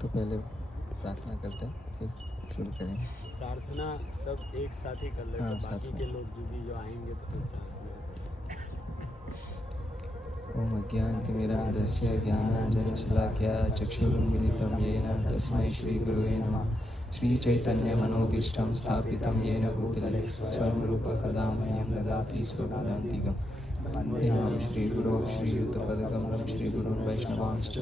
तो पहले प्रार्थना करते हैं, फिर शुरू करेंगे। प्रार्थना सब एक साथ ही कर लेते हैं, बाकी के लोग जो आएंगे तो ओम अज्ञानतिमिरान्धस्य ज्ञानाञ्जनशलाकया चक्षुरुन्मिलितं येन तस्मै श्रीगुरुवे नमः। श्रीचैतन्यमनोभीष्टं स्थापितं येन भूतले स्वयं रूप कदा मह्यं ददाति स्वपदान्तिकम्। वन्देऽहं श्रीगुरो श्रीयुतपदकमलं श्रीगुरुं वैष्णवांश्च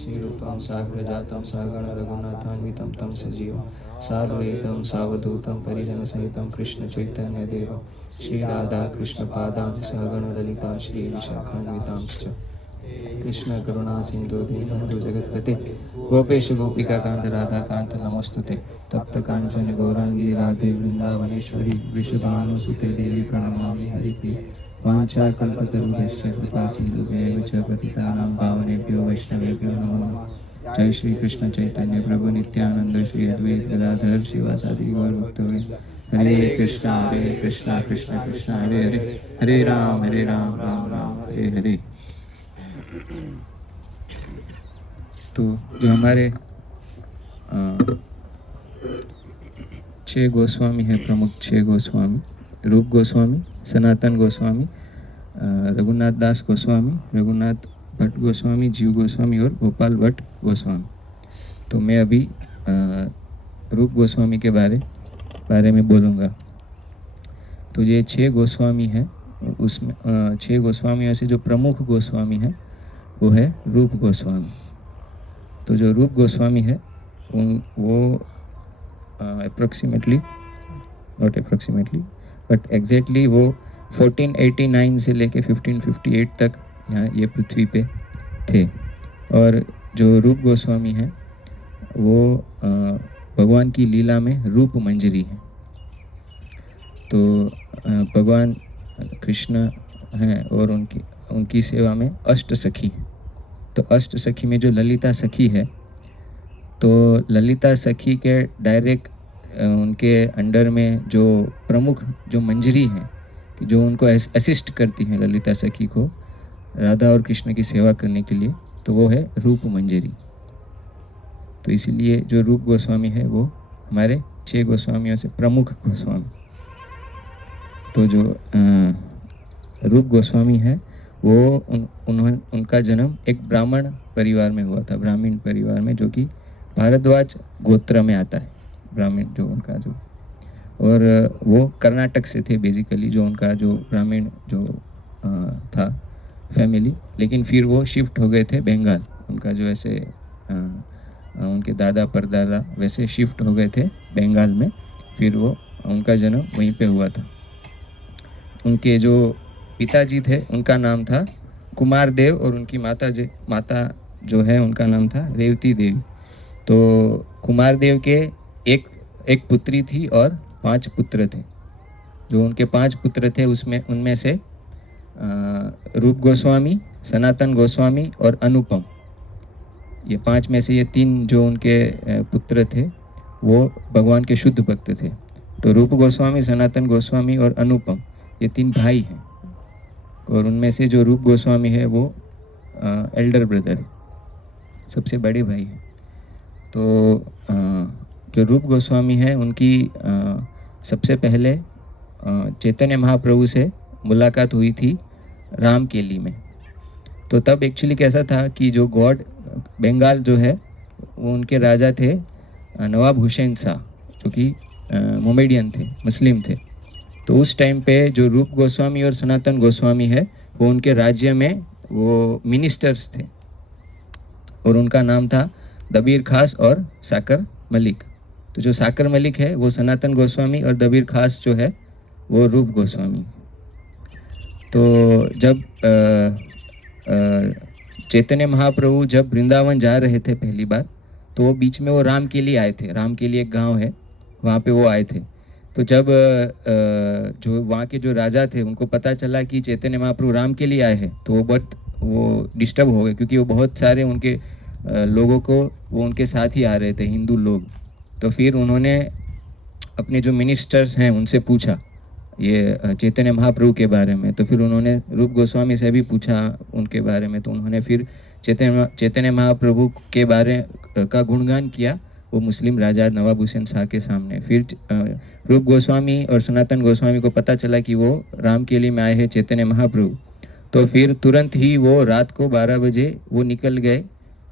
श्रीरूपं साग्रजातं सहगणरघुनाथान्वितं तं सजीवं साद्वैतं सावधूतं परिजनसहितं कृष्णचैतन्यदेवं श्रीराधाकृष्णपादां सहगणललिता श्रीविशाखान्वितांश्च कृष्णकरुणासिन्धु दीनबन्धु जगत्पते गोपेश गोपिकाकान्त राधाकान्त नमोस्तुते तप्त काञ्चन गौराङ्गी राधे वृन्दावनेश्वरी वृषभानुसुते देवी प्रणमामि हरिप्रिये वाञ्छाकल्पतरुभ्यश्च कृपासिन्धुभ्यैव च पतितानां पावनेभ्यो वैष्णवेभ्यो नमो नमः। जय श्री कृष्ण चैतन्य प्रभु नित्यानंद श्री अद्वैत गदाधर शिवासादि गौर भक्तवृंद। हरे कृष्णा कृष्ण कृष्ण हरे हरे, हरे राम राम राम हरे हरे। तो जो हमारे 6 गोस्वामी हैं, प्रमुख 6 गोस्वामी, रूप गोस्वामी, सनातन गोस्वामी, रघुनाथ दास गोस्वामी, रघुनाथ भट्ट गोस्वामी, जीव गोस्वामी और गोपाल भट्ट गोस्वामी। तो मैं अभी रूप गोस्वामी के बारे में बोलूँगा। तो ये 6 गोस्वामी हैं, उसमें 6 गोस्वामियों से जो प्रमुख गोस्वामी हैं वो है रूप गोस्वामी। तो जो रूप गोस्वामी है वो approximately, not approximately but exactly वो 1489 से लेके 1558 तक यहाँ ये पृथ्वी पे थे। और जो रूप गोस्वामी हैं वो भगवान की लीला में रूप मंजरी हैं। तो भगवान कृष्ण हैं और उनकी सेवा में अष्ट सखी हैं। तो अष्ट सखी में जो ललिता सखी है, तो ललिता सखी के डायरेक्ट उनके अंडर में जो प्रमुख जो मंजरी हैं कि जो उनको असिस्ट करती हैं ललिता सखी को राधा और कृष्ण की सेवा करने के लिए, तो वो है रूप मंजरी। तो इसीलिए जो रूप गोस्वामी है वो हमारे 6 गोस्वामियों से प्रमुख गोस्वामी। तो जो रूप गोस्वामी है वो उनका जन्म एक ब्राह्मण परिवार में हुआ था, ब्राह्मण परिवार में, जो कि भारद्वाज गोत्र में आता है। ब्राह्मण जो उनका जो, और वो कर्नाटक से थे बेसिकली, जो उनका जो ब्राह्मण जो था फैमिली, लेकिन फिर वो शिफ्ट हो गए थे बंगाल। उनका जो ऐसे उनके दादा परदादा वैसे शिफ्ट हो गए थे बंगाल में, फिर वो उनका जन्म वहीं पे हुआ था। उनके जो पिताजी थे उनका नाम था कुमार देव और उनकी माता जो है उनका नाम था रेवती देवी। तो कुमार देव के एक पुत्री थी और 5 पुत्र थे। जो उनके 5 पुत्र थे उनमें से रूप गोस्वामी, सनातन गोस्वामी और अनुपम, ये 5 में से ये 3 जो उनके पुत्र थे वो भगवान के शुद्ध भक्त थे। तो रूप गोस्वामी, सनातन गोस्वामी और अनुपम ये 3 भाई हैं। और उनमें से जो रूप गोस्वामी है वो एल्डर ब्रदर है, सबसे बड़े भाई हैं। तो जो रूप गोस्वामी है उनकी सबसे पहले चैतन्य महाप्रभु से मुलाकात हुई थी रामकेली में। तो तब एक्चुअली कैसा था कि जो गॉड बंगाल जो है वो उनके राजा थे नवाब हुसैन शाह, जो कि मोमेडियन थे, मुस्लिम थे। तो उस टाइम पे जो रूप गोस्वामी और सनातन गोस्वामी है वो उनके राज्य में वो मिनिस्टर्स थे, और उनका नाम था दबीर खास और साकर मलिक। तो जो साकर मलिक है वो सनातन गोस्वामी और दबीर खास जो है वो रूप गोस्वामी। तो जब चैतन्य महाप्रभु जब वृंदावन जा रहे थे पहली बार, तो वो बीच में वो राम के लिए आए थे। राम के लिए एक गांव है, वहाँ पे वो आए थे। तो जब जो वहाँ के जो राजा थे उनको पता चला कि चैतन्य महाप्रभु राम के लिए आए हैं, तो वो डिस्टर्ब हो गए, क्योंकि वो बहुत सारे उनके लोगों को वो उनके साथ ही आ रहे थे, हिंदू लोग। तो फिर उन्होंने अपने जो मिनिस्टर्स हैं उनसे पूछा ये चैतन्य महाप्रभु के बारे में। तो फिर उन्होंने रूप गोस्वामी से भी पूछा उनके बारे में। तो उन्होंने फिर चैतन्य महाप्रभु के बारे का गुणगान किया वो मुस्लिम राजा नवाब हुसैन शाह के सामने। फिर रूप गोस्वामी और सनातन गोस्वामी को पता चला कि वो रामकेली में आए हैं चैतन्य महाप्रभु, तो फिर तुरंत ही वो रात को 12 बजे वो निकल गए,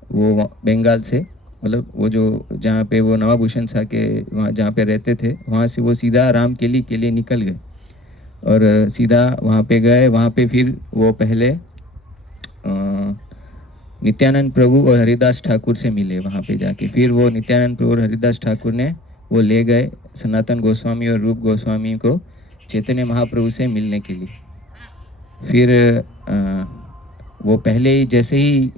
वो बंगाल से, मतलब वो जो जहाँ पे वो नवाब हुसैन शाह के वहाँ जहाँ पे रहते थे वहाँ से वो सीधा रामकेली के लिए निकल गए और सीधा वहाँ पे गए। वहाँ पे फिर वो पहले नित्यानंद प्रभु और हरिदास ठाकुर से मिले वहाँ पे जाके। फिर वो नित्यानंद प्रभु और हरिदास ठाकुर ने वो ले गए सनातन गोस्वामी और रूप गोस्वामी को चैतन्य महाप्रभु से मिलने के लिए। फिर वो पहले ही जैसे ही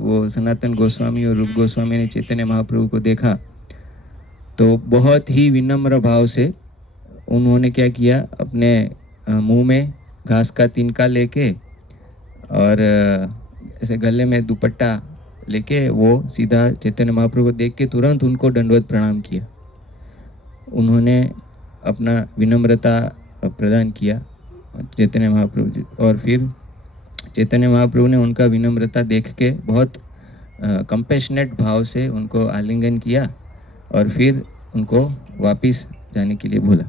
वो सनातन गोस्वामी और रूप गोस्वामी ने चैतन्य महाप्रभु को देखा तो बहुत ही विनम्र भाव से उन्होंने क्या किया, अपने मुंह में घास का तिनका लेके और ऐसे गले में दुपट्टा लेके वो सीधा चैतन्य महाप्रभु को देख के तुरंत उनको दंडवत प्रणाम किया। उन्होंने अपना विनम्रता प्रदान किया चैतन्य महाप्रभु जी, और फिर चैतन्य महाप्रभु ने उनका विनम्रता देख के बहुत कंपैशनेट भाव से उनको आलिंगन किया और फिर उनको वापस जाने के लिए बोला।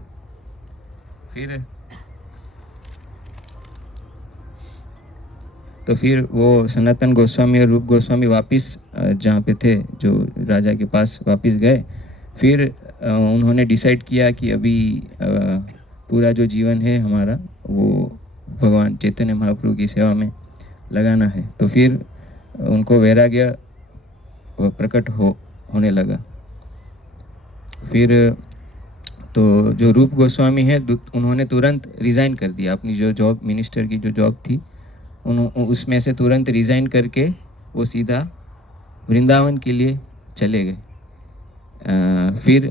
फिर वो सनातन गोस्वामी और रूप गोस्वामी वापस जहाँ पे थे जो राजा के पास वापस गए। फिर उन्होंने डिसाइड किया कि अभी पूरा जो जीवन है हमारा वो भगवान चैतन्य महाप्रभु की सेवा में लगाना है। तो फिर उनको वैराग्य प्रकट होने लगा। फिर तो जो रूप गोस्वामी है उन्होंने तुरंत रिज़ाइन कर दिया अपनी जो जॉब, मिनिस्टर की जो जॉब थी उसमें से तुरंत रिज़ाइन करके वो सीधा वृंदावन के लिए चले गए। फिर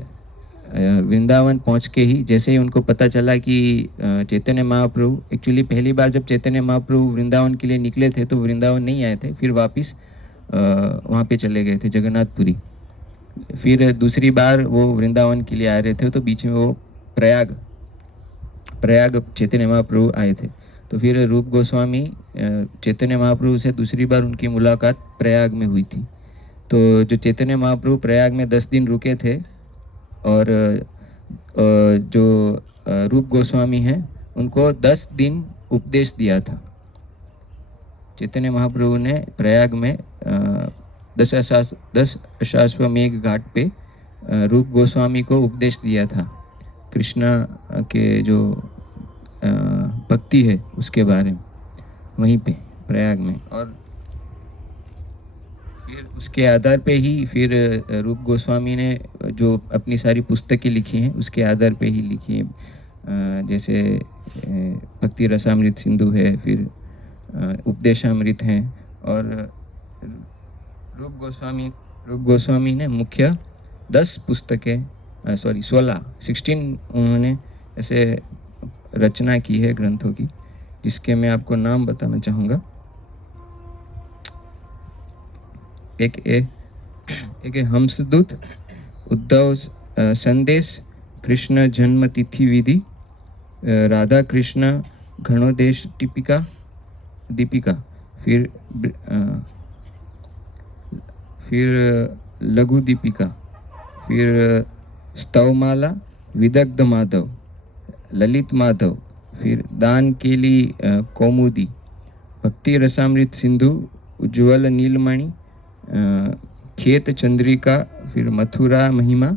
वृंदावन पहुंच के ही जैसे ही उनको पता चला कि चैतन्य महाप्रभु, एक्चुअली पहली बार जब चैतन्य महाप्रभु वृंदावन के लिए निकले थे तो वृंदावन नहीं आए थे, फिर वापस वहाँ पे चले गए थे जगन्नाथपुरी। फिर दूसरी बार वो वृंदावन के लिए आ रहे थे तो बीच में वो प्रयाग चैतन्य महाप्रभु आए थे। तो फिर रूप गोस्वामी चैतन्य महाप्रभु से दूसरी बार उनकी मुलाकात प्रयाग में हुई थी। तो जो चैतन्य महाप्रभु प्रयाग में 10 दिन रुके थे और जो रूप गोस्वामी हैं उनको 10 दिन उपदेश दिया था। चैतन्य महाप्रभु ने प्रयाग में 10 अश्वाश्वमेघ घाट पे रूप गोस्वामी को उपदेश दिया था कृष्णा के जो भक्ति है उसके बारे में, वहीं पे प्रयाग में। और फिर उसके आधार पे ही फिर रूप गोस्वामी ने जो अपनी सारी पुस्तकें लिखी हैं उसके आधार पे ही लिखी हैं, जैसे भक्ति रसामृत सिंधु है, फिर उपदेशामृत हैं। और रूप गोस्वामी ने मुख्य 10 पुस्तकें 16 उन्होंने ऐसे रचना की है ग्रंथों की, जिसके मैं आपको नाम बताना चाहूँगा। एक है हंसदूत, उद्धव संदेश, कृष्ण जन्म तिथि विधि, राधा कृष्ण घनोदेश दीपिका, फिर लघु दीपिका, फिर स्तवमाला, विदग्ध माधव, ललित माधव, फिर दान केली कौमुदी, भक्ति रसामृत सिंधु, उज्ज्वल नीलमणि, खेत चंद्रिका, फिर मथुरा महिमा,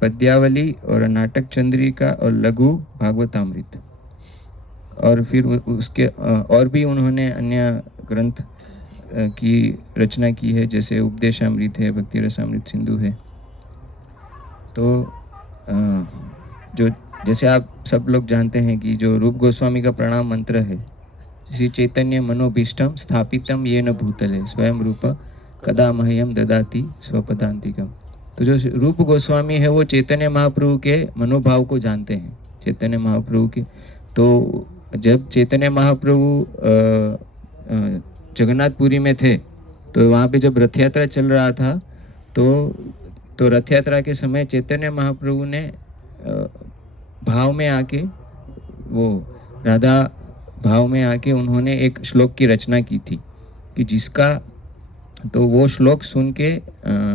पद्यावली और नाटक चंद्रिका और लघु भागवतामृत। और फिर उसके और भी उन्होंने अन्य ग्रंथ की रचना की है, जैसे उपदेशामृत है, भक्ति रसामृत सिंधु है। तो जो जैसे आप सब लोग जानते हैं कि जो रूप गोस्वामी का प्रणाम मंत्र है, श्री चैतन्य मनोभीष्टम स्थापितम येन भूतले स्वयं रूप कदा मह्यम ददाति स्वपदांतिकम। तो जो रूप गोस्वामी है वो चैतन्य महाप्रभु के मनोभाव को जानते हैं, चैतन्य महाप्रभु के। तो जब चैतन्य महाप्रभु जगन्नाथपुरी में थे तो वहाँ पे जब रथ यात्रा चल रहा था तो रथ यात्रा के समय चैतन्य महाप्रभु ने भाव में आके, वो राधा भाव में आके उन्होंने एक श्लोक की रचना की थी कि जिसका तो वो श्लोक सुन के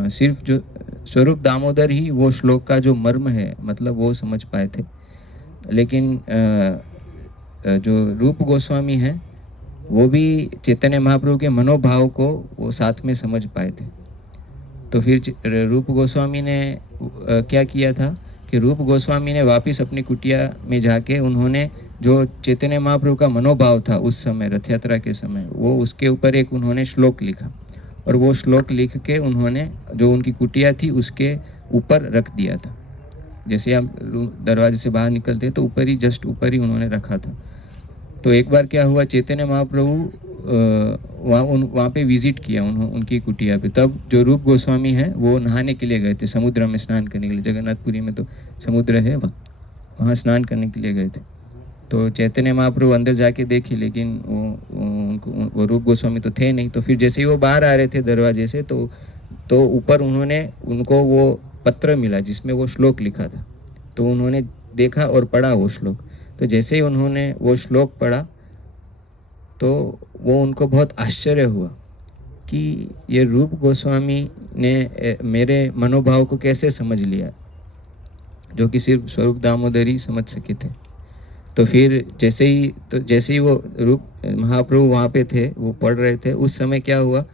सिर्फ जो स्वरूप दामोदर ही वो श्लोक का जो मर्म है मतलब वो समझ पाए थे। लेकिन जो रूप गोस्वामी हैं वो भी चैतन्य महाप्रभु के मनोभाव को वो साथ में समझ पाए थे। तो फिर रूप गोस्वामी ने क्या किया था कि रूप गोस्वामी ने वापस अपनी कुटिया में जाके उन्होंने जो चैतन्य महाप्रभु का मनोभाव था उस समय रथ यात्रा के समय वो उसके ऊपर एक उन्होंने श्लोक लिखा और वो श्लोक लिख के उन्होंने जो उनकी कुटिया थी उसके ऊपर रख दिया था। जैसे हम दरवाजे से बाहर निकलते हैं तो ऊपर ही जस्ट ऊपर ही उन्होंने रखा था। तो एक बार क्या हुआ चैतन्य महाप्रभु वहाँ पे विजिट किया उनकी कुटिया पे। तब जो रूप गोस्वामी हैं वो नहाने के लिए गए थे समुद्र में स्नान करने के लिए। जगन्नाथपुरी में तो समुद्र है वहाँ स्नान करने के लिए गए थे। तो चैतन्य महाप्रभु अंदर जाके देखे लेकिन वो रूप गोस्वामी तो थे नहीं। तो फिर जैसे ही वो बाहर आ रहे थे दरवाजे से तो ऊपर उन्होंने उनको वो पत्र मिला जिसमें वो श्लोक लिखा था। तो उन्होंने देखा और पढ़ा वो श्लोक। तो जैसे ही उन्होंने वो श्लोक पढ़ा तो वो उनको बहुत आश्चर्य हुआ कि ये रूप गोस्वामी ने मेरे मनोभाव को कैसे समझ लिया जो कि सिर्फ स्वरूप दामोदर ही समझ सके थे। तो फिर जैसे ही वो रूप महाप्रभु वहाँ पे थे वो पढ़ रहे थे उस समय क्या हुआ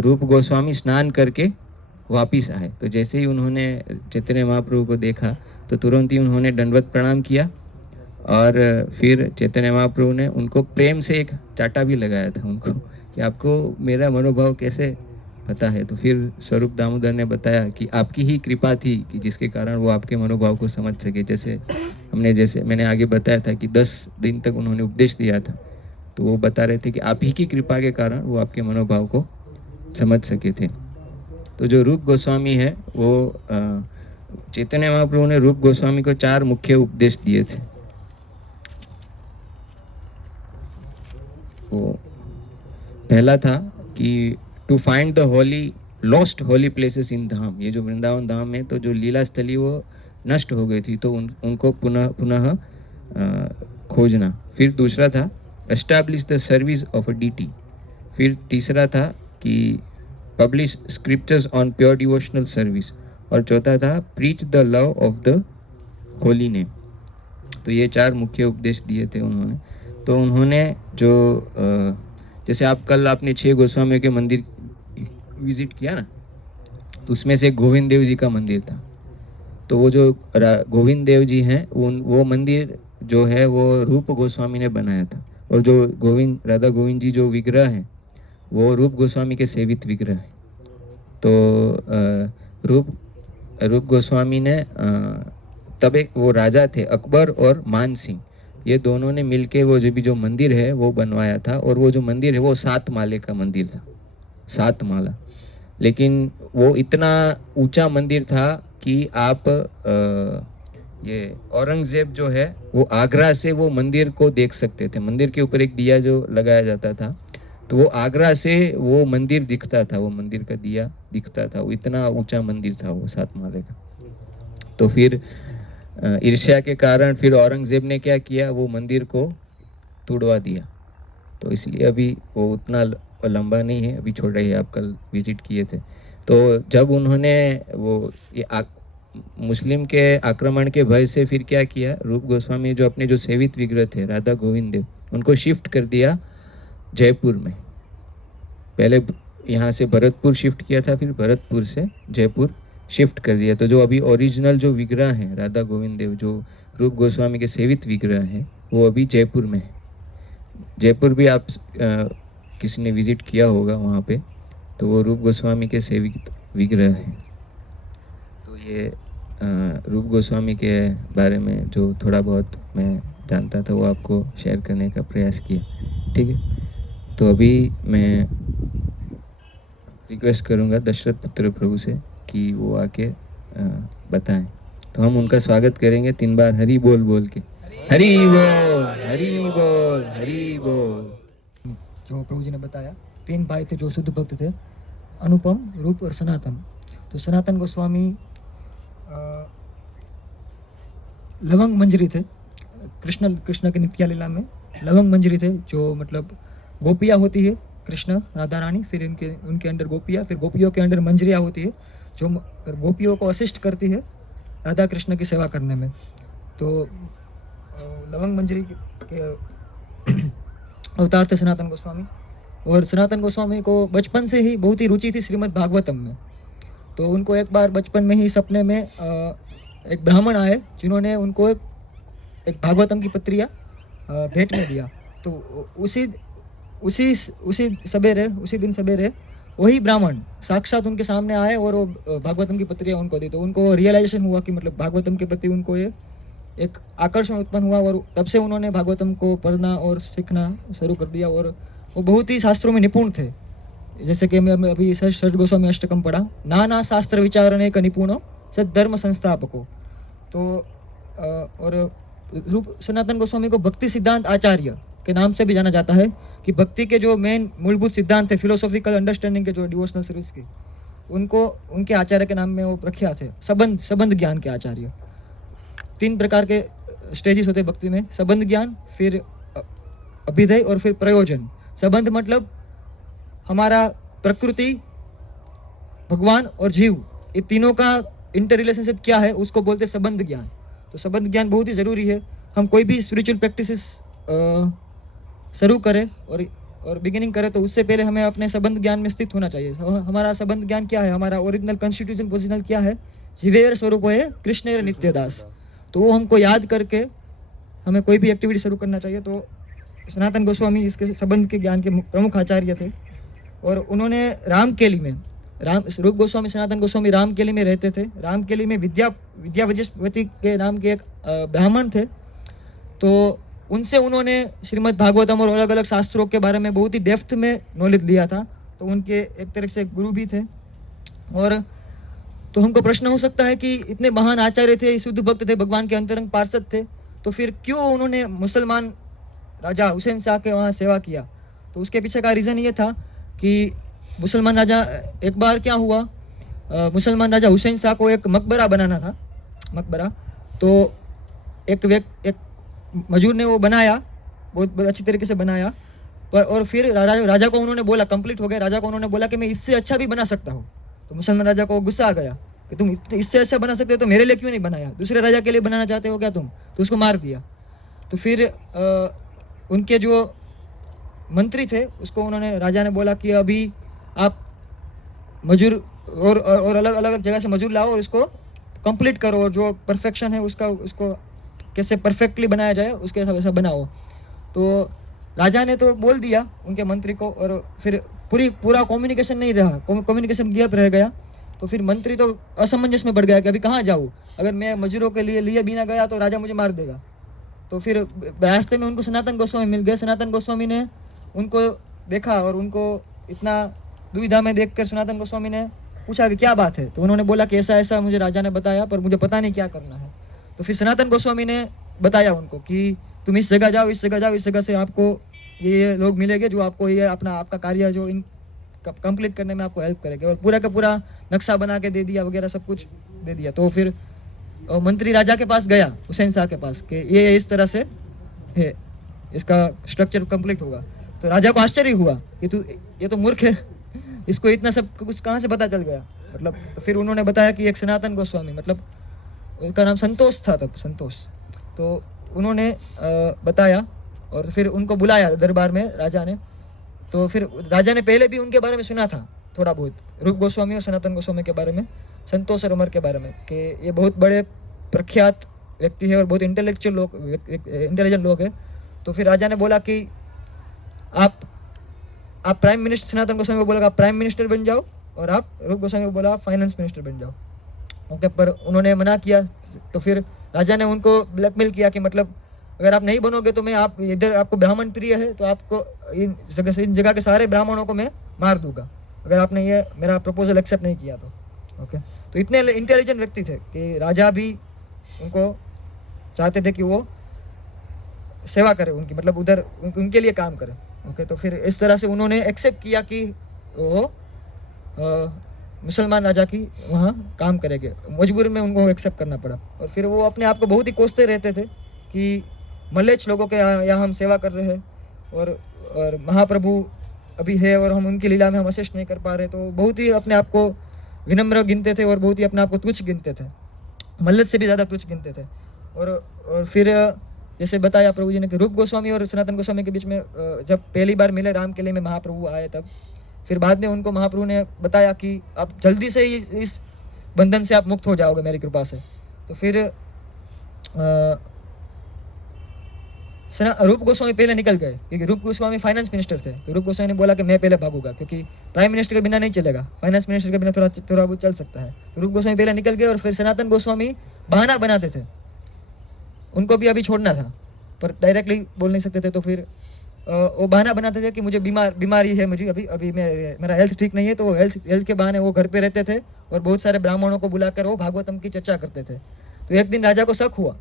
रूप गोस्वामी स्नान करके वापिस आए। तो जैसे ही उन्होंने चैतन्य महाप्रभु को देखा तो तुरंत ही उन्होंने दंडवत प्रणाम किया और फिर चैतन्य महाप्रभु ने उनको प्रेम से एक चाटा भी लगाया था उनको कि आपको मेरा मनोभाव कैसे पता है। तो फिर स्वरूप दामोदर ने बताया कि आपकी ही कृपा थी कि जिसके कारण वो आपके मनोभाव को समझ सके। जैसे मैंने आगे बताया था कि 10 दिन तक उन्होंने उपदेश दिया था। तो वो बता रहे थे कि आप ही की कृपा के कारण वो आपके मनोभाव को समझ सके थे। तो जो रूप गोस्वामी है वो चैतन्य महाप्रभु ने रूप गोस्वामी को 4 मुख्य उपदेश दिए थे। वो पहला था कि to find the lost holy places in dham. ये जो वृंदावन धाम है तो जो लीला स्थली वो नष्ट हो गई थी तो उनको पुनः खोजना। फिर दूसरा था establish the service of a deity. फिर तीसरा था कि publish scriptures on pure devotional service. और चौथा था preach the love of the holy name. तो ये 4 मुख्य उपदेश दिए थे उन्होंने। तो उन्होंने जो जैसे आपने 6 गोस्वामियों के मंदिर विजिट किया ना तो उसमें से गोविंद देव जी का मंदिर था। तो वो जो गोविंद देव जी हैं वो मंदिर जो है वो रूप गोस्वामी ने बनाया था। और जो राधा गोविंद जी जो विग्रह हैं वो रूप गोस्वामी के सेवित विग्रह है। तो रूप गोस्वामी ने तब एक वो राजा थे अकबर और मान सिंह, ये दोनों ने मिलके वो जो मंदिर है वो बनवाया था। और वो जो मंदिर है वो 7 माले का मंदिर था, 7 माला। लेकिन वो इतना ऊंचा मंदिर था कि आप ये औरंगजेब जो है वो आगरा से वो मंदिर को देख सकते थे। मंदिर के ऊपर एक दिया जो लगाया जाता था तो वो आगरा से वो मंदिर दिखता था, वो मंदिर का दिया दिखता था। वो इतना ऊंचा मंदिर था वो 7 माले का। तो फिर ईर्ष्या के कारण फिर औरंगजेब ने क्या किया, वो मंदिर को तोड़वा दिया। तो इसलिए अभी वो उतना लंबा नहीं है, अभी छोटा ही। आप कल विजिट किए थे। तो जब उन्होंने वो मुस्लिम के आक्रमण के भय से फिर क्या किया, रूप गोस्वामी जो अपने जो सेवित विग्रह थे राधा गोविंद देव उनको शिफ्ट कर दिया जयपुर में। पहले यहाँ से भरतपुर शिफ्ट किया था, फिर भरतपुर से जयपुर शिफ्ट कर दिया। तो जो अभी ओरिजिनल जो विग्रह हैं राधा गोविंद देव जो रूप गोस्वामी के सेवित विग्रह हैं वो अभी जयपुर में है। जयपुर भी आप किसी ने विजिट किया होगा वहाँ पे, तो वो रूप गोस्वामी के सेवित विग्रह हैं। तो ये रूप गोस्वामी के बारे में जो थोड़ा बहुत मैं जानता था वो आपको शेयर करने का प्रयास किया। ठीक है, तो अभी मैं रिक्वेस्ट करूँगा दशरथ पुत्र प्रभु से कि वो आके बताएं। तो हम उनका स्वागत करेंगे 3 बार हरि बोल बोल के। हरि बोल, हरि बोल, हरि बोल। जो प्रभु जी ने बताया 3 भाई थे जो शुद्ध भक्त थे, अनुपम, रूप और सनातन। तो सनातन गोस्वामी लवंग मंजरी थे। कृष्ण के नित्या लीला में लवंग मंजरी थे, जो मतलब गोपियाँ होती है कृष्ण राधा रानी, फिर इनके उनके अंडर गोपियाँ, फिर गोपियों के अंडर मंजरियाँ होती है जो गोपियों को असिस्ट करती है राधा कृष्ण की सेवा करने में। तो लवंग मंजरी के अवतार थे सनातन गोस्वामी। और सनातन गोस्वामी को बचपन से ही बहुत ही रुचि थी श्रीमद् भागवतम में। तो उनको एक बार बचपन में ही सपने में एक ब्राह्मण आए जिन्होंने उनको एक भागवतम की पत्रिया भेंट में दिया। तो उसी उसी उसी दिन सवेरे वही ब्राह्मण साक्षात उनके सामने आए और वो भागवतम की पत्रिया उनको दी। तो उनको रियलाइजेशन हुआ कि मतलब भागवतम के प्रति उनको ये एक आकर्षण उत्पन्न हुआ और तब से उन्होंने भागवतम को पढ़ना और सीखना शुरू कर दिया। और वो बहुत ही शास्त्रों में निपुण थे। जैसे कि मैं अभी षष्ठ गोस्वामी अष्टकम पढ़ा, नाना शास्त्र विचारणे का निपुणो सद्धर्म संस्थापको। तो और रूप सनातन गोस्वामी को भक्ति सिद्धांत आचार्य के नाम से भी जाना जाता है कि भक्ति के जो मेन मूलभूत सिद्धांत थे, फिलोसॉफिकल अंडरस्टैंडिंग के जो डिवोशनल सर्विस के, उनको उनके आचार्य के नाम में वो प्रख्यात थे। संबंध ज्ञान के आचार्य। 3 प्रकार के स्टेजेस होते हैं भक्ति में, संबंध ज्ञान, फिर अभिधेय और फिर प्रयोजन। संबंध मतलब हमारा प्रकृति, भगवान और जीव, ये तीनों का इंटर रिलेशनशिप क्या है उसको बोलते हैं संबंध ज्ञान। तो संबंध ज्ञान बहुत ही ज़रूरी है। हम कोई भी स्पिरिचुअल प्रैक्टिसेस शुरू करें और बिगिनिंग करें तो उससे पहले हमें अपने संबंध ज्ञान में स्थित होना चाहिए। हमारा संबंध ज्ञान क्या है, हमारा ओरिजिनल कॉन्स्टिट्यूशन पोजिशनल क्या है, जीवेर स्वरूप है कृष्णेर नित्यदास। तो वो हमको याद करके हमें कोई भी एक्टिविटी शुरू करना चाहिए। तो सनातन गोस्वामी इसके संबंध के ज्ञान के प्रमुख आचार्य थे। और उन्होंने रामकेली में, रूप गोस्वामी सनातन गोस्वामी रामकेली में रहते थे। रामकेली में विद्यावती के नाम के एक ब्राह्मण थे। तो उनसे उन्होंने श्रीमद् भागवतम और अलग अलग शास्त्रों के बारे में बहुत ही डेप्थ में नॉलेज लिया था। तो उनके एक तरह से गुरु भी थे। और तो हमको प्रश्न हो सकता है कि इतने महान आचार्य थे, शुद्ध भक्त थे, भगवान के अंतरंग पार्षद थे, तो फिर क्यों उन्होंने मुसलमान राजा हुसैन शाह के वहाँ सेवा किया? तो उसके पीछे का रीज़न ये था कि मुसलमान राजा, एक बार क्या हुआ, मुसलमान राजा हुसैन शाह को एक मकबरा बनाना था, मकबरा। तो एक मजूर ने वो बनाया, बहुत अच्छी तरीके से बनाया। पर और फिर राजा को उन्होंने बोला, कंप्लीट हो गया, राजा को उन्होंने बोला कि मैं इससे अच्छा भी बना सकता हूँ। तो मुसलमान राजा को गुस्सा आ गया कि तुम इससे अच्छा बना सकते हो तो मेरे लिए क्यों नहीं बनाया, दूसरे राजा के लिए बनाना चाहते हो क्या तुम? तो उसको मार दिया। तो फिर उनके जो मंत्री थे उसको उन्होंने, राजा ने बोला कि अभी आप मजूर और अलग अलग जगह से मजूर लाओ और इसको कंप्लीट करो, और जो परफेक्शन है उसको कैसे परफेक्टली बनाया जाए उसके हिसाब से बनाओ। तो राजा ने तो बोल दिया उनके मंत्री को, और फिर पूरा कम्युनिकेशन नहीं रहा, कम्युनिकेशन गैप रह गया। तो फिर मंत्री तो असमंजस में बढ़ गया कि अभी कहाँ जाऊँ, अगर मैं मजूरों के लिए भी ना गया तो राजा मुझे मार देगा। तो फिर रास्ते में उनको सनातन गोस्वामी मिल गए। सनातन गोस्वामी ने उनको देखा और उनको इतना दुविधा में देखकर सनातन गोस्वामी ने पूछा कि क्या बात है। तो उन्होंने बोला कि ऐसा ऐसा मुझे राजा ने बताया, पर मुझे पता नहीं क्या करना है। तो फिर सनातन गोस्वामी ने बताया उनको कि तुम इस जगह जाओ, इस जगह जाओ, इस जगह से आपको ये लोग मिलेंगे जो आपको ये आपका कार्य जो इन कंप्लीट करने में आपको हेल्प करेंगे। और पूरा का पूरा नक्शा बना के दे दिया, वगैरह सब कुछ दे दिया। तो फिर मंत्री राजा के पास गया, हुसैन शाह के पास, कि ये इस तरह से है, इसका स्ट्रक्चर कंप्लीट होगा। तो राजा को आश्चर्य हुआ कि ये तो मूर्ख है, इसको इतना सब कुछ कहाँ से पता चल गया, मतलब। तो फिर उन्होंने बताया कि एक सनातन गोस्वामी, मतलब उनका नाम संतोष था तब, संतोष। तो उन्होंने बताया और फिर उनको बुलाया दरबार में राजा ने। तो फिर राजा ने पहले भी उनके बारे में सुना था थोड़ा बहुत, रूप गोस्वामी और सनातन गोस्वामी के बारे में, संतोष और अमर के बारे में, कि ये बहुत बड़े प्रख्यात व्यक्ति है और बहुत इंटेलिजेंट लोग हैं। तो फिर राजा ने बोला कि आप प्राइम मिनिस्टर, सनातन गोस्वामी को बोला आप प्राइम मिनिस्टर बन जाओ, और आप रूप गोस्वामी को बोला आप फाइनेंस मिनिस्टर बन जाओ। ओके, पर उन्होंने मना किया। तो फिर राजा ने उनको ब्लैकमेल किया कि मतलब अगर आप नहीं बनोगे तो मैं इधर आपको ब्राह्मण प्रिय है तो आपको इन जगह के सारे ब्राह्मणों को मैं मार दूंगा अगर आपने ये मेरा प्रपोजल एक्सेप्ट नहीं किया तो। ओके, तो इतने इंटेलिजेंट व्यक्ति थे कि राजा भी उनको चाहते थे कि वो सेवा करे उनकी, मतलब उधर उनके लिए काम करे। ओके, तो फिर इस तरह से उन्होंने एक्सेप्ट किया कि वो मुसलमान राजा की वहाँ काम करेंगे। मजबूरी में उनको एक्सेप्ट करना पड़ा। और फिर वो अपने आप को बहुत ही कोसते रहते थे कि मलेच्छ लोगों के यहाँ हम सेवा कर रहे हैं, और महाप्रभु अभी है और हम उनकी लीला में हम असिस्ट नहीं कर पा रहे, तो बहुत ही अपने आप को विनम्र गिनते थे और बहुत ही अपने आप को तुच्छ गिनते थे, मल्लत से भी ज़्यादा तुच्छ गिनते थे। और फिर जैसे बताया प्रभु जी ने कि रूप गोस्वामी और सनातन गोस्वामी के बीच में जब पहली बार मिले राम किले में महाप्रभु आए, तब फिर बाद में उनको महाप्रभु ने बताया कि आप जल्दी से ही इस बंधन से आप मुक्त हो जाओगे मेरी कृपा से। तो फिर रूप गोस्वामी पहले निकल गए, क्योंकि रूप गोस्वामी फाइनेंस मिनिस्टर थे। तो रूप गोस्वामी ने बोला कि मैं पहले भागूंगा, क्योंकि प्राइम मिनिस्टर के बिना नहीं चलेगा, फाइनेंस मिनिस्टर के बिना थोड़ा बहुत चल सकता है। तो रूप गोस्वामी पहले निकल गए और फिर सनातन गोस्वामी बहाना बनाते थे, उनको भी अभी छोड़ना था पर डायरेक्टली बोल नहीं सकते थे। तो फिर वो बहाना बनाते थे कि मुझे बीमारी है, मुझे अभी मेरा हेल्थ ठीक नहीं है। तो वो हेल्थ के बहाने वो घर पे रहते थे और बहुत सारे ब्राह्मणों को बुलाकर वो भागवतम की चर्चा करते थे। तो एक दिन राजा को शक हुआ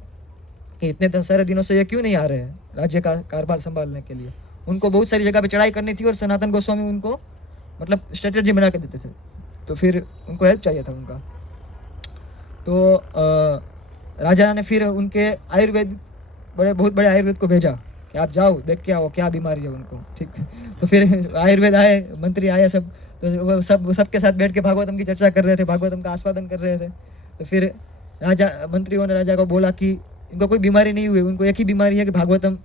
कि इतने सारे दिनों से ये क्यों नहीं आ रहे हैं राज्य का कारभार संभालने के लिए। उनको बहुत सारी जगह पे चढ़ाई करनी थी और सनातन गोस्वामी उनको मतलब स्ट्रेटजी बना के देते थे। तो फिर उनको हेल्प चाहिए था उनका। तो राजा ने फिर उनके आयुर्वेद बहुत बड़े आयुर्वेद को भेजा कि आप जाओ देख के आओ क्या बीमारी है उनको, ठीक। तो फिर आयुर्वेद आए, मंत्री आए, सब तो वो सबके साथ बैठ के भागवतम की चर्चा कर रहे थे, भागवतम का आस्वादन कर रहे थे। तो फिर मंत्रियों ने राजा को बोला कि इनको कोई बीमारी नहीं हुई, उनको एक ही बीमारी है कि भागवतम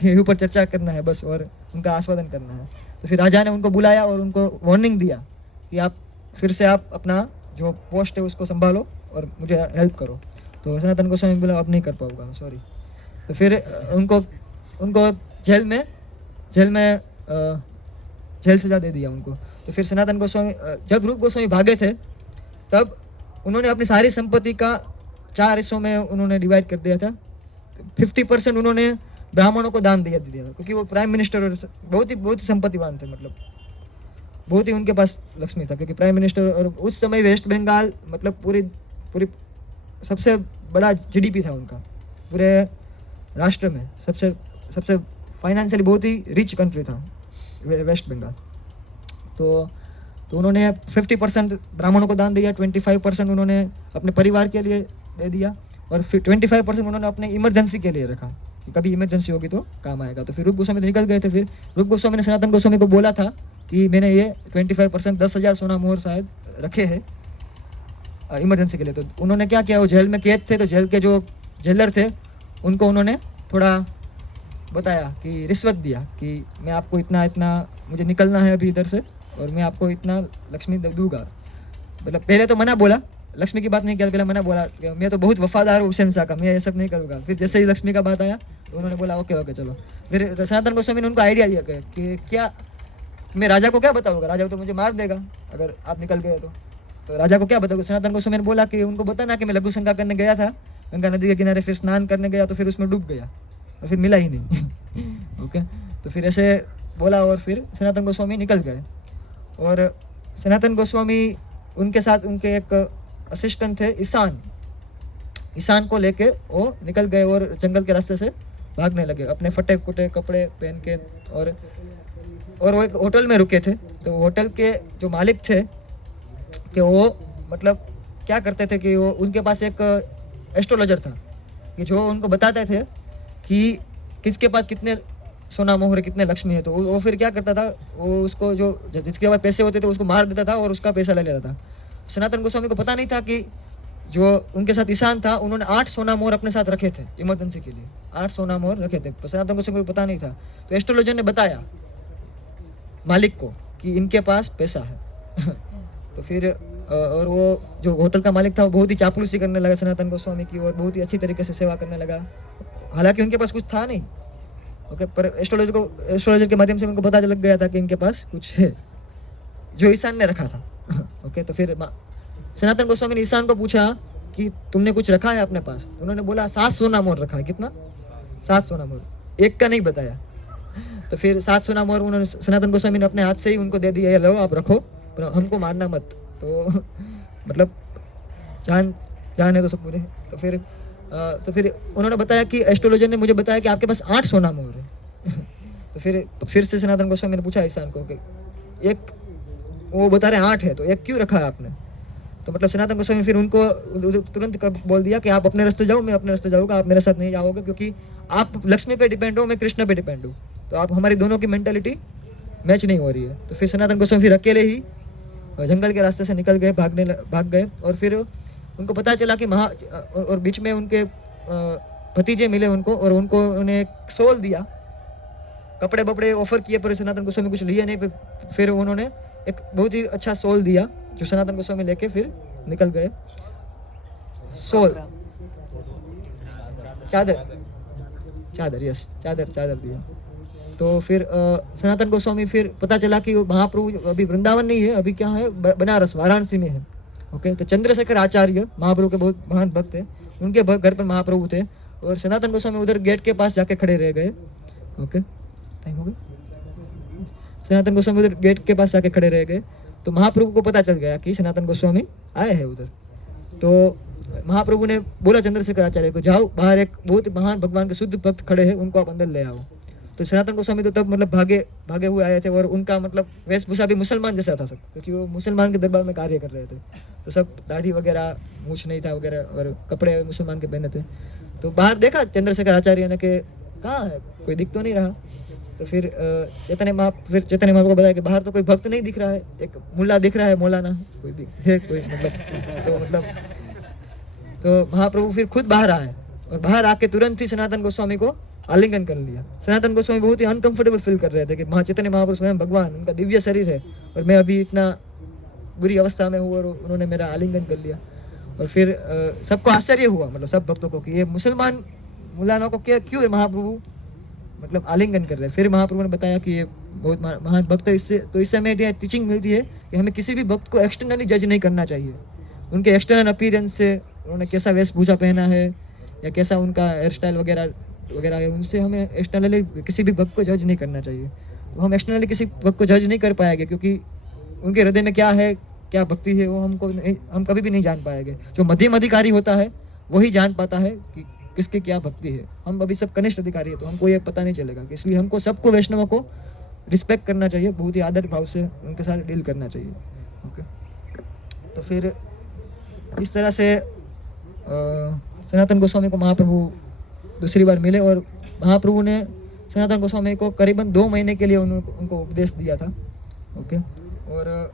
के ऊपर चर्चा करना है बस और उनका आस्वादन करना है। तो फिर राजा ने उनको बुलाया और उनको वार्निंग दिया कि आप फिर से आप अपना जो पोस्ट है उसको संभालो और मुझे हेल्प करो। तो सनातन गोस्वामी बोला अब नहीं कर पाऊंगा, सॉरी। तो फिर उनको जेल सजा दे दिया उनको। तो फिर सनातन गोस्वामी जब रूप गोस्वामी भागे थे तब उन्होंने अपनी सारी संपत्ति का 4 हिस्सों में उन्होंने डिवाइड कर दिया था। 50% उन्होंने ब्राह्मणों को दान दिया था, क्योंकि वो प्राइम मिनिस्टर और बहुत ही संपत्तिवान थे, मतलब बहुत ही उनके पास लक्ष्मी था, क्योंकि प्राइम मिनिस्टर। और उस समय वेस्ट बंगाल मतलब पूरी सबसे बड़ा जीडीपी था उनका पूरे राष्ट्र में, सबसे फाइनेंशियली बहुत ही रिच कंट्री था वेस्ट बंगाल। तो उन्होंने 50% ब्राह्मणों को दान दिया, 25% उन्होंने अपने परिवार के लिए दे दिया और फिर 25% उन्होंने अपने इमरजेंसी के लिए रखा कि कभी इमरजेंसी होगी तो काम आएगा। तो फिर रूप गोस्वामी निकल गए थे। फिर रूप गोस्वामी ने सनातन गोस्वामी को बोला था कि मैंने ये 25% 10,000 सोना मोहर शायद रखे हैं इमरजेंसी के लिए। तो उन्होंने क्या किया, वो जेल में कैद थे, तो जेल के जो जेलर थे उनको उन्होंने थोड़ा बताया कि रिश्वत दिया कि मैं आपको इतना मुझे निकलना है अभी इधर से और मैं आपको इतना लक्ष्मी दूंगा। मतलब पहले तो मना बोला, लक्ष्मी की बात नहीं किया, पहले मना बोला कि मैं तो बहुत वफादार हूँ हुसैन शाह का, मैं ये सब नहीं करूँगा। फिर जैसे ही लक्ष्मी का बात आया तो उन्होंने बोला ओके चलो। फिर सनातन गोस्वामी ने उनको आइडिया दिया कि क्या मैं राजा को क्या बताऊँगा, राजा तो मुझे मार देगा अगर आप निकल गए तो राजा को क्या बताऊँगा। सनातन गोस्वामी ने बोला कि उनको बताना कि मैं लघु शंका करने गया था गंगा नदी के किनारे, फिर स्नान करने गया तो फिर उसमें डूब गया और फिर मिला ही नहीं। ओके, तो फिर ऐसे बोला और फिर सनातन गोस्वामी निकल गए। और सनातन गोस्वामी उनके साथ उनके एक असिस्टेंट थे ईशान को लेके वो निकल गए और जंगल के रास्ते से भागने लगे अपने फटे कुटे कपड़े पहन के। और वो एक होटल में रुके थे। तो होटल के जो मालिक थे कि वो मतलब क्या करते थे कि वो उनके पास एक एस्ट्रोलॉजर था कि जो उनको बताते थे कि किसके पास कितने सोना मोहर कितने लक्ष्मी है। तो वो फिर क्या करता था, वो उसको जो जिसके पास पैसे होते थे उसको मार देता था और उसका पैसा ले लेता था। सनातन गोस्वामी को पता नहीं था कि जो उनके साथ ईशान था उन्होंने 8 सोना मोहर अपने साथ रखे थे इमरजेंसी के लिए, 8 सोना मोहर रखे थे। सनातन गोस्वामी को पता नहीं था। तो एस्ट्रोलॉजर ने बताया मालिक को कि इनके पास पैसा है। तो फिर और वो जो होटल का मालिक था वो बहुत ही चापलूसी करने लगा सनातन गोस्वामी की और बहुत ही अच्छी तरीके से सेवा करने लगा, हालांकि उनके पास कुछ था नहीं। ओके, पर एस्ट्रोलॉजर के माध्यम से उनको पता लग गया था कि इनके पास कुछ है जो ईशान ने रखा था। ओके, तो फिर सनातन गोस्वामी ने ईशान को पूछा कि तुमने कुछ रखा है अपने पास। तो उन्होंने बोला 7 सोना मोहर रखा है। कितना? 7 सोना मोहर, एक का नहीं बताया। तो फिर 7 सोना मोहर उन्होंने सनातन गोस्वामी ने अपने हाथ से ही उनको दे दिया, लो आप रखो पर हमको मारना मत। तो मतलब जान है तो सब पूरे। तो फिर उन्होंने बताया कि एस्ट्रोलॉजर ने मुझे बताया कि आपके पास 8 सोना मोहर है। तो फिर से सनातन गोस्वामी ने पूछा ईशान को कि एक, वो बता रहे 8 है तो एक क्यों रखा है आपने। तो मतलब सनातन गोस्वामी फिर उनको तुरंत बोल दिया कि आप अपने रास्ते जाओ, मैं अपने रास्ते जाऊँगा, आप मेरे साथ नहीं जाओगे, क्योंकि आप लक्ष्मी पे डिपेंड हो, मैं कृष्ण पे डिपेंड हूँ। तो आप हमारी दोनों की मेंटालिटी मैच नहीं हो रही है। तो फिर सनातन गोस्वामी फिर अकेले ही जंगल के रास्ते से निकल गए, भाग गए। और फिर उनको पता चला कि और बीच में उनके भतीजे मिले उनको, और उन्हें एक सोल दिया, कपड़े बपड़े ऑफर किए, पर सनातन गोस्वामी कुछ लिए नहीं। फिर उन्होंने एक बहुत ही अच्छा सोल दिया जो सनातन गोस्वामी लेके फिर निकल गए। सोल, चादर यस, चादर दिया। तो फिर सनातन गोस्वामी फिर पता चला कि महाप्रभु अभी वृंदावन नहीं है, अभी क्या है, बनारस वाराणसी में है। ओके, तो चंद्रशेखर आचार्य महाप्रभु के बहुत महान भक्त थे, उनके घर पर महाप्रभु थे, और सनातन गोस्वामी उधर गेट के पास जाके खड़े रह गए। ओके, टाइम हो गया। सनातन गोस्वामी उधर गेट के पास जाके खड़े रह गए। तो महाप्रभु को पता चल गया कि सनातन गोस्वामी आए हैं उधर। तो महाप्रभु ने बोला चंद्रशेखर आचार्य को, जाओ बाहर एक बहुत महान भगवान के शुद्ध भक्त खड़े हैं, उनको आप अंदर ले आओ। तो सनातन गोस्वामी तो तब मतलब भागे हुए आए थे, और उनका मतलब वेशभूषा भी मुसलमान जैसा था सब, क्योंकि वो मुसलमान के दरबार में कार्य कर रहे थे। तो सब दाढ़ी वगैरह, मूछ नहीं था वगैरह, और कपड़े मुसलमान के पहने थे। तो बाहर देखा चंद्रशेखर आचार्य ने कि कहाँ है, कोई दिख तो नहीं रहा। तो फिर चैतन्य महाप्रभु को बताया कि बाहर तो कोई भक्त नहीं दिख रहा है, एक मुल्ला दिख रहा है, मौलाना कोई है कोई, तो महाप्रभु फिर खुद बाहर आए, और बाहर आके तुरंत ही सनातन गोस्वामी को आलिंगन कर लिया। सनातन गोस्वामी बहुत ही अनकंफर्टेबल फील कर रहे थे कि चैतन्य महाप्रभु स्वयं भगवान, उनका दिव्य शरीर है, और मैं अभी इतना बुरी अवस्था में हूँ, और उन्होंने मेरा आलिंगन कर लिया। और फिर सबको आश्चर्य हुआ, मतलब सब भक्तों को, कि ये मुसलमान मुलाना को क्यों महाप्रभु मतलब आलिंगन कर रहे हैं। फिर महाप्रभु ने बताया कि ये बहुत महान भक्त है, इससे हमें टीचिंग मिलती है कि हमें किसी भी भक्त को एक्सटर्नली जज नहीं करना चाहिए। उनके एक्सटर्नल अपीयरेंस से, उन्होंने कैसा वेशभूषा पहना है या कैसा उनका हेयर स्टाइल वगैरह है, उनसे हमें एक्सटर्नली किसी भी भक्त को जज नहीं करना चाहिए। तो हम एक्सटर्नली किसी भक्त को जज नहीं कर पाएंगे, क्योंकि उनके हृदय में क्या है, क्या भक्ति है, वो हम कभी भी नहीं जान पाएंगे। जो मध्यम अधिकारी होता है वही जान पाता है कि किसकी क्या भक्ति है। हम अभी सब कनिष्ठ अधिकारी है, तो हमको ये पता नहीं चलेगा। इसलिए हमको सबको, वैष्णवों को रिस्पेक्ट करना चाहिए, बहुत ही आदर भाव से उनके साथ डील करना चाहिए। ओके, तो फिर इस तरह से सनातन गोस्वामी को महाप्रभु दूसरी बार मिले, और महाप्रभु ने सनातन गोस्वामी को करीबन 2 महीने के लिए उनको उपदेश दिया था। ओके, और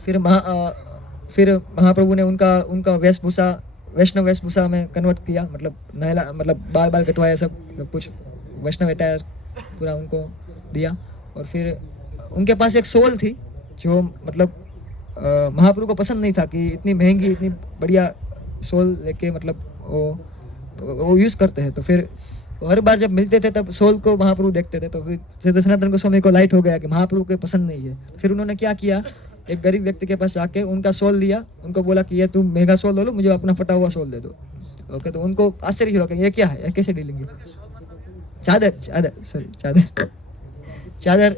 फिर महाप्रभु ने उनका वेशभूषा वैष्णव वेशभूषा में कन्वर्ट किया, मतलब बाल कटवाया, सब कुछ वैष्णव अटायर पूरा उनको दिया। और फिर उनके पास एक सोल थी जो मतलब महाप्रभु को पसंद नहीं था कि इतनी महंगी, इतनी बढ़िया सोल लेके मतलब वो यूज़ करते हैं। तो फिर हर बार जब मिलते थे तब सोल को महाप्रभु देखते थे, तो फिर सनातन गोस्वामी को लाइट हो गया कि महाप्रभु को पसंद नहीं है। फिर उन्होंने क्या किया, एक गरीब व्यक्ति के पास जाके उनका सोल लिया, उनको बोला कि ये तुम महंगा सोल दे लो, मुझे अपना फटा हुआ सोल दे दो। ओके, तो उनको आश्चर्य हुआ कि ये क्या है, ये कैसे डीलेंगे। चादर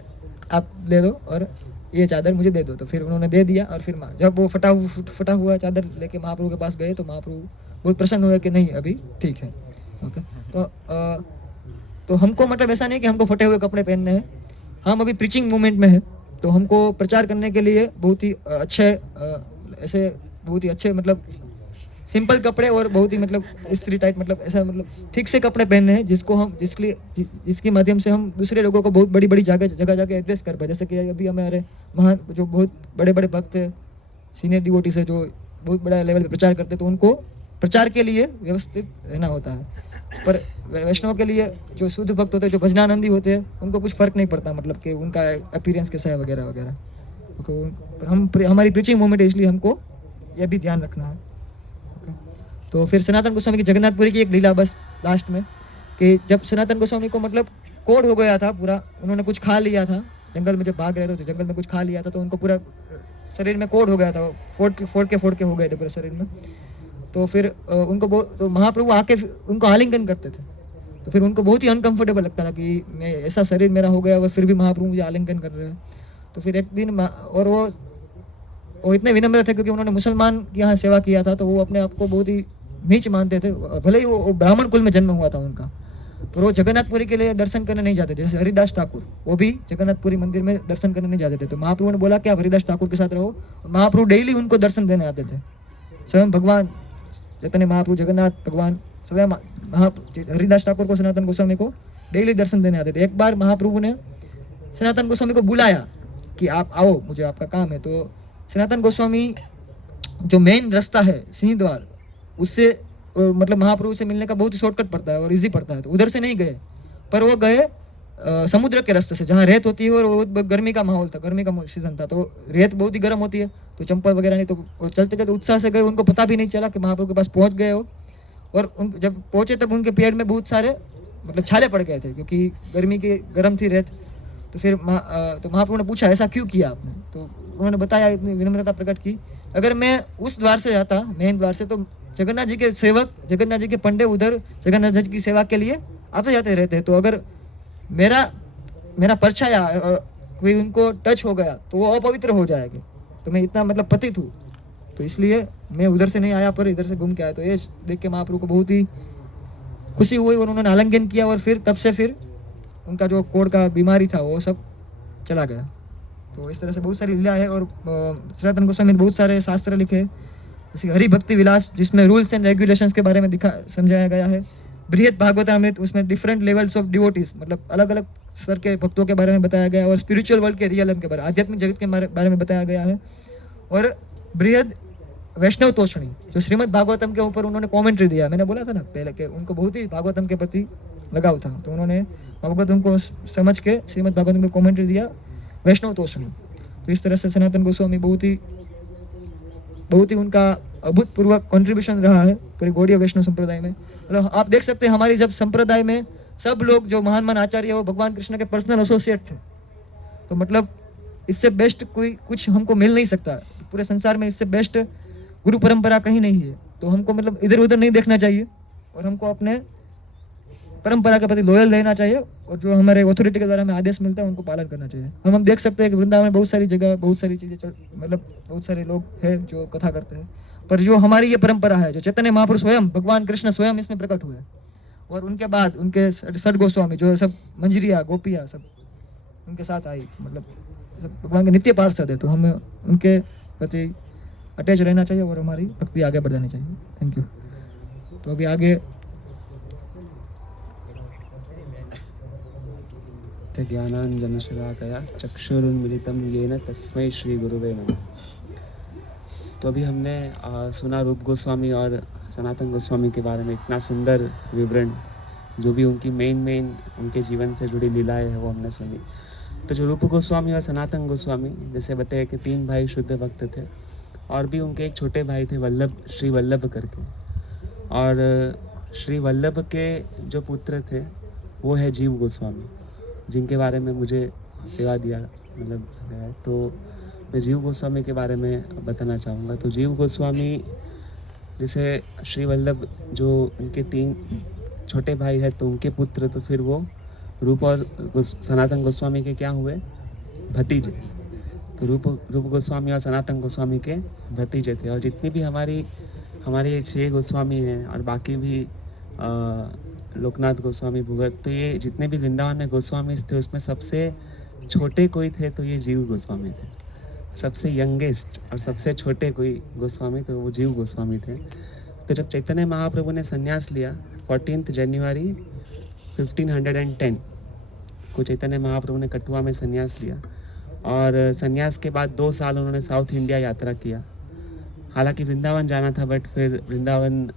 आप ले दो और ये चादर मुझे दे दो। तो फिर उन्होंने दे दिया, और फिर जब वो फटा हुआ चादर लेके महाप्रभु के पास गए तो महाप्रभु बहुत प्रसन्न हुए कि नहीं अभी ठीक है। ओके, तो हमको मतलब ऐसा नहीं कि हमको फटे हुए कपड़े पहनने हैं, हम अभी प्रीचिंग मूवमेंट में है, तो हमको प्रचार करने के लिए बहुत ही अच्छे मतलब सिंपल कपड़े और बहुत ही मतलब स्त्री टाइट मतलब ऐसा मतलब ठीक से कपड़े पहनने हैं जिसके माध्यम से हम दूसरे लोगों को बहुत बड़ी जगह जाके एड्रेस कर पाए। जैसे कि अभी हमारे महान जो बहुत बड़े भक्त हैं, सीनियर डिवोटीज है, जो बहुत बड़ा लेवल पे प्रचार करते हैं, तो उनको प्रचार के लिए व्यवस्थित रहना होता है। पर वैष्णव के लिए जो शुद्ध भक्त होते हैं, जो भजनानंदी होते हैं, उनको कुछ फर्क नहीं पड़ता मतलब कि उनका अपीयरेंस कैसा है वगैरह वगैरह। हमारी प्रीचिंग मूवमेंट है, इसलिए हमको यह भी ध्यान रखना है। तो फिर सनातन गोस्वामी की जगन्नाथपुरी की एक लीला बस लास्ट में, कि जब सनातन गोस्वामी को मतलब कोढ़ हो गया था पूरा, उन्होंने कुछ खा लिया था जंगल में, जब भाग रहे थे तो जंगल में कुछ खा लिया था, तो उनको पूरा शरीर में कोढ़ हो गया था, फोड़ के हो गए थे पूरे शरीर में। तो फिर तो महाप्रभु आके उनको आलिंगन करते थे, तो फिर उनको बहुत ही अनकंफर्टेबल लगता था कि मैं ऐसा शरीर मेरा हो गया और फिर भी महाप्रभु मुझे आलिंगन कर रहे हैं। तो फिर एक दिन और वो इतने विनम्र थे क्योंकि उन्होंने मुसलमान के यहाँ सेवा किया था, तो वो अपने आप को बहुत ही नीच मानते थे, भले ही वो ब्राह्मण कुल में जन्म हुआ था उनका। तो वो जगन्नाथपुरी के लिए दर्शन करने नहीं जाते थे। जैसे हरिदास ठाकुर, वो भी जगन्नाथपुरी मंदिर में दर्शन करने नहीं जाते थे। तो महाप्रभु ने बोला कि आप हरिदास ठाकुर के साथ रहो। महाप्रभु डेली उनको दर्शन देने आते थे। स्वयं भगवान चैतन्य महाप्रभु, जगन्नाथ भगवान स्वयं हरिदास ठाकुर को, सनातन गोस्वामी को डेली दर्शन देने आते थे। एक बार महाप्रभु ने सनातन गोस्वामी को बुलाया कि आप आओ, मुझे आपका काम है। तो सनातन गोस्वामी जो मेन रास्ता है सिंह द्वार, उससे मतलब महाप्रभु से मिलने का बहुत ही शॉर्टकट पड़ता है और इजी पड़ता है, तो उधर से नहीं गए, पर वो गए समुद्र के रास्ते से, जहाँ रेत होती है और वो गर्मी का माहौल था, गर्मी का सीजन था, तो रेत बहुत ही गर्म होती है, तो चंपल वगैरह नहीं, तो वो चलते चलते उत्साह से गए, उनको पता भी नहीं चला कि महाप्रभु के पास पहुंच गए हो। और उन जब पहुंचे तब उनके पेड़ में बहुत सारे मतलब छाले पड़ गए थे, क्योंकि गर्मी की गर्म थी रेत। तो फिर तो महाप्रभु ने पूछा ऐसा क्यों किया आपने, तो उन्होंने बताया, इतनी विनम्रता प्रकट की, अगर मैं उस द्वार से जाता, मेन द्वार से, तो जगन्नाथ जी के सेवक, जगन्नाथ जी के पंडे उधर जगन्नाथ जी की सेवा के लिए आते जाते रहते हैं, तो अगर मेरा परछाया कोई उनको टच हो गया तो वो अपवित्र हो जाएगा, तो मैं इतना मतलब पतित हूँ, तो इसलिए मैं उधर से नहीं आया पर इधर से घूम के आया। तो ये देख के महाप्रभु को बहुत ही खुशी हुई और उन्होंने आलिंगन किया, और फिर तब से फिर उनका जो कोढ़ का बीमारी था वो सब चला गया। तो इस तरह से बहुत सारी लीला है। और सनातन गोस्वामी ने बहुत सारे शास्त्र लिखे, जैसे हरि भक्ति विलास, जिसमें रूल्स एंड रेगुलेशंस के बारे में समझाया गया है। बृहद भागवतामृत, उसमें डिफरेंट लेवल्स ऑफ डिवोटीज, मतलब अलग अलग स्तर के भक्तों के बारे में बताया गया है, और स्पिरिचुअल वर्ल्ड के रियलम के बारे में, आध्यात्मिक जगत के बारे में बताया गया है। और बृहद वैष्णव तोषणी, जो श्रीमद् भागवतम के ऊपर उन्होंने कमेंट्री दिया, मैंने बोला था ना पहले कि उनको बहुत ही भागवतम के प्रति लगाव था, तो उन्होंने भागवतम को समझ के श्रीमद् भागवतम को कमेंट्री दिया, वैष्णव तोषणी। तो इस तरह से सनातन गोस्वामी बहुत ही उनका अभूतपूर्व कंट्रीब्यूशन रहा है पूरी गौड़ीय वैष्णव संप्रदाय में। मतलब आप देख सकते हैं हमारी जब संप्रदाय में सब लोग जो महान आचार्य वो भगवान कृष्ण के पर्सनल एसोसिएट थे, तो मतलब इससे बेस्ट कोई कुछ हमको मिल नहीं सकता पूरे संसार में, इससे बेस्ट गुरु परंपरा कहीं नहीं है। तो हमको मतलब इधर उधर नहीं देखना चाहिए और हमको अपने परंपरा के प्रति लॉयल रहना चाहिए, और जो हमारे अथॉरिटी के द्वारा हमें आदेश मिलता है उनको पालन करना चाहिए। हम देख सकते हैं कि वृंदावन में बहुत सारी जगह बहुत सारी चीज़ें मतलब बहुत सारे लोग हैं जो कथा करते हैं, पर जो हमारी ये परंपरा है, जो चैतन्य महापुरुष स्वयं भगवान कृष्ण स्वयं इसमें प्रकट हुए, और उनके बाद उनके सठ गोस्वामी जो सब मंजरिया गोपिया सब उनके साथ आई, मतलब सब भगवान के नित्य पार्षद है, तो हमें उनके प्रति अटैच रहना चाहिए और हमारी भक्ति आगे बढ़ जानी चाहिए। Thank you. तो अभी आगे ज्ञानांजनशलाकया चक्षुरुन्मिलितं येन तस्मै श्री गुरुवे नमः। तो अभी हमने सुना रूप गोस्वामी और सनातन गोस्वामी के बारे में इतना सुंदर विवरण, जो भी उनकी मेन उनके जीवन से जुड़ी लीलाएं है वो हमने सुनी। तो जो रूप गोस्वामी और सनातन गोस्वामी, जैसे बताया कि 3 भाई शुद्ध भक्त थे, और भी उनके एक छोटे भाई थे वल्लभ, श्री वल्लभ करके, और श्री वल्लभ के जो पुत्र थे वो है जीव गोस्वामी, जिनके बारे में मुझे सेवा दिया मतलब गया। तो मैं जीव गोस्वामी के बारे में बताना चाहूँगा। तो जीव गोस्वामी जैसे श्री वल्लभ जो उनके 3 छोटे भाई हैं, तो उनके पुत्र, तो फिर वो रूप और सनातन गोस्वामी के क्या हुए, भतीजे। तो रूप गोस्वामी और सनातन गोस्वामी के भतीजे थे। और जितनी भी हमारे 6 गोस्वामी हैं और बाकी भी लोकनाथ गोस्वामी भुगत, तो ये जितने भी वृंदावन में गोस्वामी थे उसमें सबसे छोटे कोई थे तो ये जीव गोस्वामी थे, सबसे यंगेस्ट और सबसे छोटे कोई गोस्वामी तो वो जीव गोस्वामी थे। तो जब चैतन्य महाप्रभु ने संन्यास लिया 14 जनवरी 1510 को चैतन्य महाप्रभु ने कठुआ में संन्यास लिया, और संन्यास के बाद 2 साल उन्होंने साउथ इंडिया यात्रा किया। हालांकि वृंदावन जाना था, बट फिर वृंदावन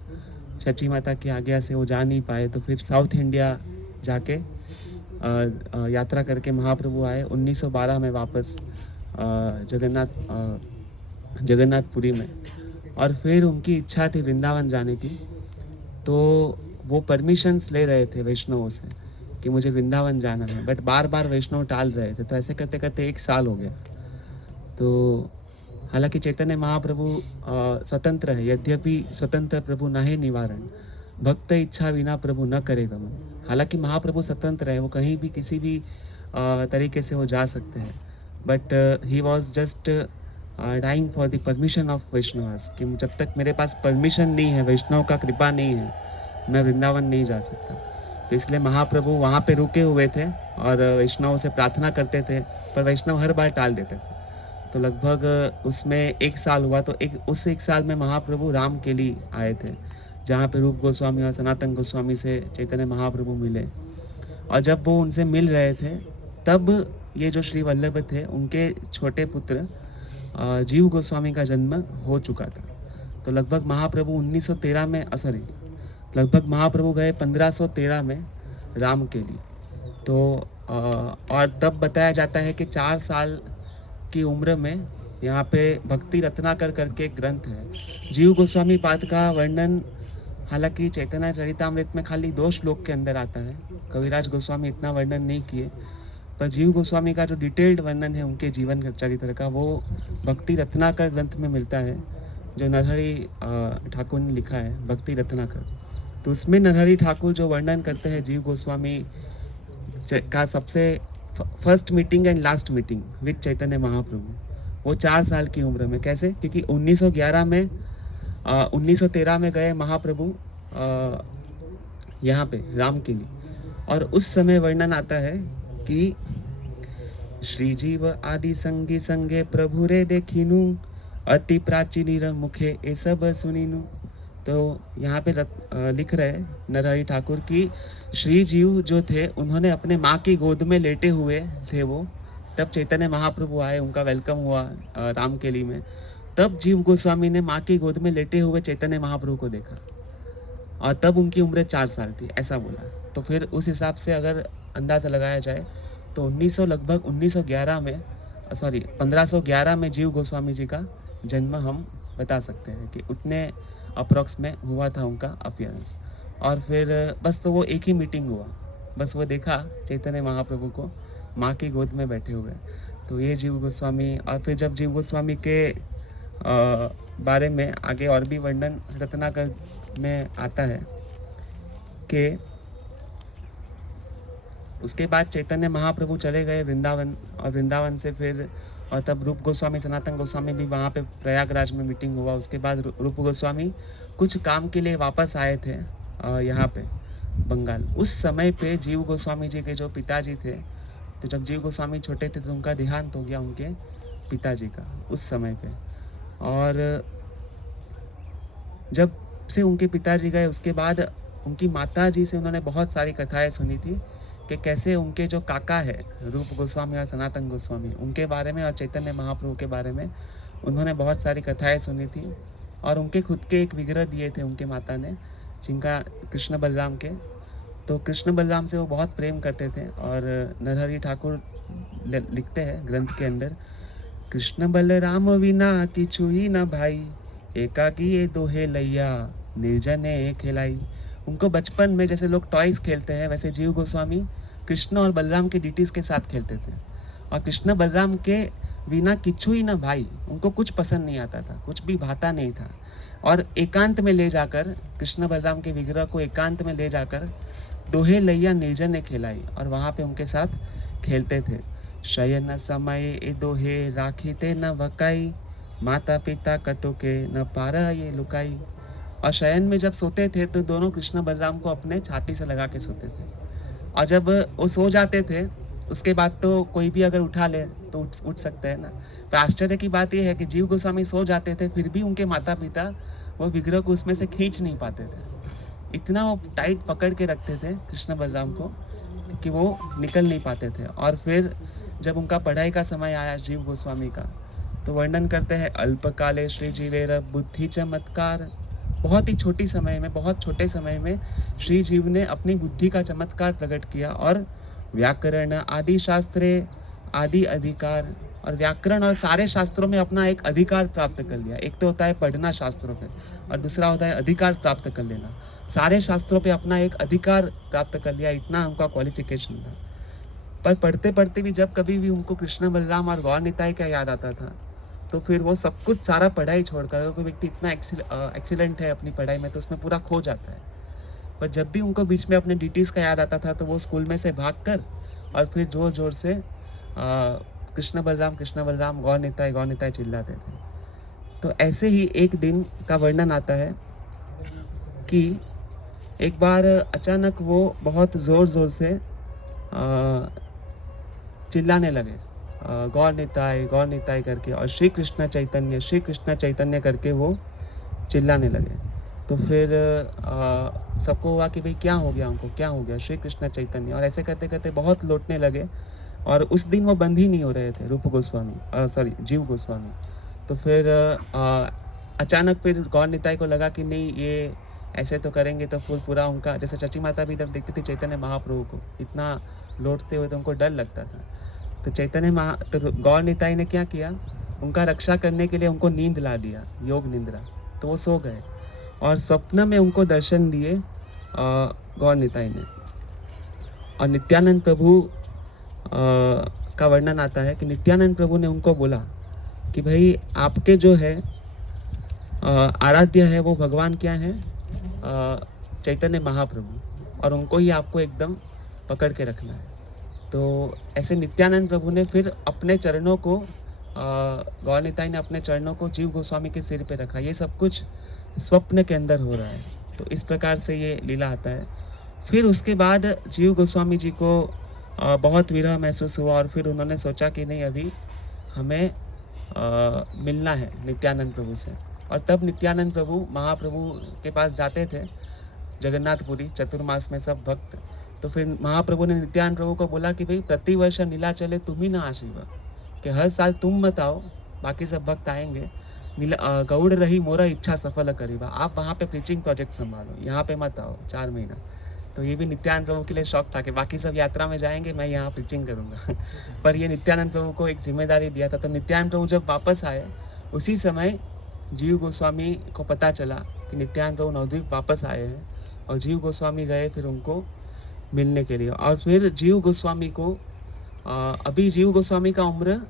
शची माता की आज्ञा से वो जा नहीं पाए, तो फिर साउथ इंडिया जाके यात्रा करके महाप्रभु आए 1912 में वापस जगन्नाथपुरी में। और फिर उनकी इच्छा थी वृंदावन जाने की, तो वो परमिशंस ले रहे थे वैष्णवों से कि मुझे वृंदावन जाना है, बट बार बार वैष्णव टाल रहे थे। तो ऐसे करते करते 1 साल हो गया। तो हालांकि चैतन्य महाप्रभु स्वतंत्र है, यद्यपि स्वतंत्र प्रभु न है निवारण, भक्त इच्छा बिना प्रभु न करे गमन। हालांकि महाप्रभु स्वतंत्र है, वो कहीं भी किसी भी तरीके से वो जा सकते हैं, but he was just dying for the permission of Vaishnavas, कि जब तक मेरे पास परमिशन नहीं है, वैष्णव का कृपा नहीं है, मैं वृंदावन नहीं जा सकता। तो इसलिए महाप्रभु वहाँ पे रुके हुए थे और वैष्णव से प्रार्थना करते थे, पर वैष्णव हर बार टाल देते थे। तो लगभग उसमें 1 साल हुआ। तो उस 1 साल में महाप्रभु राम के लिए आए थे, जहाँ पे रूप गोस्वामी और सनातन गोस्वामी से चैतन्य महाप्रभु मिले। और जब वो उनसे मिल रहे थे तब ये जो श्री वल्लभ थे उनके छोटे पुत्र जीव गोस्वामी का जन्म हो चुका था। तो लगभग महाप्रभु 1913 में लगभग महाप्रभु गए 1513 में राम के लिए। तो और तब बताया जाता है कि 4 साल की उम्र में यहाँ पे भक्ति रत्नाकर करके एक ग्रंथ है। जीव गोस्वामी पाद का वर्णन हालांकि चैतन्य चरितामृत में खाली 2 श्लोक के अंदर आता है, कविराज गोस्वामी इतना वर्णन नहीं किए, पर जीव गोस्वामी का जो डिटेल्ड वर्णन है उनके जीवन चरित्र का वो भक्ति रत्नाकर ग्रंथ में मिलता है, जो नरहरि ठाकुर ने लिखा है, भक्ति रत्नाकर। तो उसमें नरहरि ठाकुर जो वर्णन करते हैं जीव गोस्वामी का सबसे first meeting and last meeting with Chaitanya Mahaprabhu, वो 4 साल की उम्र में। कैसे? क्योंकि 1913 में गए महाप्रभु यहाँ पे राम के लिए, और उस समय वर्णन आता है कि श्री जीव आदि संगी संगे प्रभु रे देखिनु, अति प्राचीन मुखे ए सब सुनिनु। तो यहाँ पे लिख रहे नरहरि ठाकुर की श्री जीव जो थे उन्होंने अपने माँ की गोद में लेटे हुए थे वो, तब चैतन्य महाप्रभु आए, उनका वेलकम हुआ राम केली में। तब जीव गोस्वामी ने माँ की गोद में लेटे हुए चैतन्य महाप्रभु को देखा और तब उनकी उम्र 4 साल थी, ऐसा बोला। तो फिर उस हिसाब से अगर अंदाज़ा लगाया जाए तो 1511 में जीव गोस्वामी जी का जन्म हम बता सकते हैं कि उतने अप्रॉक्स में हुआ था उनका अपीयरेंस। और फिर बस तो वो एक ही मीटिंग हुआ, बस वो देखा चैतन्य महाप्रभु को माँ की गोद में बैठे हुए। तो ये जीव गोस्वामी, और फिर जब जीव गोस्वामी के बारे में आगे और भी वर्णन रत्नाकर में आता है कि उसके बाद चैतन्य महाप्रभु चले गए वृंदावन, और वृंदावन से फिर और तब रूप गोस्वामी सनातन गोस्वामी भी वहाँ पे प्रयागराज में मीटिंग हुआ। उसके बाद रूप गोस्वामी कुछ काम के लिए वापस आए थे यहाँ पे बंगाल। उस समय पे जीव गोस्वामी जी के जो पिताजी थे, तो जब जीव गोस्वामी छोटे थे तो उनका देहांत हो गया उनके पिताजी का उस समय पे। और जब से उनके पिताजी गए उसके बाद उनकी माता जी से उन्होंने बहुत सारी कथाएं सुनी थी कि कैसे उनके जो काका है रूप गोस्वामी और सनातन गोस्वामी, उनके बारे में और चैतन्य महाप्रभु के बारे में उन्होंने बहुत सारी कथाएं सुनी थी। और उनके खुद के एक विग्रह दिए थे उनके माता ने, जिनका कृष्ण बलराम के। तो कृष्ण बलराम से वो बहुत प्रेम करते थे। और नरहरि ठाकुर लिखते हैं ग्रंथ के अंदर, कृष्ण बलराम विना किछु ही न भाई, एकाकी ये दोहे लैया निर्जने खिलाई। उनको बचपन में जैसे लोग टॉयज खेलते हैं वैसे जीव गोस्वामी कृष्ण और बलराम के डिटीज के साथ खेलते थे। और कृष्ण बलराम के बिना किछु ही ना भाई, उनको कुछ पसंद नहीं आता था, कुछ भी भाता नहीं था। और एकांत में ले जाकर कृष्ण बलराम के विग्रह को एकांत में ले जाकर दोहे लैया निर्जन ने खिलाई और वहाँ पे उनके साथ खेलते थे। शयन समय ए दोहे राखी ते न वकाई, माता पिता कटोके न पारा ये लुकाई। और शयन में जब सोते थे तो दोनों कृष्ण बलराम को अपने छाती से लगा के सोते थे। और जब वो सो जाते थे उसके बाद तो कोई भी अगर उठा ले तो उठ सकते हैं ना। तो आश्चर्य की बात यह है कि जीव गोस्वामी सो जाते थे फिर भी उनके माता पिता वो विग्रह को उसमें से खींच नहीं पाते थे, इतना वो टाइट पकड़ के रखते थे कृष्ण बलराम को कि वो निकल नहीं पाते थे। और फिर जब उनका पढ़ाई का समय आया जीव गोस्वामी का, तो वर्णन करते हैं अल्पकाले श्री जीवेर बुद्धि चमत्कार। बहुत ही छोटी समय में, बहुत छोटे समय में श्री जीव ने अपनी बुद्धि का चमत्कार प्रकट किया और व्याकरण आदि शास्त्रे आदि अधिकार, और व्याकरण और सारे शास्त्रों में अपना एक अधिकार प्राप्त कर लिया। एक तो होता है पढ़ना शास्त्रों पे और दूसरा होता है अधिकार प्राप्त कर लेना। सारे शास्त्रों पे अपना एक अधिकार प्राप्त कर लिया, इतना उनका क्वालिफिकेशन था। पर पढ़ते पढ़ते भी जब कभी भी उनको कृष्ण बलराम और गौर निताई का याद आता था तो फिर वो सब कुछ सारा पढ़ाई छोड़कर, कोई व्यक्ति इतना एक्सीलेंट है अपनी पढ़ाई में तो उसमें पूरा खो जाता है। पर जब भी उनको बीच में अपने ड्यूटीज़ का याद आता था तो वो स्कूल में से भागकर और फिर जोर जोर से कृष्ण बलराम गौर निताई चिल्लाते थे। तो ऐसे ही एक दिन का वर्णन आता है कि एक बार अचानक वो बहुत ज़ोर ज़ोर से चिल्लाने लगे गौर निताई करके, और श्री कृष्ण चैतन्य करके वो चिल्लाने लगे। तो फिर सबको हुआ कि भाई क्या हो गया, उनको क्या हो गया, श्री कृष्ण चैतन्य, और ऐसे करते करते बहुत लौटने लगे। और उस दिन वो बंद ही नहीं हो रहे थे, रूप गोस्वामी, सॉरी जीव गोस्वामी। तो फिर अचानक फिर गौर निताई को लगा कि नहीं, ये ऐसे तो करेंगे तो फिर पूरा उनका, जैसे चची माता भी जब देखती थी चैतन्य महाप्रभु को इतना लौटते हुए तो उनको डर लगता था। तो तो गौर निताई ने क्या किया, उनका रक्षा करने के लिए उनको नींद ला दिया, योग निंद्रा। तो वो सो गए और स्वप्न में उनको दर्शन दिए गौर निताई ने। और नित्यानंद प्रभु का वर्णन आता है कि नित्यानंद प्रभु ने उनको बोला कि भाई आपके जो है आराध्य है वो भगवान क्या है, चैतन्य महाप्रभु, और उनको ही आपको एकदम पकड़ के रखना है। तो ऐसे नित्यानंद प्रभु ने फिर अपने चरणों को, गौर निताई ने अपने चरणों को जीव गोस्वामी के सिर पे रखा। ये सब कुछ स्वप्न के अंदर हो रहा है। तो इस प्रकार से ये लीला आता है। फिर उसके बाद जीव गोस्वामी जी को बहुत विरह महसूस हुआ और फिर उन्होंने सोचा कि नहीं, अभी हमें मिलना है नित्यानंद प्रभु से। और तब नित्यानंद प्रभु महाप्रभु के पास जाते थे जगन्नाथपुरी चतुर्मास में सब भक्त। तो फिर महाप्रभु ने नित्यानंद प्रभु को बोला कि भाई प्रतिवर्ष नीला चले तुम ही ना आशीर्वाद, कि हर साल तुम मत आओ, बाकी सब भक्त आएंगे। गौड़ रही मोरा इच्छा सफल करीबा, आप वहाँ पे प्रीचिंग प्रोजेक्ट संभालो, यहाँ पे मत आओ 4 महीना। तो ये भी नित्यानंद प्रभु के लिए शौक था कि बाकी सब यात्रा में जाएंगे, मैं यहाँ प्रीचिंग करूँगा। पर ये नित्यानंद प्रभु को एक जिम्मेदारी दिया था। तो नित्यानंद प्रभु जब वापस आए उसी समय जीव गोस्वामी को पता चला कि नित्यानंद प्रभु नवद्वीप वापस आए हैं, और जीव गोस्वामी गए फिर उनको मिलने के लिए। और फिर जीव गोस्वामी को अभी जीव गोस्वामी का उम्र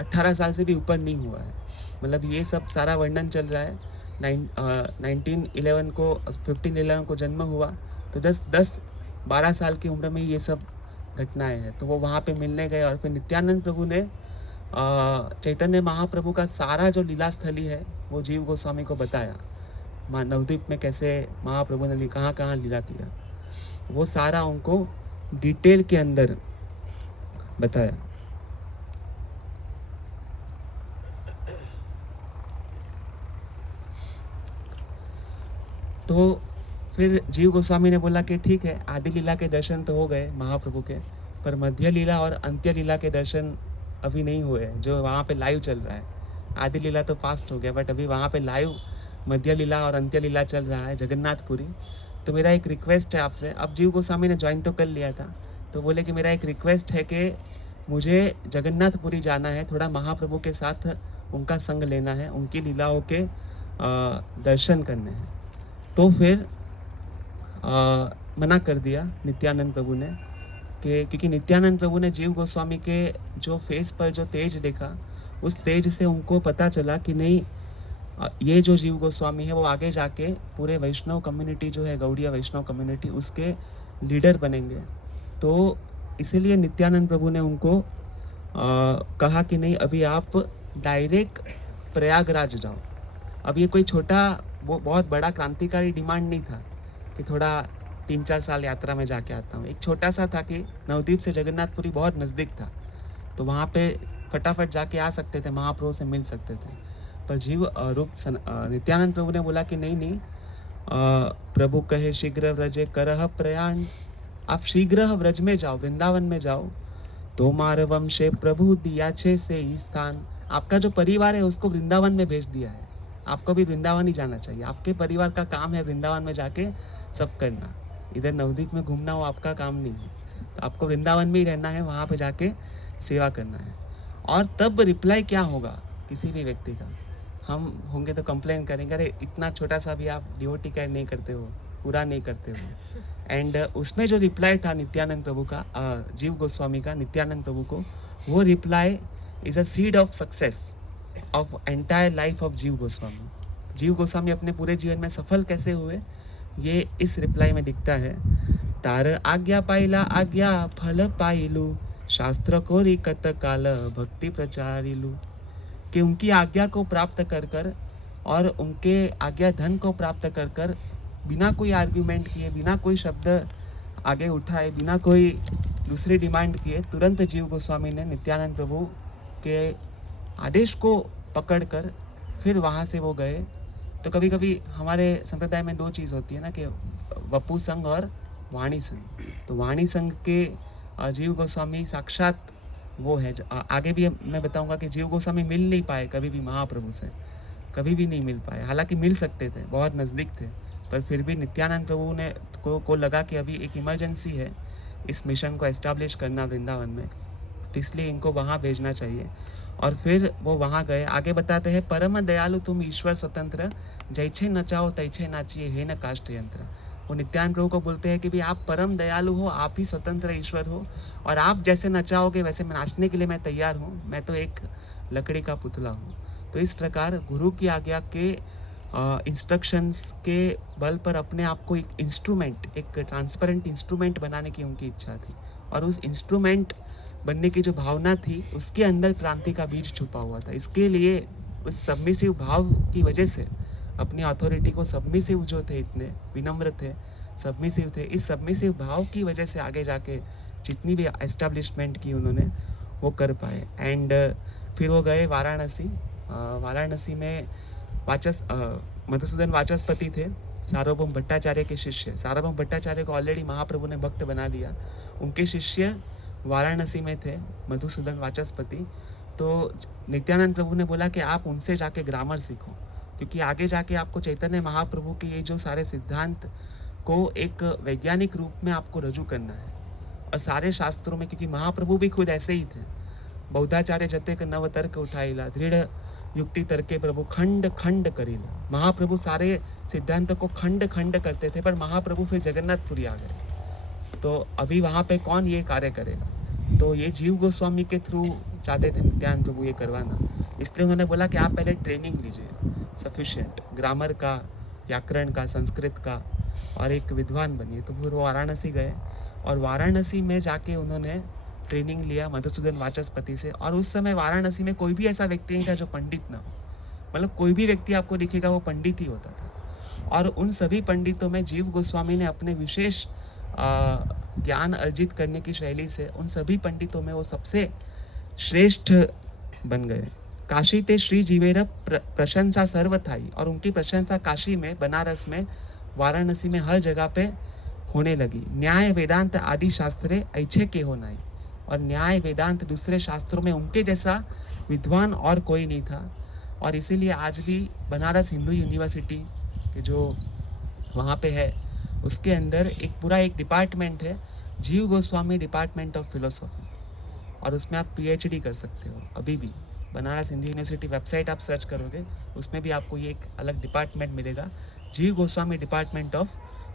18 साल से भी ऊपर नहीं हुआ है। मतलब ये सब सारा वर्णन चल रहा है। 1511 को जन्म हुआ, तो 10-12 साल की उम्र में ये सब घटनाएं हैं। तो वो वहाँ पे मिलने गए और फिर नित्यानंद प्रभु ने चैतन्य महाप्रभु का सारा जो लीला स्थली है वो जीव गोस्वामी को बताया। नवद्वीप में कैसे महाप्रभु ने कहाँ कहाँ लीला किया, वो सारा उनको डिटेल के अंदर बताया। तो फिर जीव गोस्वामी ने बोला कि ठीक है, आदि लीला के दर्शन तो हो गए महाप्रभु के, पर मध्य लीला और अंत्य लीला के दर्शन अभी नहीं हुए हैं, जो वहाँ पे लाइव चल रहा है। आदि लीला तो फास्ट हो गया, बट अभी वहाँ पे लाइव मध्य लीला और अंत्य लीला चल रहा है जगन्नाथपुरी। तो मेरा एक रिक्वेस्ट है आपसे, अब जीव गोस्वामी ने ज्वाइन तो कर लिया था, तो बोले कि मेरा एक रिक्वेस्ट है कि मुझे जगन्नाथपुरी जाना है, थोड़ा महाप्रभु के साथ उनका संग लेना है, उनकी लीलाओं के दर्शन करने हैं। तो फिर मना कर दिया नित्यानंद प्रभु ने, कि क्योंकि नित्यानंद प्रभु ने जीव गोस्वामी के जो फेस पर जो तेज देखा, उस तेज से उनको पता चला कि नहीं, ये जो जीव गोस्वामी है वो आगे जाके पूरे वैष्णव कम्युनिटी जो है, गौड़ीय वैष्णव कम्युनिटी, उसके लीडर बनेंगे। तो इसीलिए नित्यानंद प्रभु ने उनको कहा कि नहीं, अभी आप डायरेक्ट प्रयागराज जाओ। अब ये कोई छोटा, वो बहुत बड़ा क्रांतिकारी डिमांड नहीं था कि थोड़ा 3-4 साल यात्रा में जाके आता हूँ। एक छोटा सा था कि नवद्वीप से जगन्नाथपुरी बहुत नज़दीक था, तो वहाँ पे फटाफट जाके आ सकते थे, महाप्रभु से मिल सकते थे। पर नित्यानंद प्रभु ने बोला कि नहीं, प्रभु कहे शीघ्र व्रजे करह प्रयाण, आप शीघ्र व्रज में जाओ, वृंदावन में जाओ। तो मार वंशे प्रभु दिया छे से ही स्थान, आपका जो परिवार है उसको वृंदावन में भेज दिया है, आपको भी वृंदावन ही जाना चाहिए। आपके परिवार का काम है वृंदावन में जाके सब करना, इधर नवद्वीप में घूमना वो आपका काम नहीं है। तो आपको वृंदावन में ही रहना है, वहाँ पे जाके सेवा करना है। और तब रिप्लाई क्या होगा किसी भी व्यक्ति का, हम होंगे तो कंप्लेन करेंगे, अरे इतना छोटा सा भी आप डिवोटी केयर नहीं करते हो, पूरा नहीं करते हो। एंड उसमें जो रिप्लाई था नित्यानंद प्रभु का, जीव गोस्वामी का नित्यानंद प्रभु को, वो reply is a seed of success of entire life of जीव गोस्वामी। जीव गोस्वामी अपने पूरे जीवन में सफल कैसे हुए, ये इस रिप्लाई में दिखता है। तार आज्ञा पाइला आज्ञा फल पाइलू, शास्त्र को रिकत काल भक्ति प्रचारिलू, कि उनकी आज्ञा को प्राप्त कर कर और उनके आज्ञा धन को प्राप्त कर कर, बिना कोई आर्ग्यूमेंट किए, बिना कोई शब्द आगे उठाए, बिना कोई दूसरी डिमांड किए, तुरंत जीव गोस्वामी ने नित्यानंद प्रभु के आदेश को पकड़कर फिर वहाँ से वो गए तो कभी कभी हमारे संप्रदाय में दो चीज़ होती है ना, कि वपू संघ और वाणी संघ। तो वाणी संघ के जीव गोस्वामी साक्षात वो है। आगे भी मैं बताऊंगा कि जीव गोस्वामी मिल नहीं पाए कभी भी महाप्रभु से, कभी भी नहीं मिल पाए। हालांकि मिल सकते थे, बहुत नज़दीक थे, पर फिर भी नित्यानंद प्रभु ने को लगा कि अभी एक इमरजेंसी है इस मिशन को एस्टैब्लिश करना वृंदावन में, तो इसलिए इनको वहाँ भेजना चाहिए। और फिर वो वहाँ गए। आगे बताते हैं, परम दयालु तुम ईश्वर स्वतंत्र, जैछे नचाओ तैछे नाचिए हे न काष्ठ यंत्र। वो नित्यानंद प्रभु को बोलते हैं कि भाई आप परम दयालु हो, आप ही स्वतंत्र ईश्वर हो, और आप जैसे नचाओगे वैसे मैं नाचने के लिए मैं तैयार हूँ, मैं तो एक लकड़ी का पुतला हूँ। तो इस प्रकार गुरु की आज्ञा के इंस्ट्रक्शंस के बल पर अपने आप को एक इंस्ट्रूमेंट, एक ट्रांसपेरेंट इंस्ट्रूमेंट बनाने की उनकी इच्छा थी। और उस इंस्ट्रूमेंट बनने की जो भावना थी, उसके अंदर क्रांति का बीज छुपा हुआ था। इसके लिए उस सबमिसिव भाव की वजह से अपनी अथॉरिटी को, सबमिसिव जो थे, इतने विनम्र थे, सबमिसिव थे, इस सबमिसिव भाव की वजह से आगे जाके जितनी भी एस्टेब्लिशमेंट की उन्होंने वो कर पाए। एंड फिर वो गए वाराणसी। वाराणसी में मधुसूदन वाचस्पति थे, सार्वभौम भट्टाचार्य के शिष्य। सार्वभौम भट्टाचार्य को ऑलरेडी महाप्रभु ने भक्त बना लिया, उनके शिष्य वाराणसी में थे मधुसूदन वाचस्पति। तो नित्यानंद प्रभु ने बोला कि आप उनसे जाके ग्रामर सीखो, क्योंकि आगे जाके आपको चैतन्य महाप्रभु के ये जो सारे सिद्धांत को एक वैज्ञानिक रूप में आपको रजू करना है। और सारे शास्त्रों में, क्योंकि महाप्रभु भी खुद ऐसे ही थे, बौद्धाचार्य जते नव तर्क उठाइला, दृढ़ युक्ति तर्के प्रभु खंड खंड करीला। महाप्रभु सारे सिद्धांत को खंड खंड करते थे, पर महाप्रभु फिर जगन्नाथपुरी आ गए। तो अभी वहाँ पे कौन ये कार्य करेगा? तो ये जीव गोस्वामी के थ्रू चाहते थे नित्यानंद प्रभु ये करवाना। इसलिए उन्होंने बोला कि आप पहले ट्रेनिंग लीजिए सफिशिएंट, ग्रामर का, व्याकरण का, संस्कृत का, और एक विद्वान बनिए। तो फिर वो वाराणसी गए, और वाराणसी में जाके उन्होंने ट्रेनिंग लिया मधुसूदन वाचस्पति से। और उस समय वाराणसी में कोई भी ऐसा व्यक्ति नहीं था जो पंडित ना हो, मतलब कोई भी व्यक्ति आपको दिखेगा वो पंडित ही होता था। और उन सभी पंडितों में जीव गोस्वामी ने अपने विशेष ज्ञान अर्जित करने की शैली से उन सभी पंडितों में वो सबसे श्रेष्ठ बन गए। काशी ते श्री जीवेर प्रशंसा सर्वथाई, और उनकी प्रशंसा काशी में, बनारस में, वाराणसी में हर जगह पे होने लगी। न्याय वेदांत आदि शास्त्रे ऐछे के हो नाई, और न्याय वेदांत दूसरे शास्त्रों में उनके जैसा विद्वान और कोई नहीं था। और इसीलिए आज भी बनारस हिंदू यूनिवर्सिटी के जो वहाँ पे है, उसके अंदर एक पूरा एक डिपार्टमेंट है, जीव गोस्वामी डिपार्टमेंट ऑफ फिलोसॉफी, और उसमें आप पीएचडी कर सकते हो अभी भी। बनारस हिंदू यूनिवर्सिटी वेबसाइट आप सर्च करोगे, उसमें भी आपको ये एक अलग डिपार्टमेंट मिलेगा, जीव गोस्वामी डिपार्टमेंट ऑफ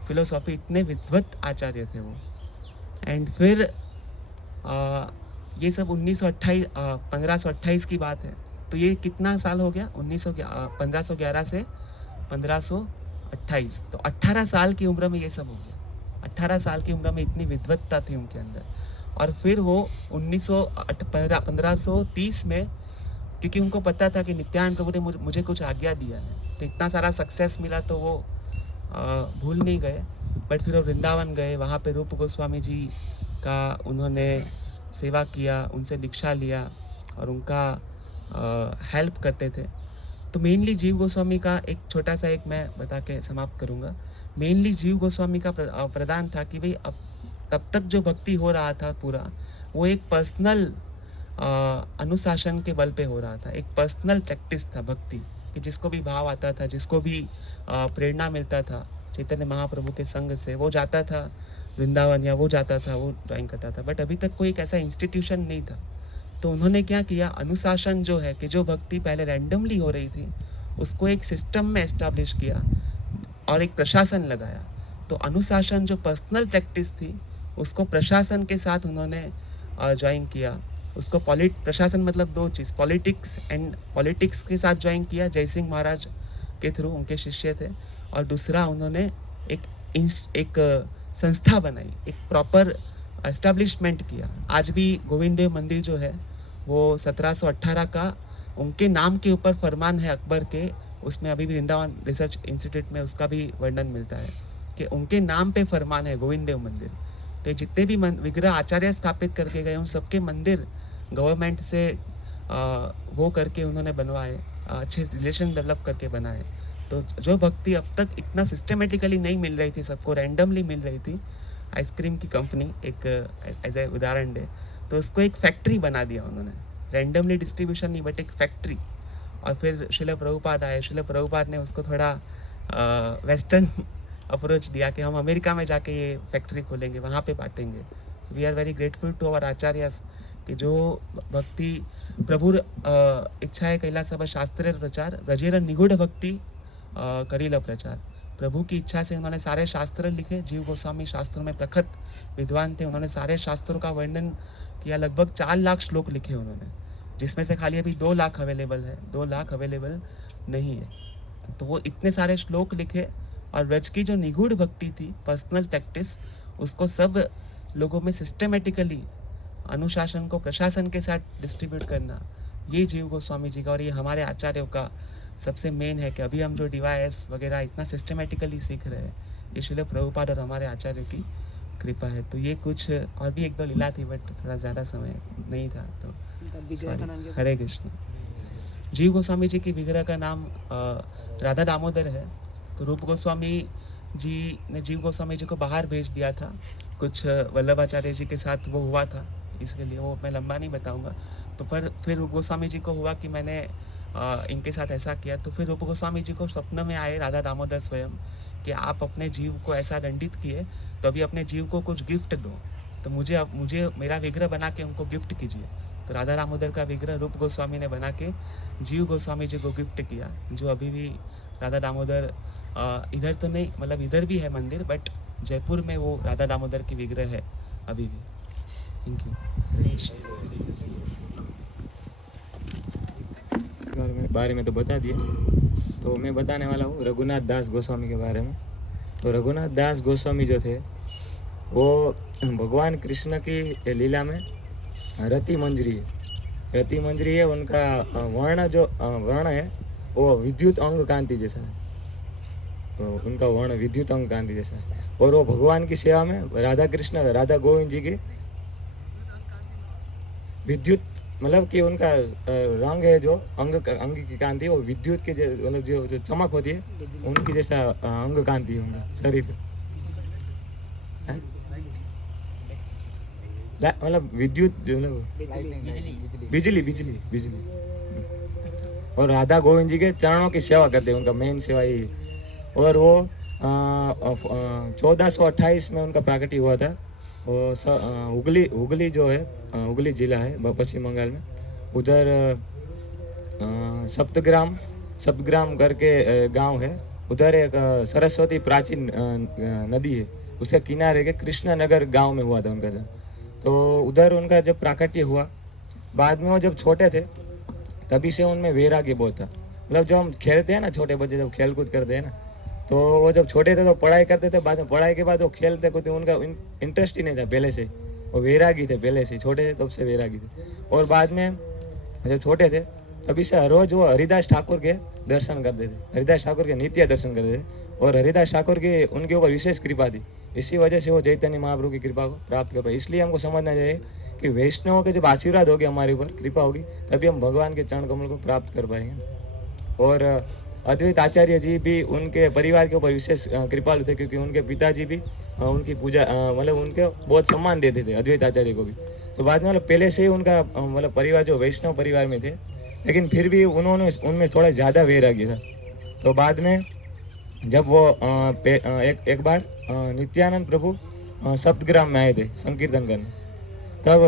फिलोसॉफी। इतने विद्वत आचार्य थे वो। एंड फिर ये सब 1528 की बात है। तो ये कितना साल हो गया? 1511 से 1528, तो 18 साल की उम्र में ये सब हो गया। 18 साल की उम्र में इतनी विद्वत्ता थी उनके अंदर। और फिर वो 1530 में, क्योंकि उनको पता था कि नित्यानंद प्रभु ने मुझे कुछ आज्ञा दिया है, तो इतना सारा सक्सेस मिला तो वो भूल नहीं गए। बट फिर वो वृंदावन गए, वहाँ पे रूप गोस्वामी जी का उन्होंने सेवा किया, उनसे दीक्षा लिया, और उनका हेल्प करते थे। तो मेनली जीव गोस्वामी का एक छोटा सा एक मैं बता के समाप्त करूँगा। मेनली जीव गोस्वामी का प्रदान था कि भाई अब तब तक जो भक्ति हो रहा था पूरा, वो एक पर्सनल अनुशासन के बल पे हो रहा था, एक पर्सनल प्रैक्टिस था भक्ति, कि जिसको भी भाव आता था, जिसको भी प्रेरणा मिलता था चैतन्य महाप्रभु के संग से, वो जाता था वृंदावन, या वो जाता था, वो ड्राइंग करता था। बट अभी तक कोई एक ऐसा इंस्टीट्यूशन नहीं था। तो उन्होंने क्या किया, अनुशासन जो है, कि जो भक्ति पहले रैंडमली हो रही थी उसको एक सिस्टम में एस्टैब्लिश किया और एक प्रशासन लगाया। तो अनुशासन जो पर्सनल प्रैक्टिस थी उसको प्रशासन के साथ उन्होंने ज्वाइन किया। उसको प्रशासन मतलब दो चीज़, पॉलिटिक्स के साथ ज्वाइन किया, जयसिंह महाराज के थ्रू, उनके शिष्य थे। और दूसरा उन्होंने एक संस्था बनाई, एक प्रॉपर एस्टैब्लिशमेंट किया। आज भी गोविंद देव मंदिर जो है वो 1718 का उनके नाम के ऊपर फरमान है अकबर के, उसमें अभी भी वृंदावन रिसर्च इंस्टीट्यूट में उसका भी वर्णन मिलता है कि उनके नाम पे फरमान है गोविंद देव मंदिर। तो जितने भी विग्रह आचार्य स्थापित करके गए उन सबके मंदिर गवर्नमेंट से वो करके उन्होंने बनवाए, अच्छे रिलेशन डेवलप करके बनाए। तो जो भक्ति अब तक इतना सिस्टमेटिकली नहीं मिल रही थी, सबको रैंडमली मिल रही थी, आइसक्रीम की कंपनी एक एज ए उदाहरण दे, तो उसको एक फैक्ट्री बना दिया उन्होंने, रैंडमली डिस्ट्रीब्यूशन नहीं बट एक फैक्ट्री। और फिर शिला प्रभुपाद आए, शिला प्रभुपाद ने उसको थोड़ा वेस्टर्न अप्रोच दिया कि हम अमेरिका में जाके ये फैक्ट्री खोलेंगे, वहाँ पे बांटेंगे। We are very grateful to our acharyas कि जो भक्ति प्रभुर इच्छा कैला सब शास्त्र प्रचार रजेर निगूढ़ भक्ति करील प्रचार। प्रभु की इच्छा से उन्होंने सारे शास्त्र लिखे। जीव गोस्वामी शास्त्रों में प्रखत विद्वान थे, उन्होंने सारे शास्त्रों का वर्णन किया। लगभग 4 लाख श्लोक लिखे उन्होंने, जिसमें से खाली अभी 2 लाख अवेलेबल है, 2 लाख अवेलेबल नहीं है। तो वो इतने सारे श्लोक लिखे और ब्रज की जो निगूढ़ भक्ति थी, पर्सनल प्रैक्टिस, उसको सब लोगों में सिस्टमेटिकली अनुशासन को प्रशासन के साथ डिस्ट्रीब्यूट करना, ये जीव गोस्वामी जी का और ये हमारे आचार्यों का सबसे मेन है कि अभी हम जो डिवाइस वगैरह इतना सिस्टमेटिकली सीख रहे हैं, ये श्रील प्रभुपाद और हमारे आचार्यों की कृपा है। तो ये कुछ और भी 1-2 लीला थी बट थोड़ा ज़्यादा समय नहीं था, तो sorry। हरे कृष्ण। जीव गोस्वामी जी की विग्रह का नाम राधा दामोदर है। तो रूप गोस्वामी जी ने जीव गोस्वामी जी को बाहर भेज दिया था, कुछ वल्लभाचार्य जी के साथ वो हुआ था, इसके लिए वो मैं लंबा नहीं बताऊंगा। तो फिर रूप गोस्वामी जी को हुआ कि मैंने इनके साथ ऐसा किया। तो फिर रूप गोस्वामी जी को स्वप्न में आए राधा दामोदर स्वयं कि आप अपने जीव को ऐसा दंडित किए, तो अभी अपने जीव को कुछ गिफ्ट दो, तो मुझे मेरा विग्रह बना के उनको गिफ्ट कीजिए। तो राधा दामोदर का विग्रह रूप गोस्वामी ने बना के जीव गोस्वामी जी को गिफ्ट किया, जो अभी भी राधा दामोदर इधर तो नहीं, मतलब इधर भी है मंदिर, बट जयपुर में वो राधा दामोदर की विग्रह है अभी भी। Thank you. बारे में तो बता दिए, तो मैं बताने वाला हूँ रघुनाथ दास गोस्वामी के बारे में। तो रघुनाथ दास गोस्वामी जो थे वो भगवान कृष्ण की लीला में रति मंजरी है। रति मंजरी है, उनका वर्ण है वो विद्युत अंग कांति जैसा है, तो उनका वर्ण विद्युत अंग कांति जैसा है। और वो भगवान की सेवा में राधा गोविंद जी की विद्युत, मतलब कि उनका रंग है जो अंग की कांति, वो विद्युत के मतलब जो चमक होती है उनकी जैसा अंग कांति है उनका शरीर का, मतलब विद्युत जो मतलब बिजली। और राधा गोविंद जी के चरणों की सेवा करते हैं, उनका मेन सेवा यही है। और वो 1428 में उनका प्राकट्य हुआ था। वो हुगली जो है, हुगली जिला है पश्चिम बंगाल में, उधर सप्तग्राम करके गांव है, उधर एक सरस्वती प्राचीन नदी है, उसके किनारे के कृष्णनगर गांव में हुआ था उनका जन्म। तो उधर उनका जब प्राकट्य हुआ, बाद में वो जब छोटे थे तभी से उनमें वैराग्य बहुत था। मतलब जो हम खेलते हैं ना, छोटे बच्चे जब खेल कूद करते हैं ना, तो वो जब छोटे थे तो पढ़ाई करते थे, बाद में पढ़ाई के बाद वो खेलते कूदते, उनका इंटरेस्ट ही नहीं था पहले से, वो वैरागी थे पहले से, छोटे थे तब से वैरागी थे। और बाद में जब छोटे थे तभी से हर रोज वो हरिदास ठाकुर के दर्शन करते थे, हरिदास ठाकुर के नित्य दर्शन करते थे। और हरिदास ठाकुर की उनके ऊपर विशेष कृपा थी, इसी वजह से वो चैतन्य महाप्रभु की कृपा को प्राप्त कर पाए। इसलिए हमको समझना चाहिए कि वैष्णवों के जब आशीर्वाद होगी हमारे ऊपर, कृपा होगी, तभी हम भगवान के चरण कमल को प्राप्त कर पाएंगे। और अद्वैत आचार्य जी भी उनके परिवार के ऊपर विशेष कृपालु थे, क्योंकि उनके पिताजी भी उनकी पूजा मतलब उनके बहुत सम्मान देते थे अद्वैत आचार्य को भी। तो बाद में मतलब पहले से ही उनका मतलब परिवार जो वैष्णव परिवार में थे, लेकिन फिर भी उन्होंने उनमें थोड़ा ज़्यादा वैराग्य था। तो बाद में जब वो एक बार नित्यानंद प्रभु सप्तग्राम में आए थे संकीर्तन करने, तब